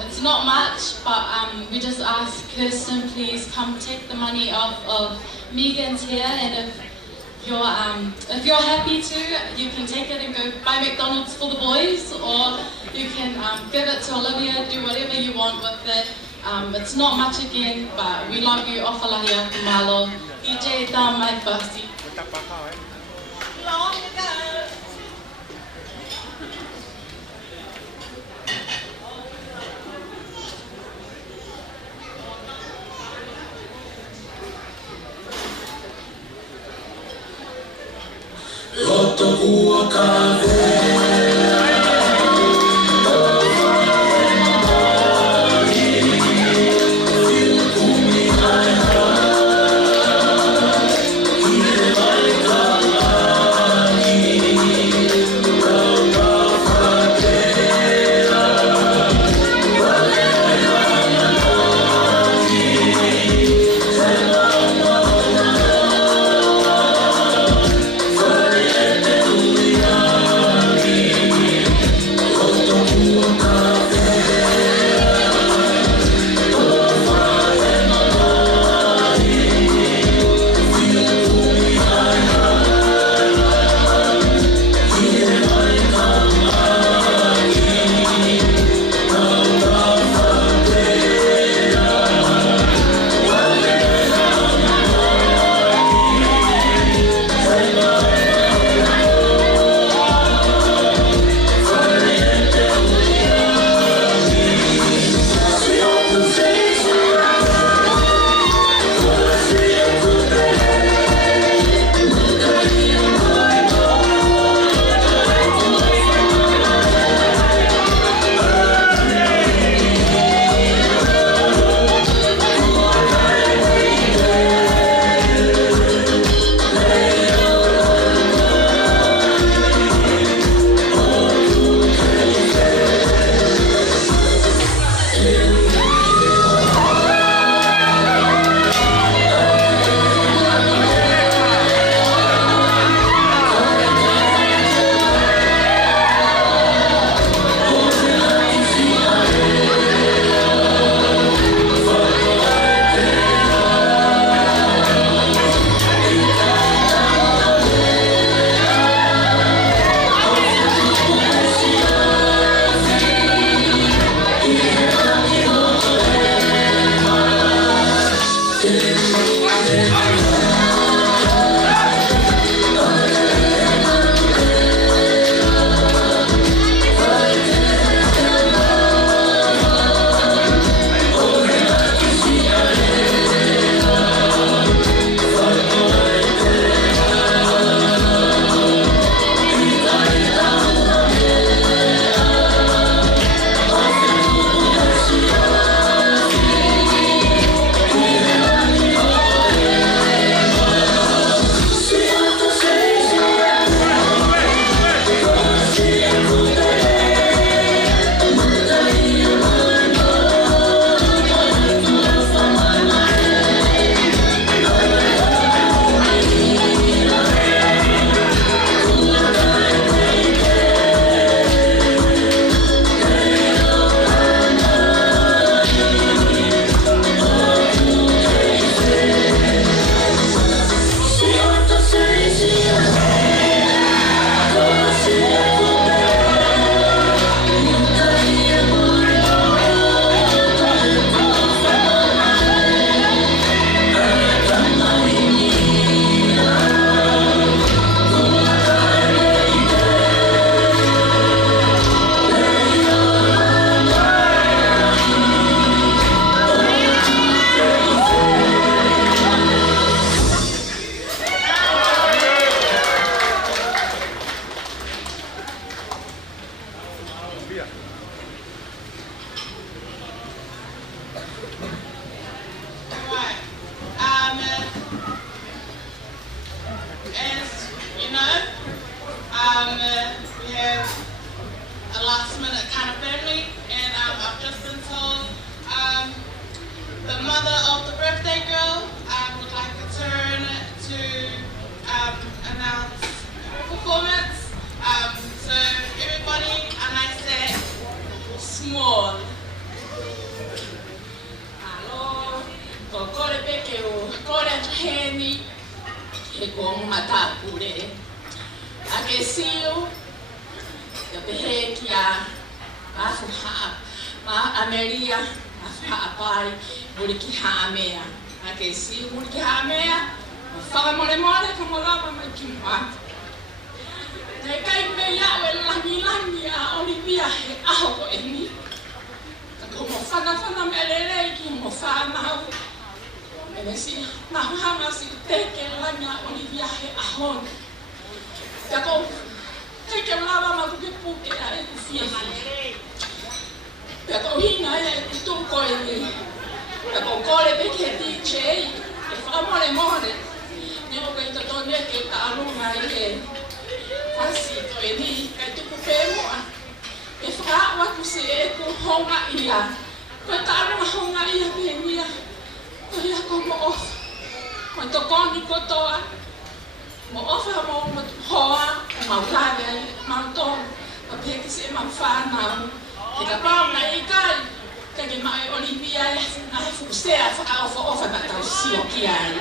it's not much, but we just ask Kirsten, please come take the money off of Megan's hair, and if you're happy to, you can take it and go buy McDonald's for the boys, or you can give it to Olivia, do whatever you want with it. It's not much again, but we love you. Ofalahia Kumalo. DJ Tam my firstie. Long ago. Loto ua kave. We have a last minute kind of family, and I've just been told the mother of the birthday girl would like a turn to announce her performance. So everybody, and I said small. Hello, ko kore peke o kore tuheni he ko mata pure. Ake siu ya pehe kia afuha ma Ameria afuha pai Mulikiha'amea. Ake siu Mulikiha'amea whaga mole mole ka molapa mai kimpa. Te kai me iawe langi a Olivia he aho ko e ni. Ko mo whana me lele ki mo whana hau. Ene si mahama si teke langi a Olivia he aho. Tako teke lava ma kuke puke a e kufiafi. Tako hina e kutuko e ni. Tako kore peke DJ e whamore more. Neo kai tatone ke ka alunga e pasito e ni kai tuku pēmoa. E whakawa ku se e ku honga ia. Ko ta alunga honga ia pēmia. Ko ia ko mo ofa. Ko tokoni kotoa. Mo ofa mo hoa, mau lawe, mau tong, o peke se mau whanau. E ka pao na i kai, kage mai Olivia e ai fukusea whakaofa ofa na tau sio ki ai.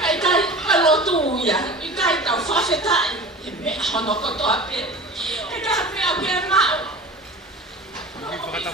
Ai kai alotu ia, i kai tau whawhetai, e mea hono kotoa pe. E ka mea pe mau. Cosa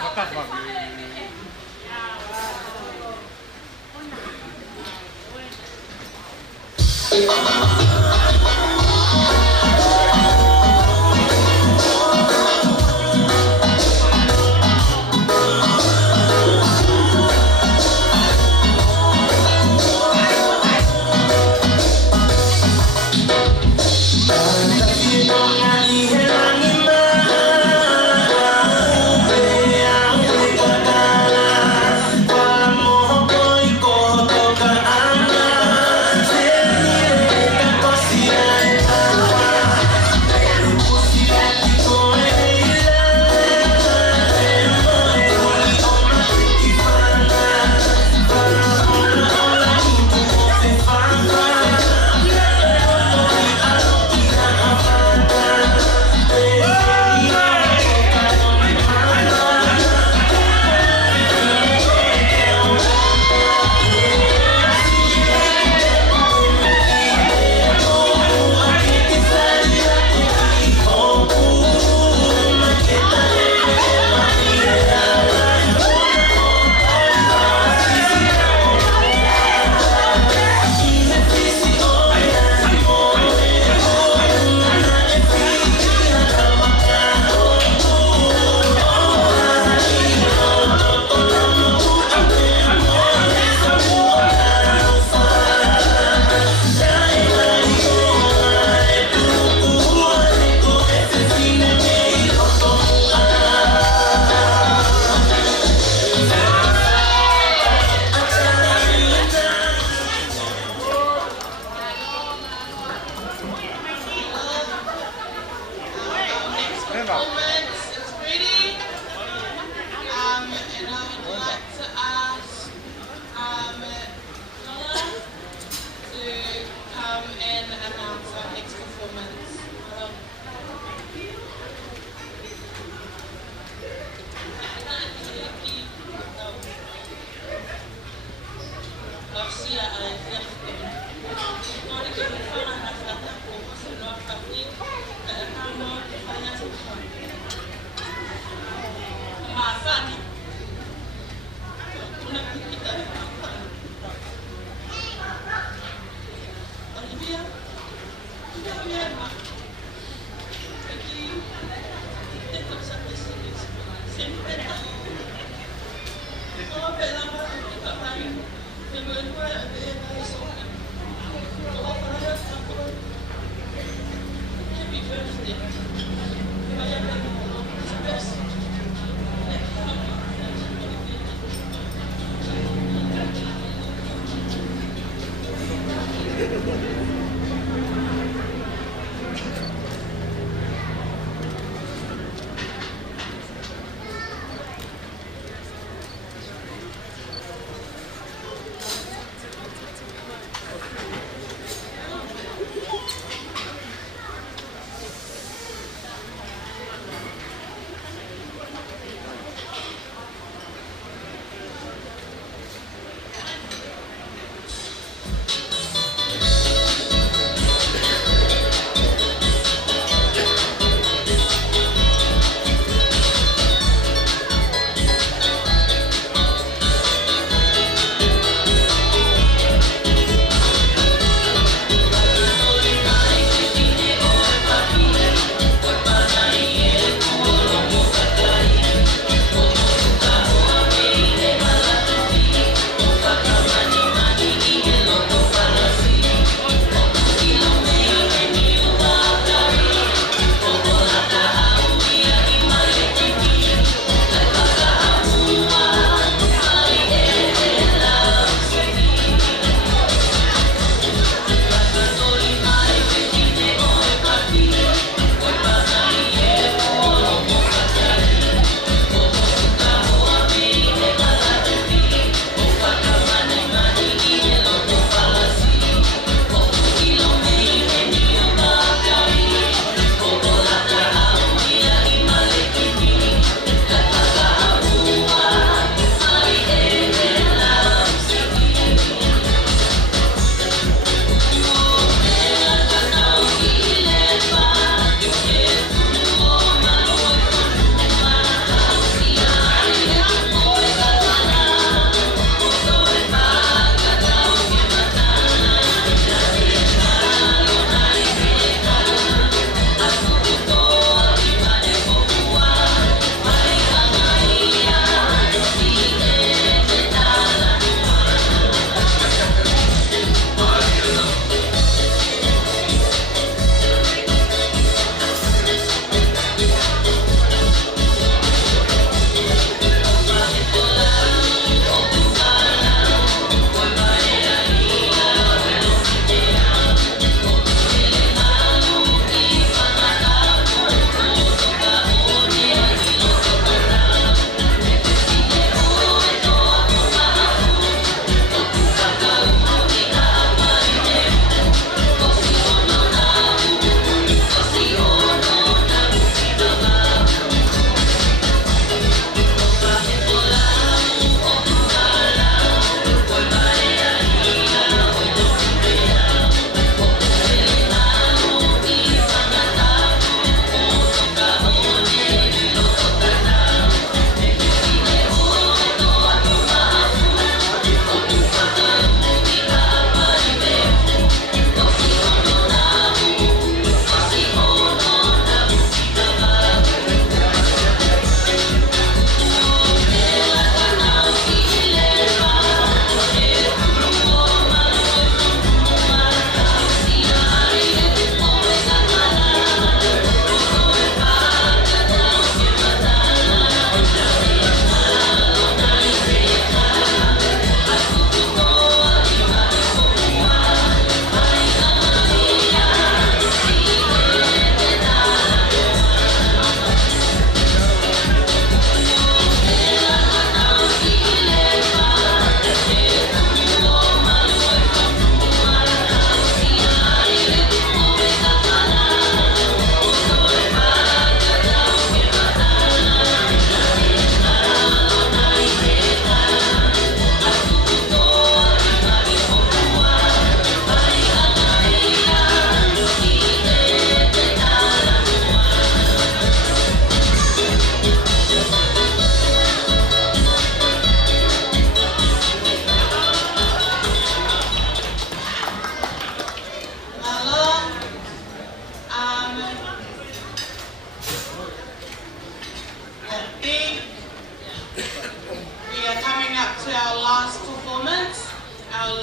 Thank you.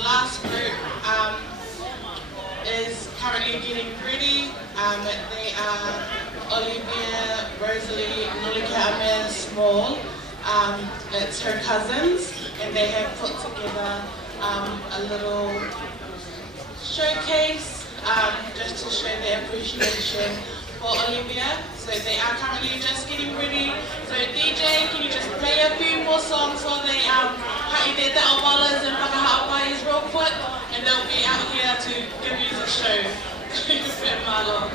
last group is currently getting ready. They are Olivia Mulikiha'amea Small. It's her cousins, and they have put together a little showcase just to show their appreciation for Olivia. So they are currently just getting ready. So DJ, can you just play a few more songs while they ha'i te ta'awalas and whakaha'apais real quick, and they'll be out here to give you the show. Malo.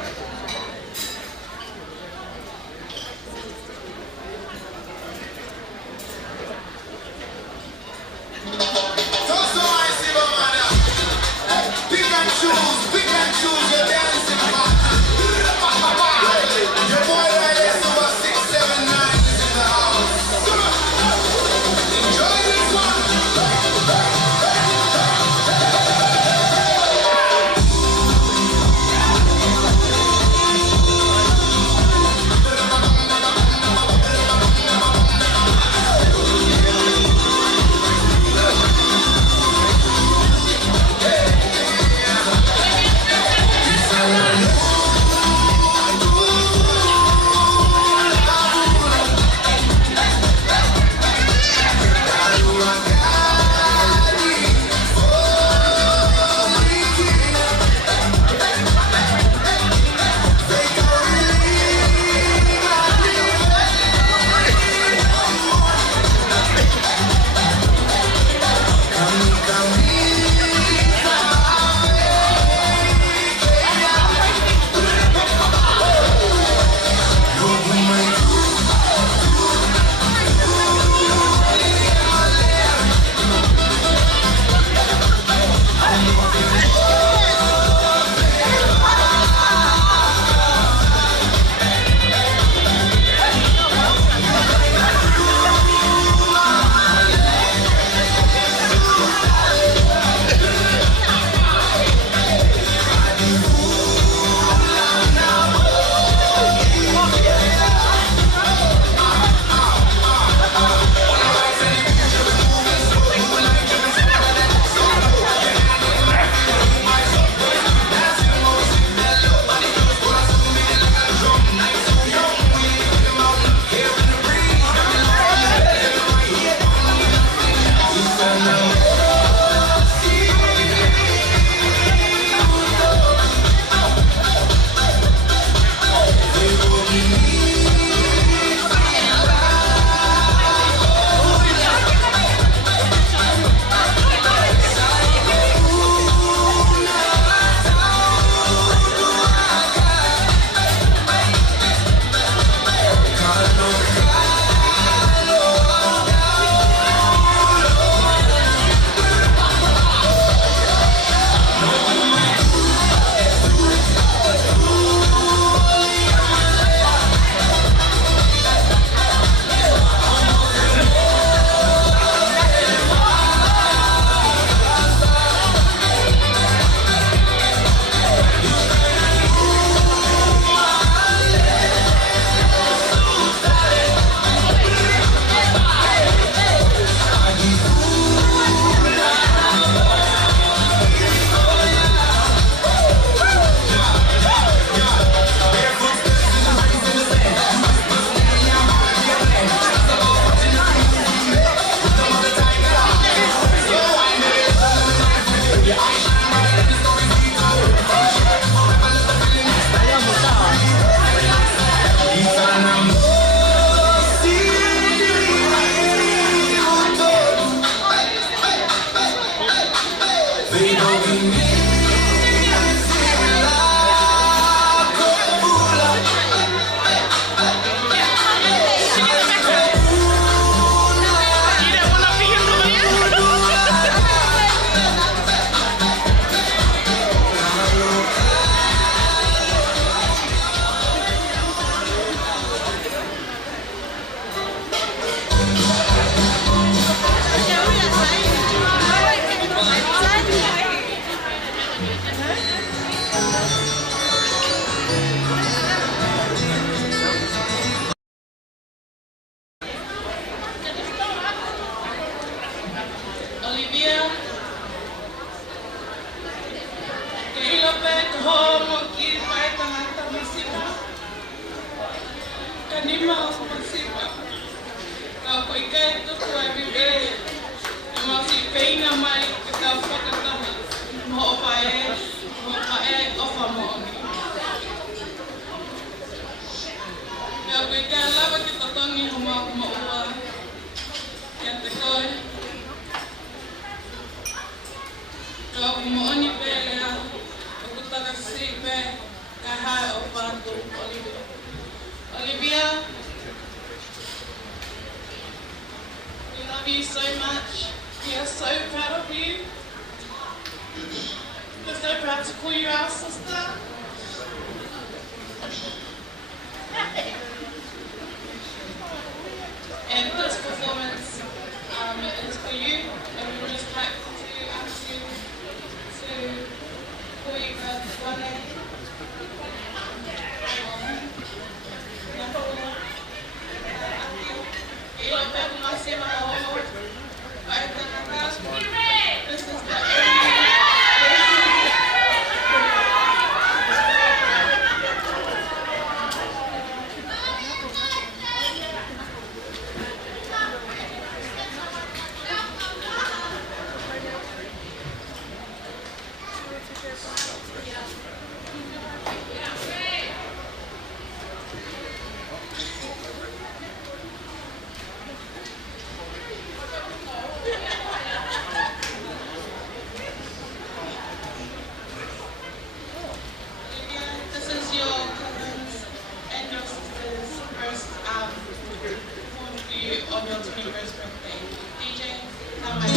Pick and choose your dancing partner. Your boy right there, number 6, 7, 9 is in the house. Come on, enjoy this one. tangata masipa. Ka nima o masipa. Ka koe kai tuku ai bibe. E masi peinga mai ka tau whakatama. Mo o pae ofa mo o ni. Ka koe kai lava ki tatongi ho mo ua. Kia te koe. Ka o mo o ni pe lea. O kutaka si pe. Ka hae o whātu Olivia. Olivia, we love you so much. We are so proud of you. We're so proud to call you our sister. And this performance is for you, and we would just like to ask you to call you one name. This is the on your 21st birthday. DJ, how much?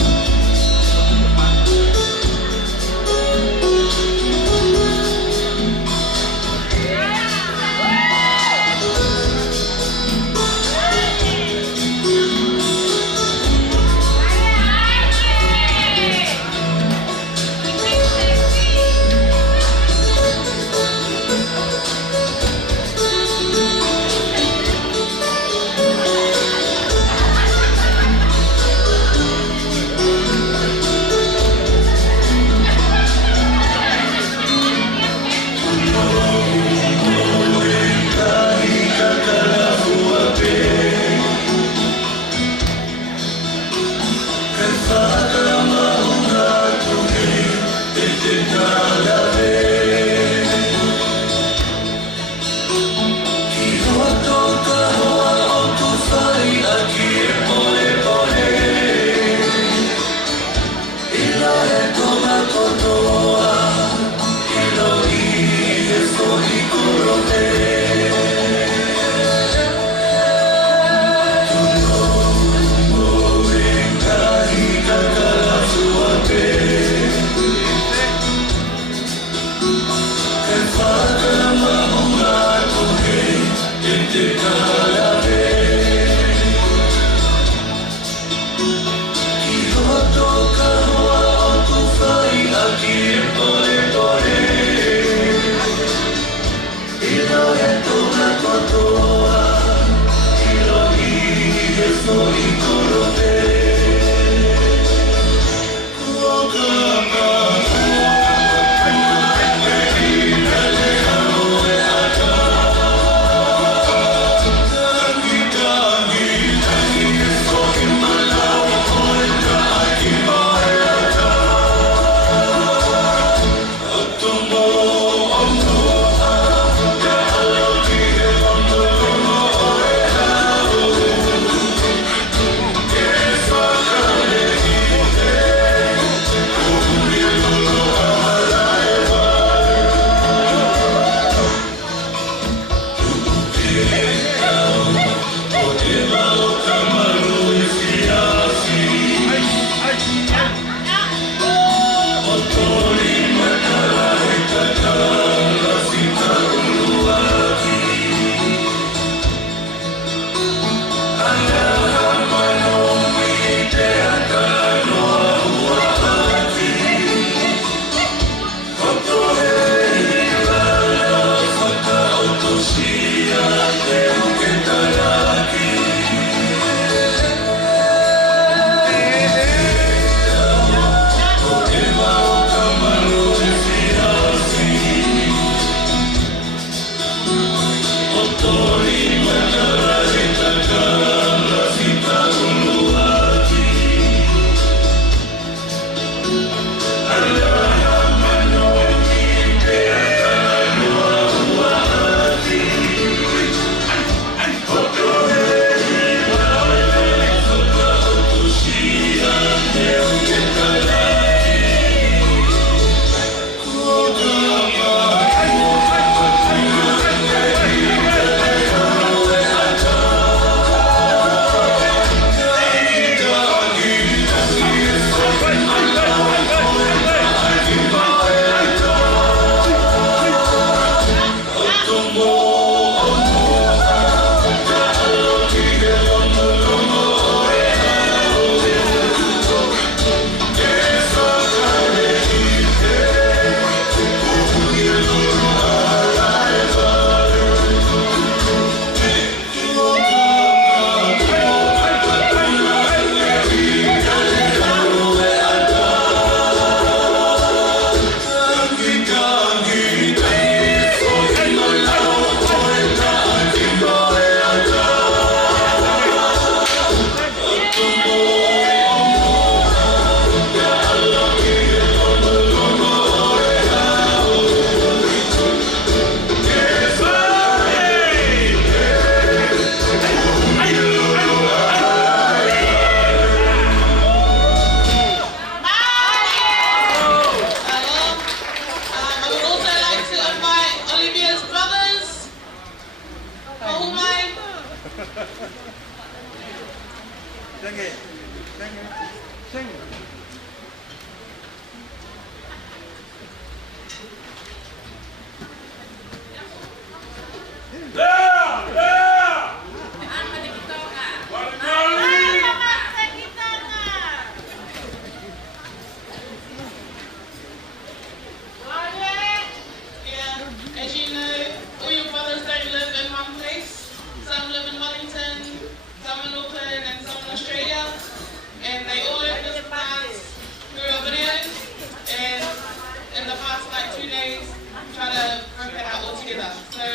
to work it out all together. So,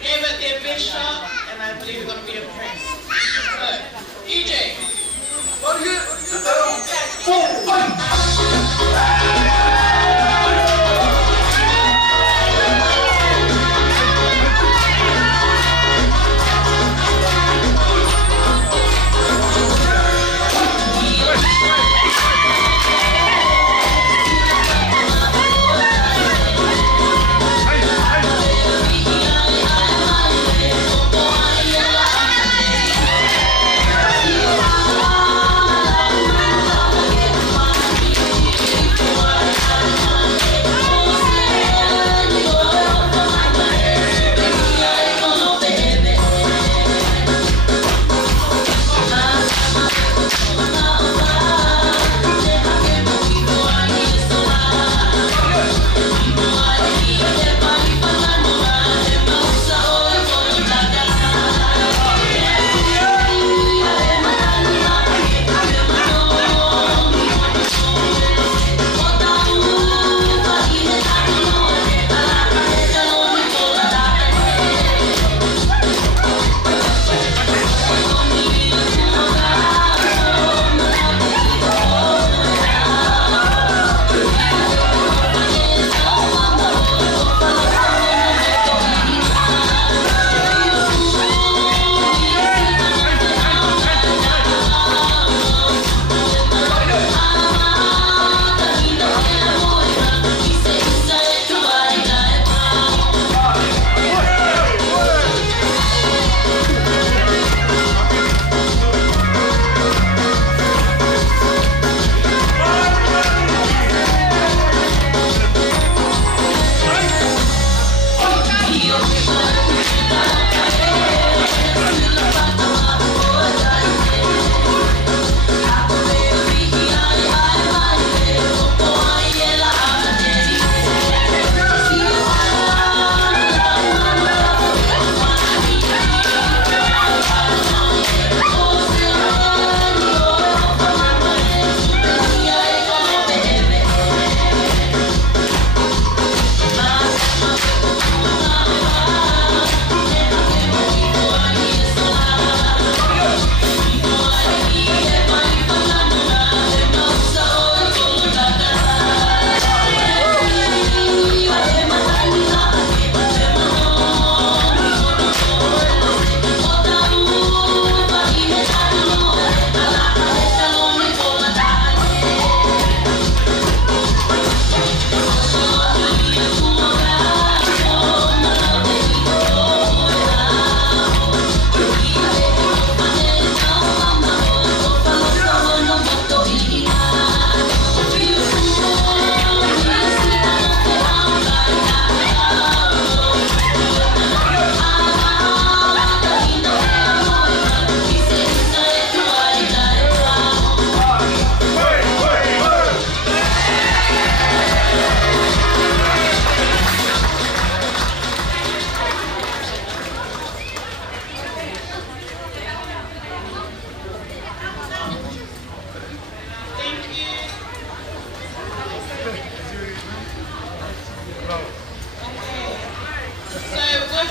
gave it their best shot, and I believe we're going to be impressed. So, EJ.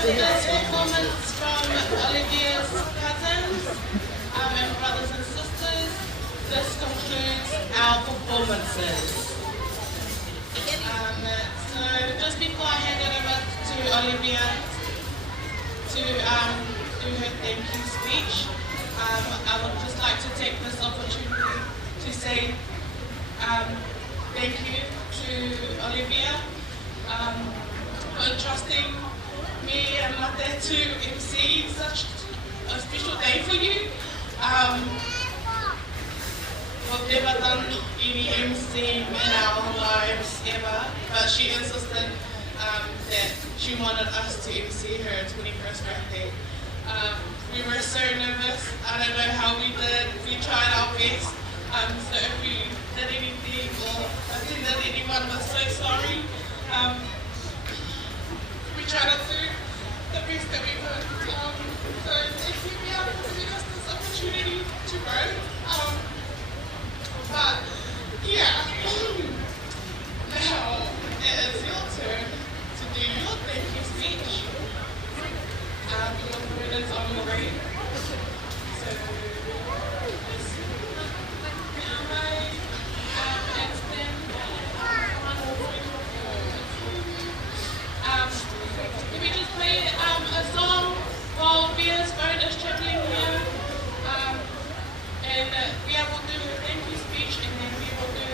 This performance from Olivia's cousins and brothers and sisters, this concludes our performances. So just before I hand it over to Olivia to do her thank you speech, I would just like to take this opportunity to say thank you to Olivia for trusting me and Mate to MC such a special day for you. We've never done any MC in our own lives ever, but she insisted that she wanted us to MC her 21st birthday. We were so nervous. I don't know how we did. We tried our best. So if we did anything or offended anyone, we're so sorry. We tried to do the best that we could. So thank you for giving us this opportunity to grow. But yeah,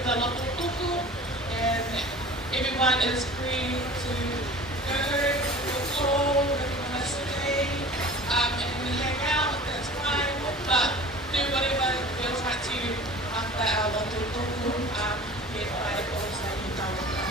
the local kuku, and everyone is free to go or call if you want to stay and hang out, that's fine, but do whatever feels right to you after our local kuku here by also in Tauranga.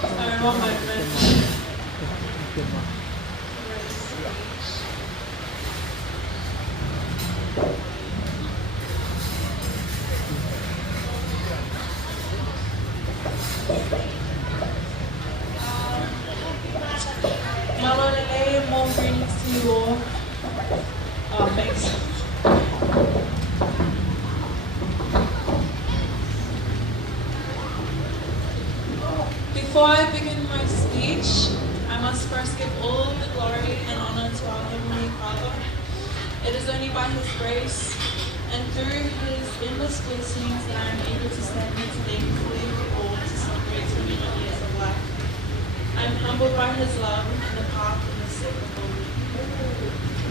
Sorry, one moment. Malolele, more greetings to you all. Oh, thanks. Before I begin my speech, I must first give all the glory and honor to our Heavenly Father. It is only by His grace and through His endless blessings that I am able to stand here today before you all to celebrate 21 years of life. I am humbled by His love and the path He has set before me.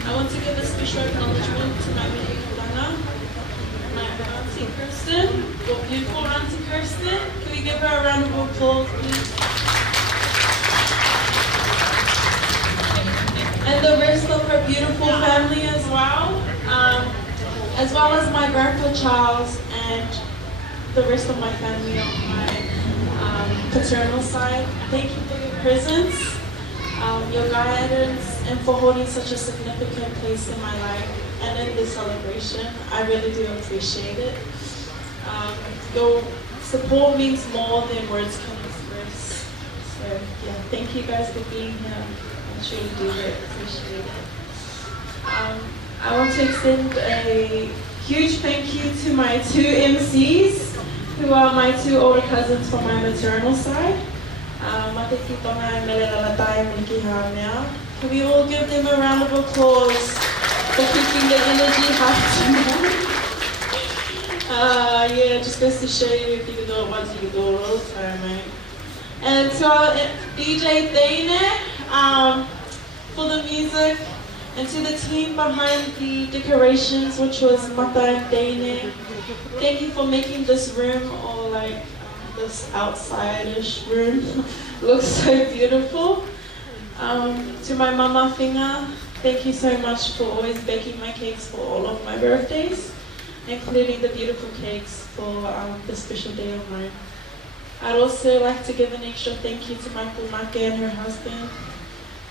I want to give a special acknowledgement to my Mehikulana, my Auntie Kirsten, or beautiful Auntie Kirsten. Can we give her a round of applause, please? And the rest of her beautiful family as well as my Grandpa Charles and the rest of my family on my paternal side. Thank you for your presence, your guidance, and for holding such a significant place in my life and in this celebration. I really do appreciate it. Your support means more than words can express. So yeah, thank you guys for being here. I truly do appreciate it. I want to extend a huge thank you to my two MCs, who are my two older cousins from my maternal side. Mateki Tonga and Olivia Mulikiha'amea. Can we all give them a round of applause for keeping the energy high tonight? Yeah, just goes to show you if you can do it once, you can do it all the time, right? And to our DJ Dane, for the music, and to the team behind the decorations, which was Mata and Dane. Thank you for making this room, or like this outside-ish room, look so beautiful. To my mama Finga, thank you so much for always baking my cakes for all of my birthdays, including the beautiful cakes for this special day of mine. I'd also like to give an extra thank you to my Pumake and her husband,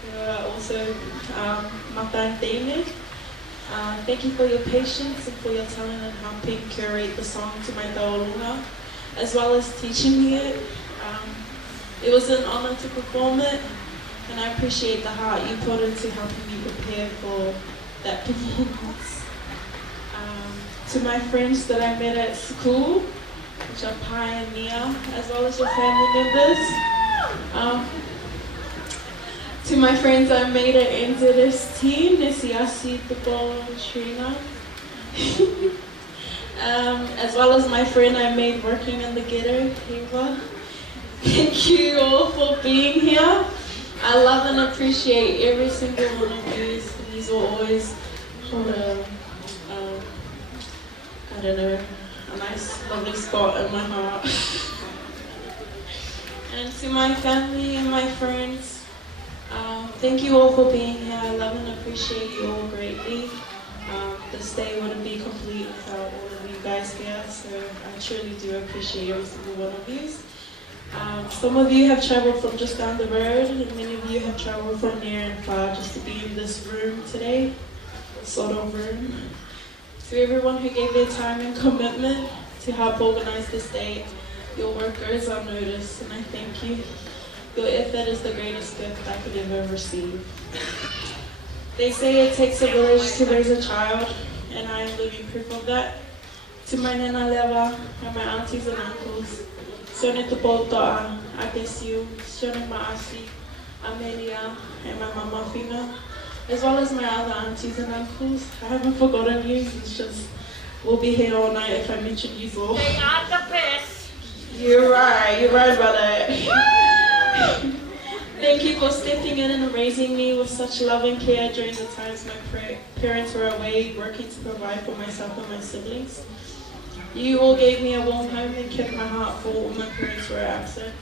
who are also Mata and Dane. Thank you for your patience and for your talent in helping curate the song to my taolunga, as well as teaching me it. It was an honor to perform it, and I appreciate the heart you put into helping me prepare for that performance. To my friends that I met at school, which are Pai and Mia, as well as your family members. To my friends I made it into this team, Nisiasi, Tupo, Trina. As well as my friend I made working in the ghetto, Eva. Thank you all for being here. I love and appreciate every single one of you. These will always hold a, I don't know, a nice, lovely spot in my heart. And to my family and my friends, thank you all for being here. I love and appreciate you all greatly. This day wouldn't be complete without all of you guys here, so I truly do appreciate every single one of you. Some of you have traveled from just down the road, and many of you have traveled from near and far just to be in this room today, sort of room. To everyone who gave their time and commitment to help organize this day, your work goes unnoticed, and I thank you. Your effort is the greatest gift I could ever receive. They say it takes a village to raise a child, and I am living proof of that. To my nana Leva and my aunties and uncles, Sione Tupoto'a, Akesiu, Sione Ma'asi, Amelia, and my mama Fina, as well as my other aunties and uncles. I haven't forgotten you, it's just, we'll be here all night if I mention you all. They are the best. You're right about that. Thank you for stepping in and raising me with such love and care during the times my parents were away working to provide for myself and my siblings. You all gave me a warm home and kept my heart full when my parents were absent.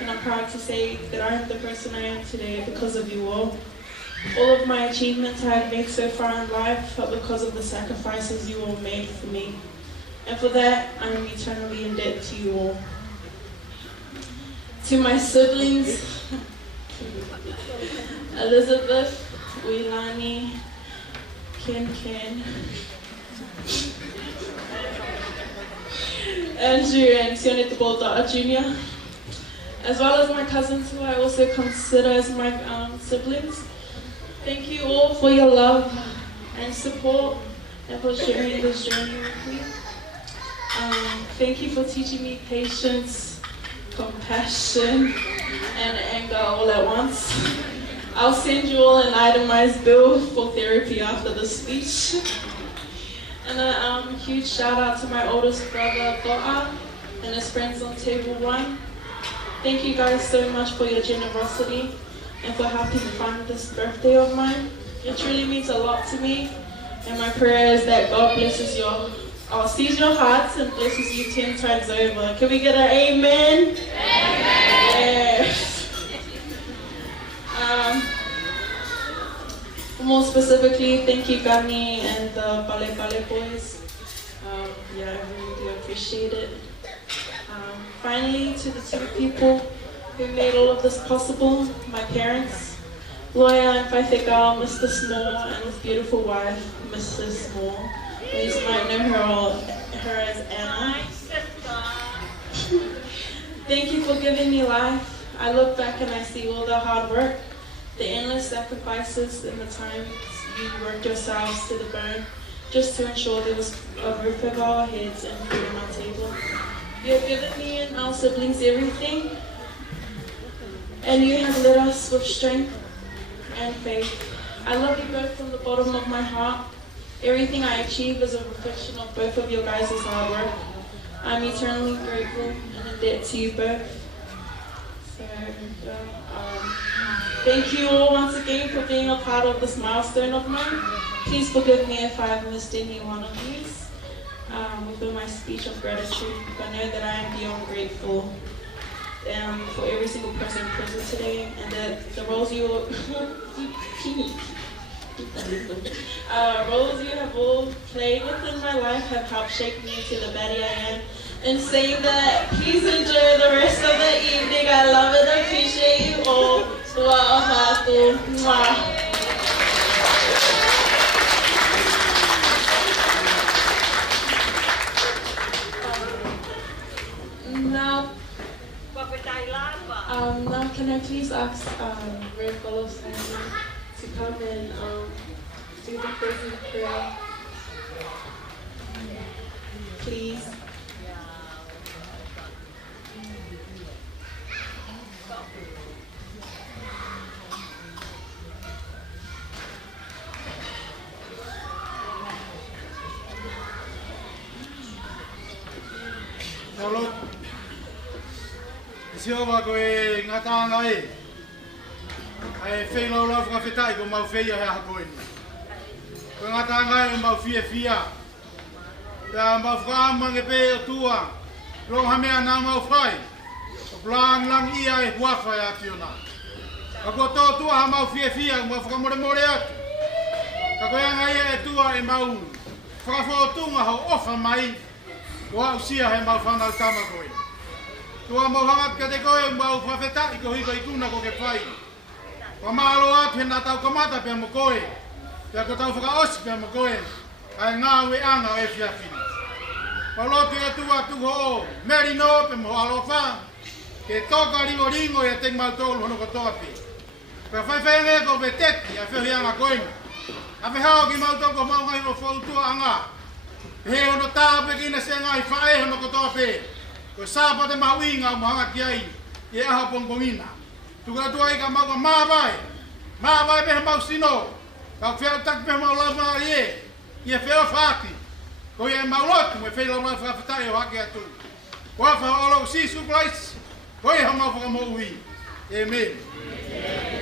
And I'm proud to say that I am the person I am today because of you all. All of my achievements I have made so far in life are because of the sacrifices you all made for me. And for that, I am eternally in debt to you all. To my siblings, Elizabeth, Uilani, Ken, Andrew and Sione Tupoto'a Jr., as well as my cousins who I also consider as my siblings. Thank you all for your love and support and for sharing this journey with me. Thank you for teaching me patience, compassion, and anger all at once. I'll send you all an itemized bill for therapy after the speech. And a huge shout out to my oldest brother, To'a, and his friends on table 1. Thank you guys so much for your generosity and for helping fund this birthday of mine. It truly means a lot to me, and my prayer is that God blesses sees your hearts and blesses you 10 times over. Can we get an amen? Amen. Yes. More specifically, thank you Gani and the Pale Pale boys. I really do appreciate it. Finally, to the 2 people who made all of this possible, my parents, Lawyer and Faithika, Mr. Small, and his beautiful wife, Mrs. Small. You might know her as Anna. Thank you for giving me life. I look back and I see all the hard work, the endless sacrifices, and the times you worked yourselves to the bone just to ensure there was a roof over our heads and food on our table. You have given me and our siblings everything, and you have led us with strength and faith. I love you both from the bottom of my heart. Everything I achieve is a reflection of both of your guys' hard work. I'm eternally grateful and in debt to you both. Thank you all once again for being a part of this milestone of mine. Please forgive me if I have missed any one of these within my speech of gratitude. But know that I am beyond grateful for every single person present today, and that the roles you have all played within my life have helped shape me into the baddie I am. And saying that, please enjoy the rest of the evening. I love and appreciate you all. Now can I please ask Rev Fellow Simon to come and do the closing prayer, please. Hello. Siova ko e ngatanga e. Ai whenau lau whakawhetai ko mau whea hea hako eni. Ko ngatanga e mau fia. Ta mau whakamange pe o tua. Long hamea nā mau whai. O lang ia e huawhai ati o nā. Ka ko tō tua ha mau fia mau whakamore atu. Ka ko anga ia e tua e mau whakawhotunga ho ofa mai. Ko au sia he mau whanau tama ko eni. Tua mohangat ka te koe mau whawheta I ko hiko I tuna ko ke whai. Wa mahalo atu hena tau kamata pia mo koe. Pia ko tau whakaosi pia mo koe. Ai ngā ue anga o e whiawhini. Paulotu e tua tuho o Mary no pe mo alofa. Ke toka ringo ringo e te mau tolu hono katoa pe. Pia whaiwhenga ko pe teki a whiahi anga koina. A whihao ki mau toko mau ngai o whautua anga. He hono tāpe kina se ngai whae hono katoa pe. Ko sāpa te mau inga o mohanga ki ai. I aha pongpongina. Tuka tua ika mau ka māwai. Māwai peha mau sino. Kau whiau tak peha mau lau maa ie. Ia whiau whāti. Ko ia mau lotu me whiau lau whawhetai o hake atu. Ko a whao alo sisu place. Ko ia mau whakamou i. Amen.